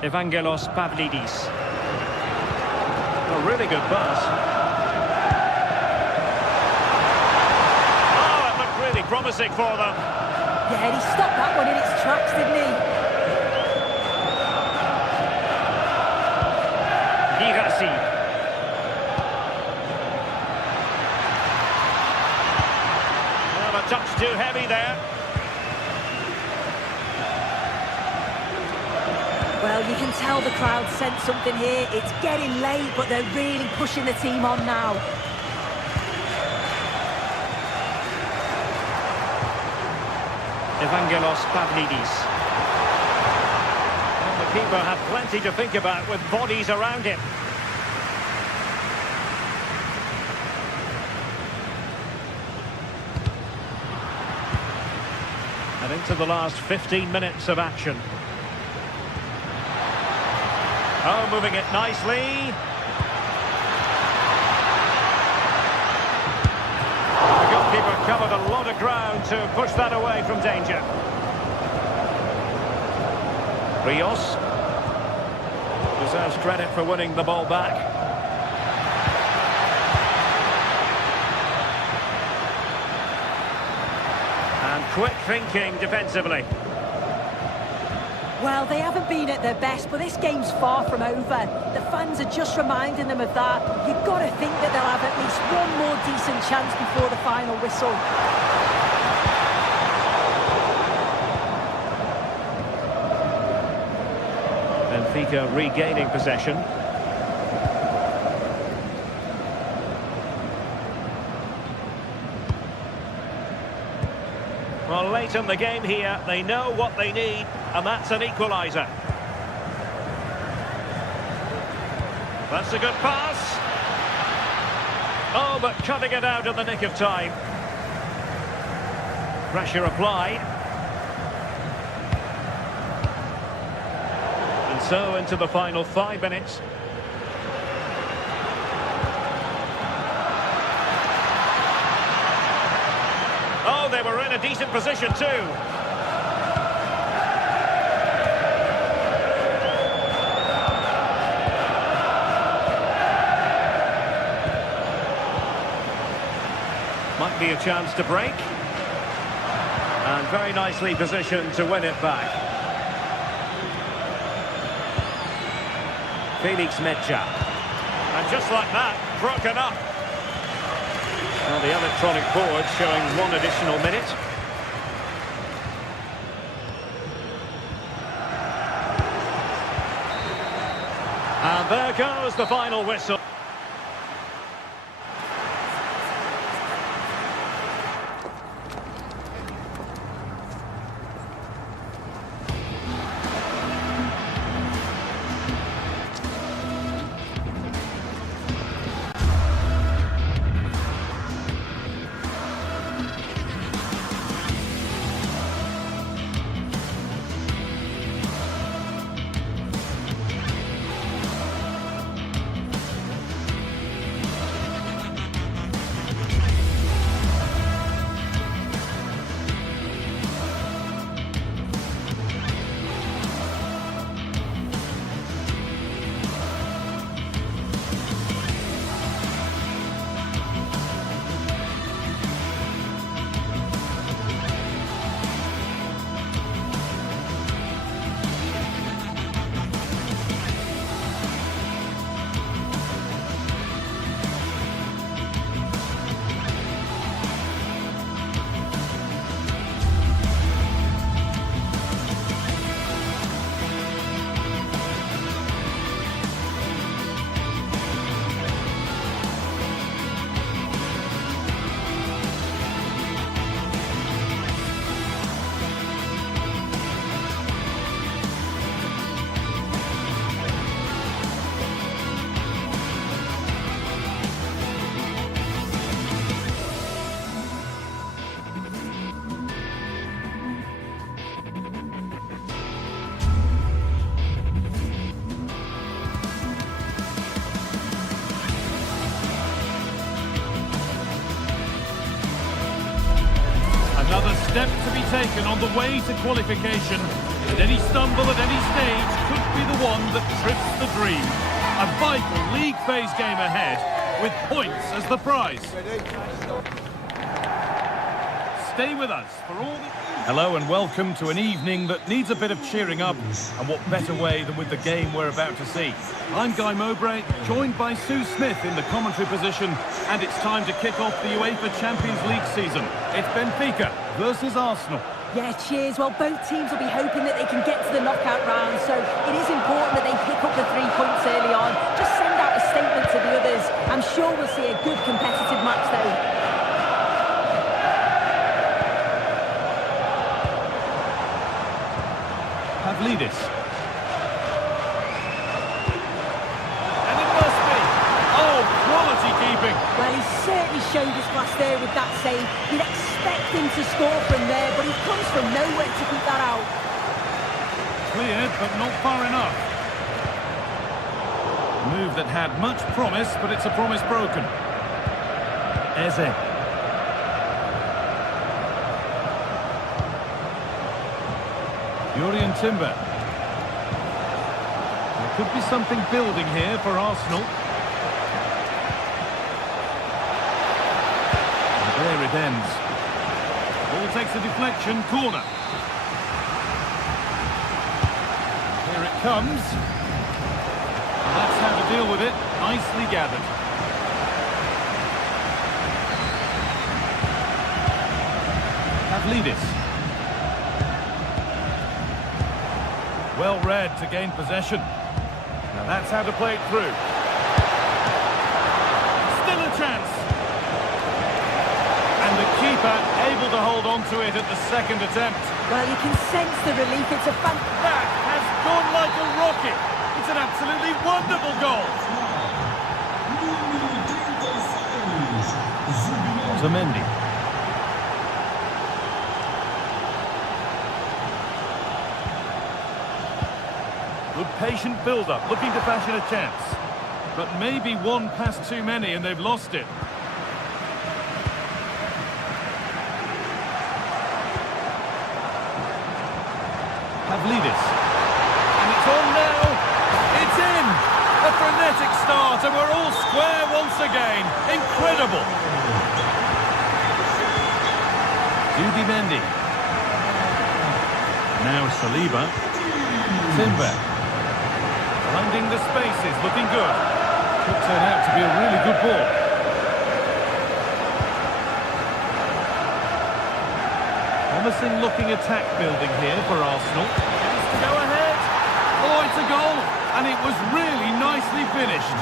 Evangelos Pavlidis. A really good pass. Oh, it looked really promising for them. Yeah, he stopped that one in its tracks, didn't he? Girassi. Well, a touch too heavy there. Well, you can tell the crowd sensed something here. It's getting late, but they're really pushing the team on now. Evangelos Pavlidis. Well, the keeper had plenty to think about with bodies around him. And into the last 15 minutes of action. Oh, moving it nicely. The goalkeeper covered a lot of ground to push that away from danger. Rios deserves credit for winning the ball back. And quick thinking defensively. Well, they haven't been at their best, but this game's far from over. The fans are just reminding them of that. You've got to think that they'll have at least one more decent chance before the final whistle. Benfica regaining possession. Well, late in the game here, they know what they need. and that's an equaliser. That's a good pass. Oh, but cutting it out in the nick of time. Pressure applied. And so into the final 5 minutes. Oh, they were in a decent position too. Might be a chance to break. And very nicely positioned to win it back. Felix Mecha. And just like that, broken up. Well, the electronic board showing 1 additional minute. And there goes the final whistle. Another step to be taken on the way to qualification, and any stumble at any stage could be the one that trips the dream. A vital league phase game ahead, with points as the prize. Stay with us for all the... Hello and welcome to an evening that needs a bit of cheering up, and what better way than with the game we're about to see. I'm Guy Mowbray, joined by Sue Smith in the commentary position, and it's time to kick off the UEFA Champions League season. It's Benfica versus Arsenal. Yeah, cheers. Well, both teams will be hoping that they can get to the knockout round, so it is important that they pick up the 3 points early on. Just send out a statement to the others. I'm sure we'll see a good competitive match though. Pavlidis. And it must be. Oh, quality keeping. Well, he certainly showed his class there with that save. You'd expect him to score from there, but he comes from nowhere to keep that out. Cleared, but not far enough. A move that had much promise, but it's a promise broken. Eze. Jurrien Timber. There could be something building here for Arsenal. And there it ends. Ball takes a deflection, corner. Here it comes. And that's how to deal with it. Nicely gathered. Pavlidis. Well read to gain possession. Now that's how to play it through. Still a chance. And the keeper able to hold on to it at the second attempt. Well, you can sense the relief. It's a fan... That has gone like a rocket. It's an absolutely wonderful goal. Zamendi. Good patient build-up, looking to fashion a chance. But maybe one pass too many and they've lost it. Pavlidis. And it's on now. It's in. A frenetic start and we're all square once again. Incredible. Mendy. Now Saliba. Timber. Finding the spaces, looking good. Could turn out to be a really good ball. Promising looking attack building here for Arsenal. Chance to go ahead. Oh, it's a goal. And it was really nicely finished.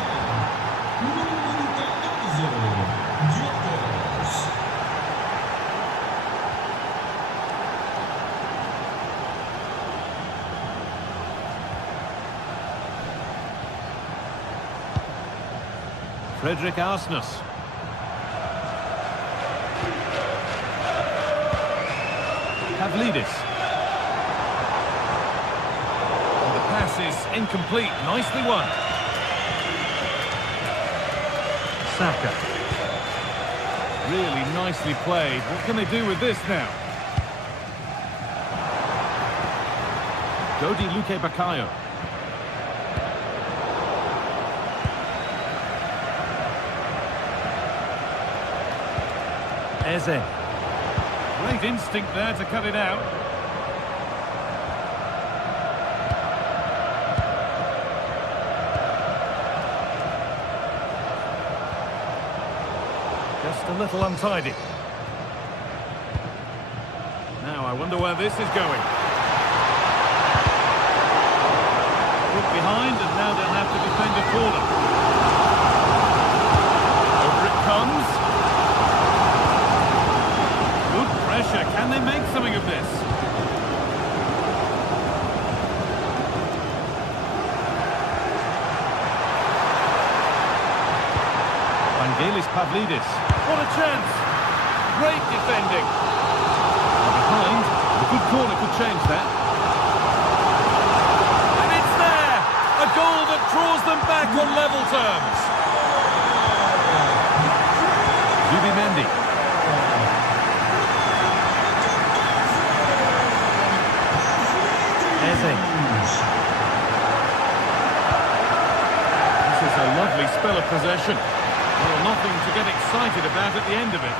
Frederick Arsnes. Pavlidis. And the pass is incomplete. Nicely won. Saka. Really nicely played. What can they do with this now? Dodi Luque Bakayo. Eze. Great instinct there to cut it out. Just a little untidy. Now I wonder where this is going. Put behind and now they'll have to defend a corner. Over it comes. Can they make something of this? Vangelis Pavlidis. What a chance! Great defending. Behind, a good corner could change that. And it's there! A goal that draws them back on level terms. Mendy. This is a lovely spell of possession. Well, nothing to get excited about at the end of it.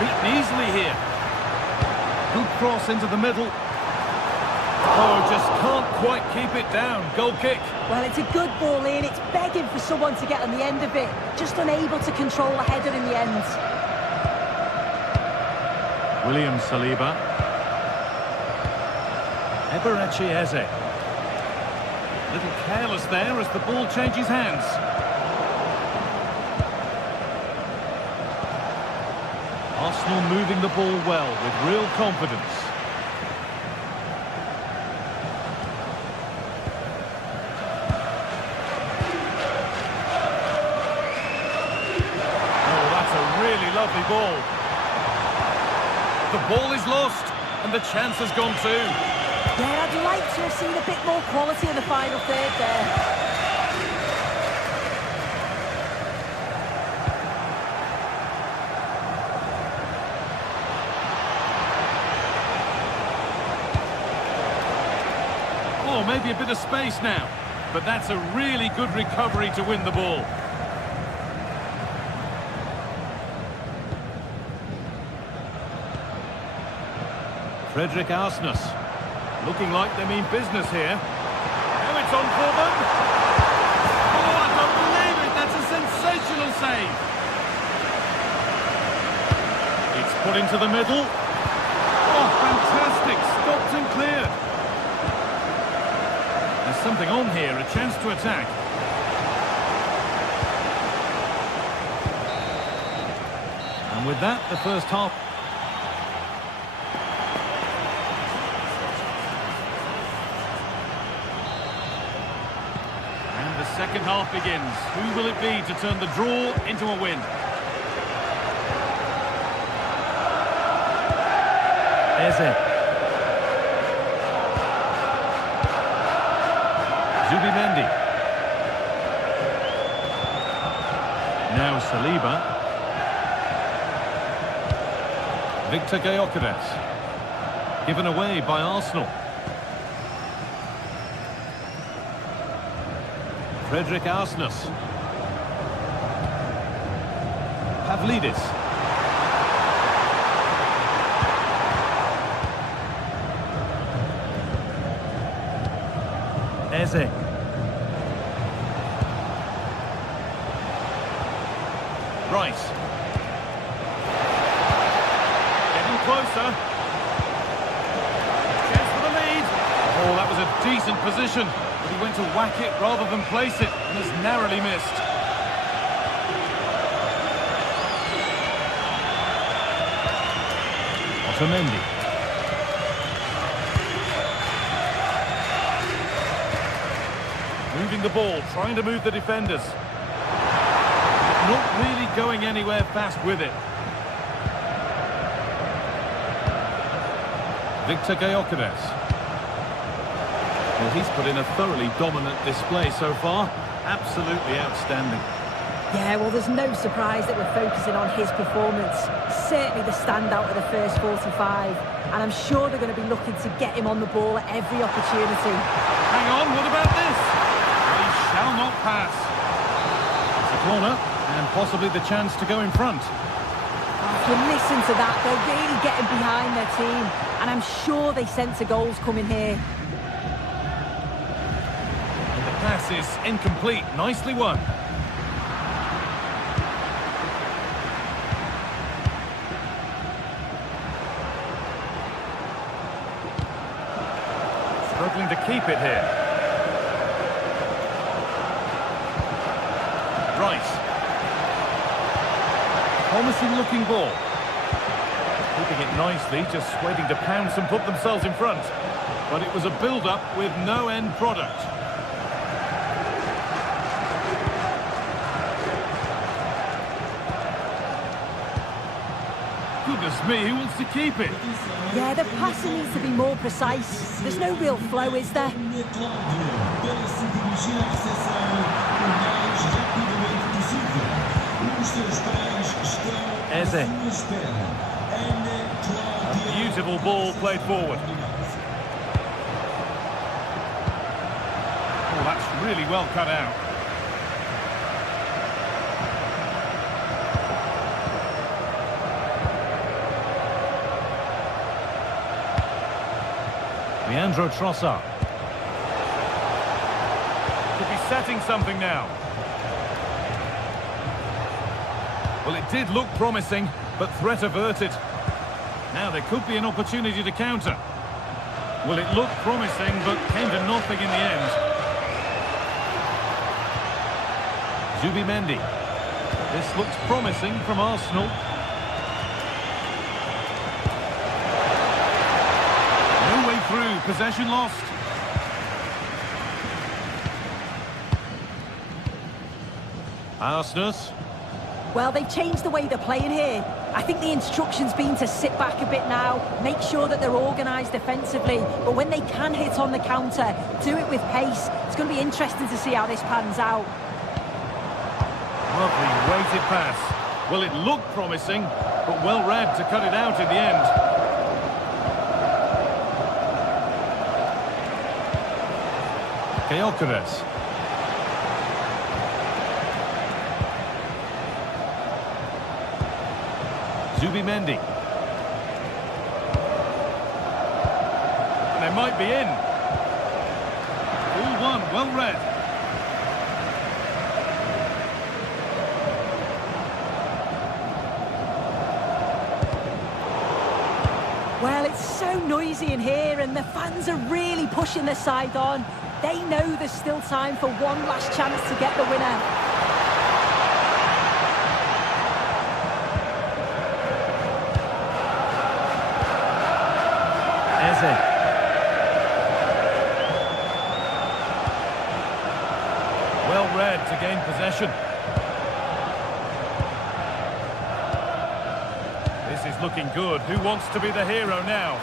Beaten easily here. Good cross into the middle. Oh, just can't quite keep it down. Goal kick. Well, it's a good ball in. It's begging for someone to get on the end of it. Just unable to control the header in the end. William Saliba. Eberechi Eze. A little careless there as the ball changes hands. Arsenal moving the ball well with real confidence. Oh, that's a really lovely ball. The ball is lost, and the chance has gone too. Yeah, I'd like to have seen a bit more quality in the final third there. Oh, maybe a bit of space now. But that's a really good recovery to win the ball. Frederick Arsnes, looking like they mean business here. Now it's on for them. Oh, I don't believe it. That's a sensational save. It's put into the middle. Oh, fantastic. Stopped and cleared. There's something on here, a chance to attack. And with that, the first half. And the second half begins. Who will it be to turn the draw into a win? Eze. Zubimendi. Now Saliba. Victor Gyökeres. Given away by Arsenal. Frederick Arsnes. Pavlidis. Eze. Rice. Getting closer. Chance for the lead. Oh, that was a decent position, but he went to whack it rather than place it, and has narrowly missed. Otamendi. Moving the ball, trying to move the defenders. Not really going anywhere fast with it. Victor Gyökeres. Well, he's put in a thoroughly dominant display so far. Absolutely outstanding. Yeah, well, there's no surprise that we're focusing on his performance. Certainly the standout of the first 45. And I'm sure they're going to be looking to get him on the ball at every opportunity. Hang on, what about this? He shall not pass. It's a corner, and possibly the chance to go in front. If you listen to that, they're really getting behind their team. And I'm sure they sense a goal's coming here. And the pass is incomplete. Nicely won. Struggling to keep it here. Rice. Promising looking ball. Keeping it nicely, just waiting to pounce and put themselves in front. But it was a build-up with no end product. Goodness me, who wants to keep it? Yeah, the passing needs to be more precise. There's no real flow, is there? Eze. A beautiful ball played forward. Oh, that's really well cut out. Leandro Trossard. Could be setting something now. Well, it did look promising, but threat averted. Now there could be an opportunity to counter. Well, it looked promising, but came to nothing in the end. Zubimendi. This looks promising from Arsenal. No way through, possession lost. Arsnes. Well, they've changed the way they're playing here. I think the instruction's been to sit back a bit now, make sure that they're organised defensively, but when they can hit on the counter, do it with pace. It's going to be interesting to see how this pans out. Lovely weighted pass. Well, it looked promising, but well read to cut it out in the end. Gyökeres. Zubimendi. And they might be in. All one, well read. Well, it's so noisy in here and the fans are really pushing their side on. They know there's still time for one last chance to get the winner. Eze. Well read to gain possession. This is looking good. Who wants to be the hero now?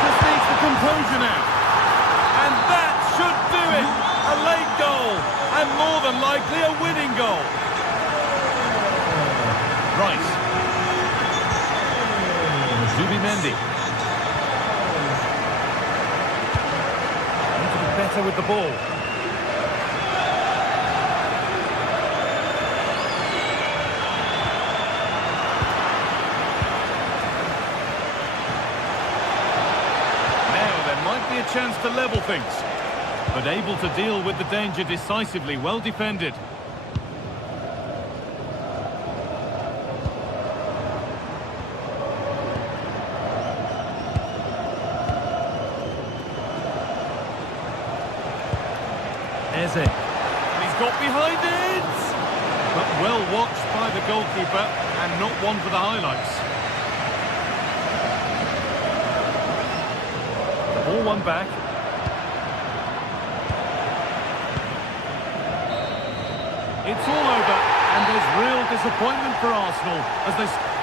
Just needs the composure now. And that should do it. A late goal. And more than likely a winning goal. Rice. Zubimendi. Need to be better with the ball. Might be a chance to level things, but able to deal with the danger decisively. Well defended. Eze. He's got behind it! But well watched by the goalkeeper, and not one for the highlights. All one back. It's all over, and there's real disappointment for Arsenal as they...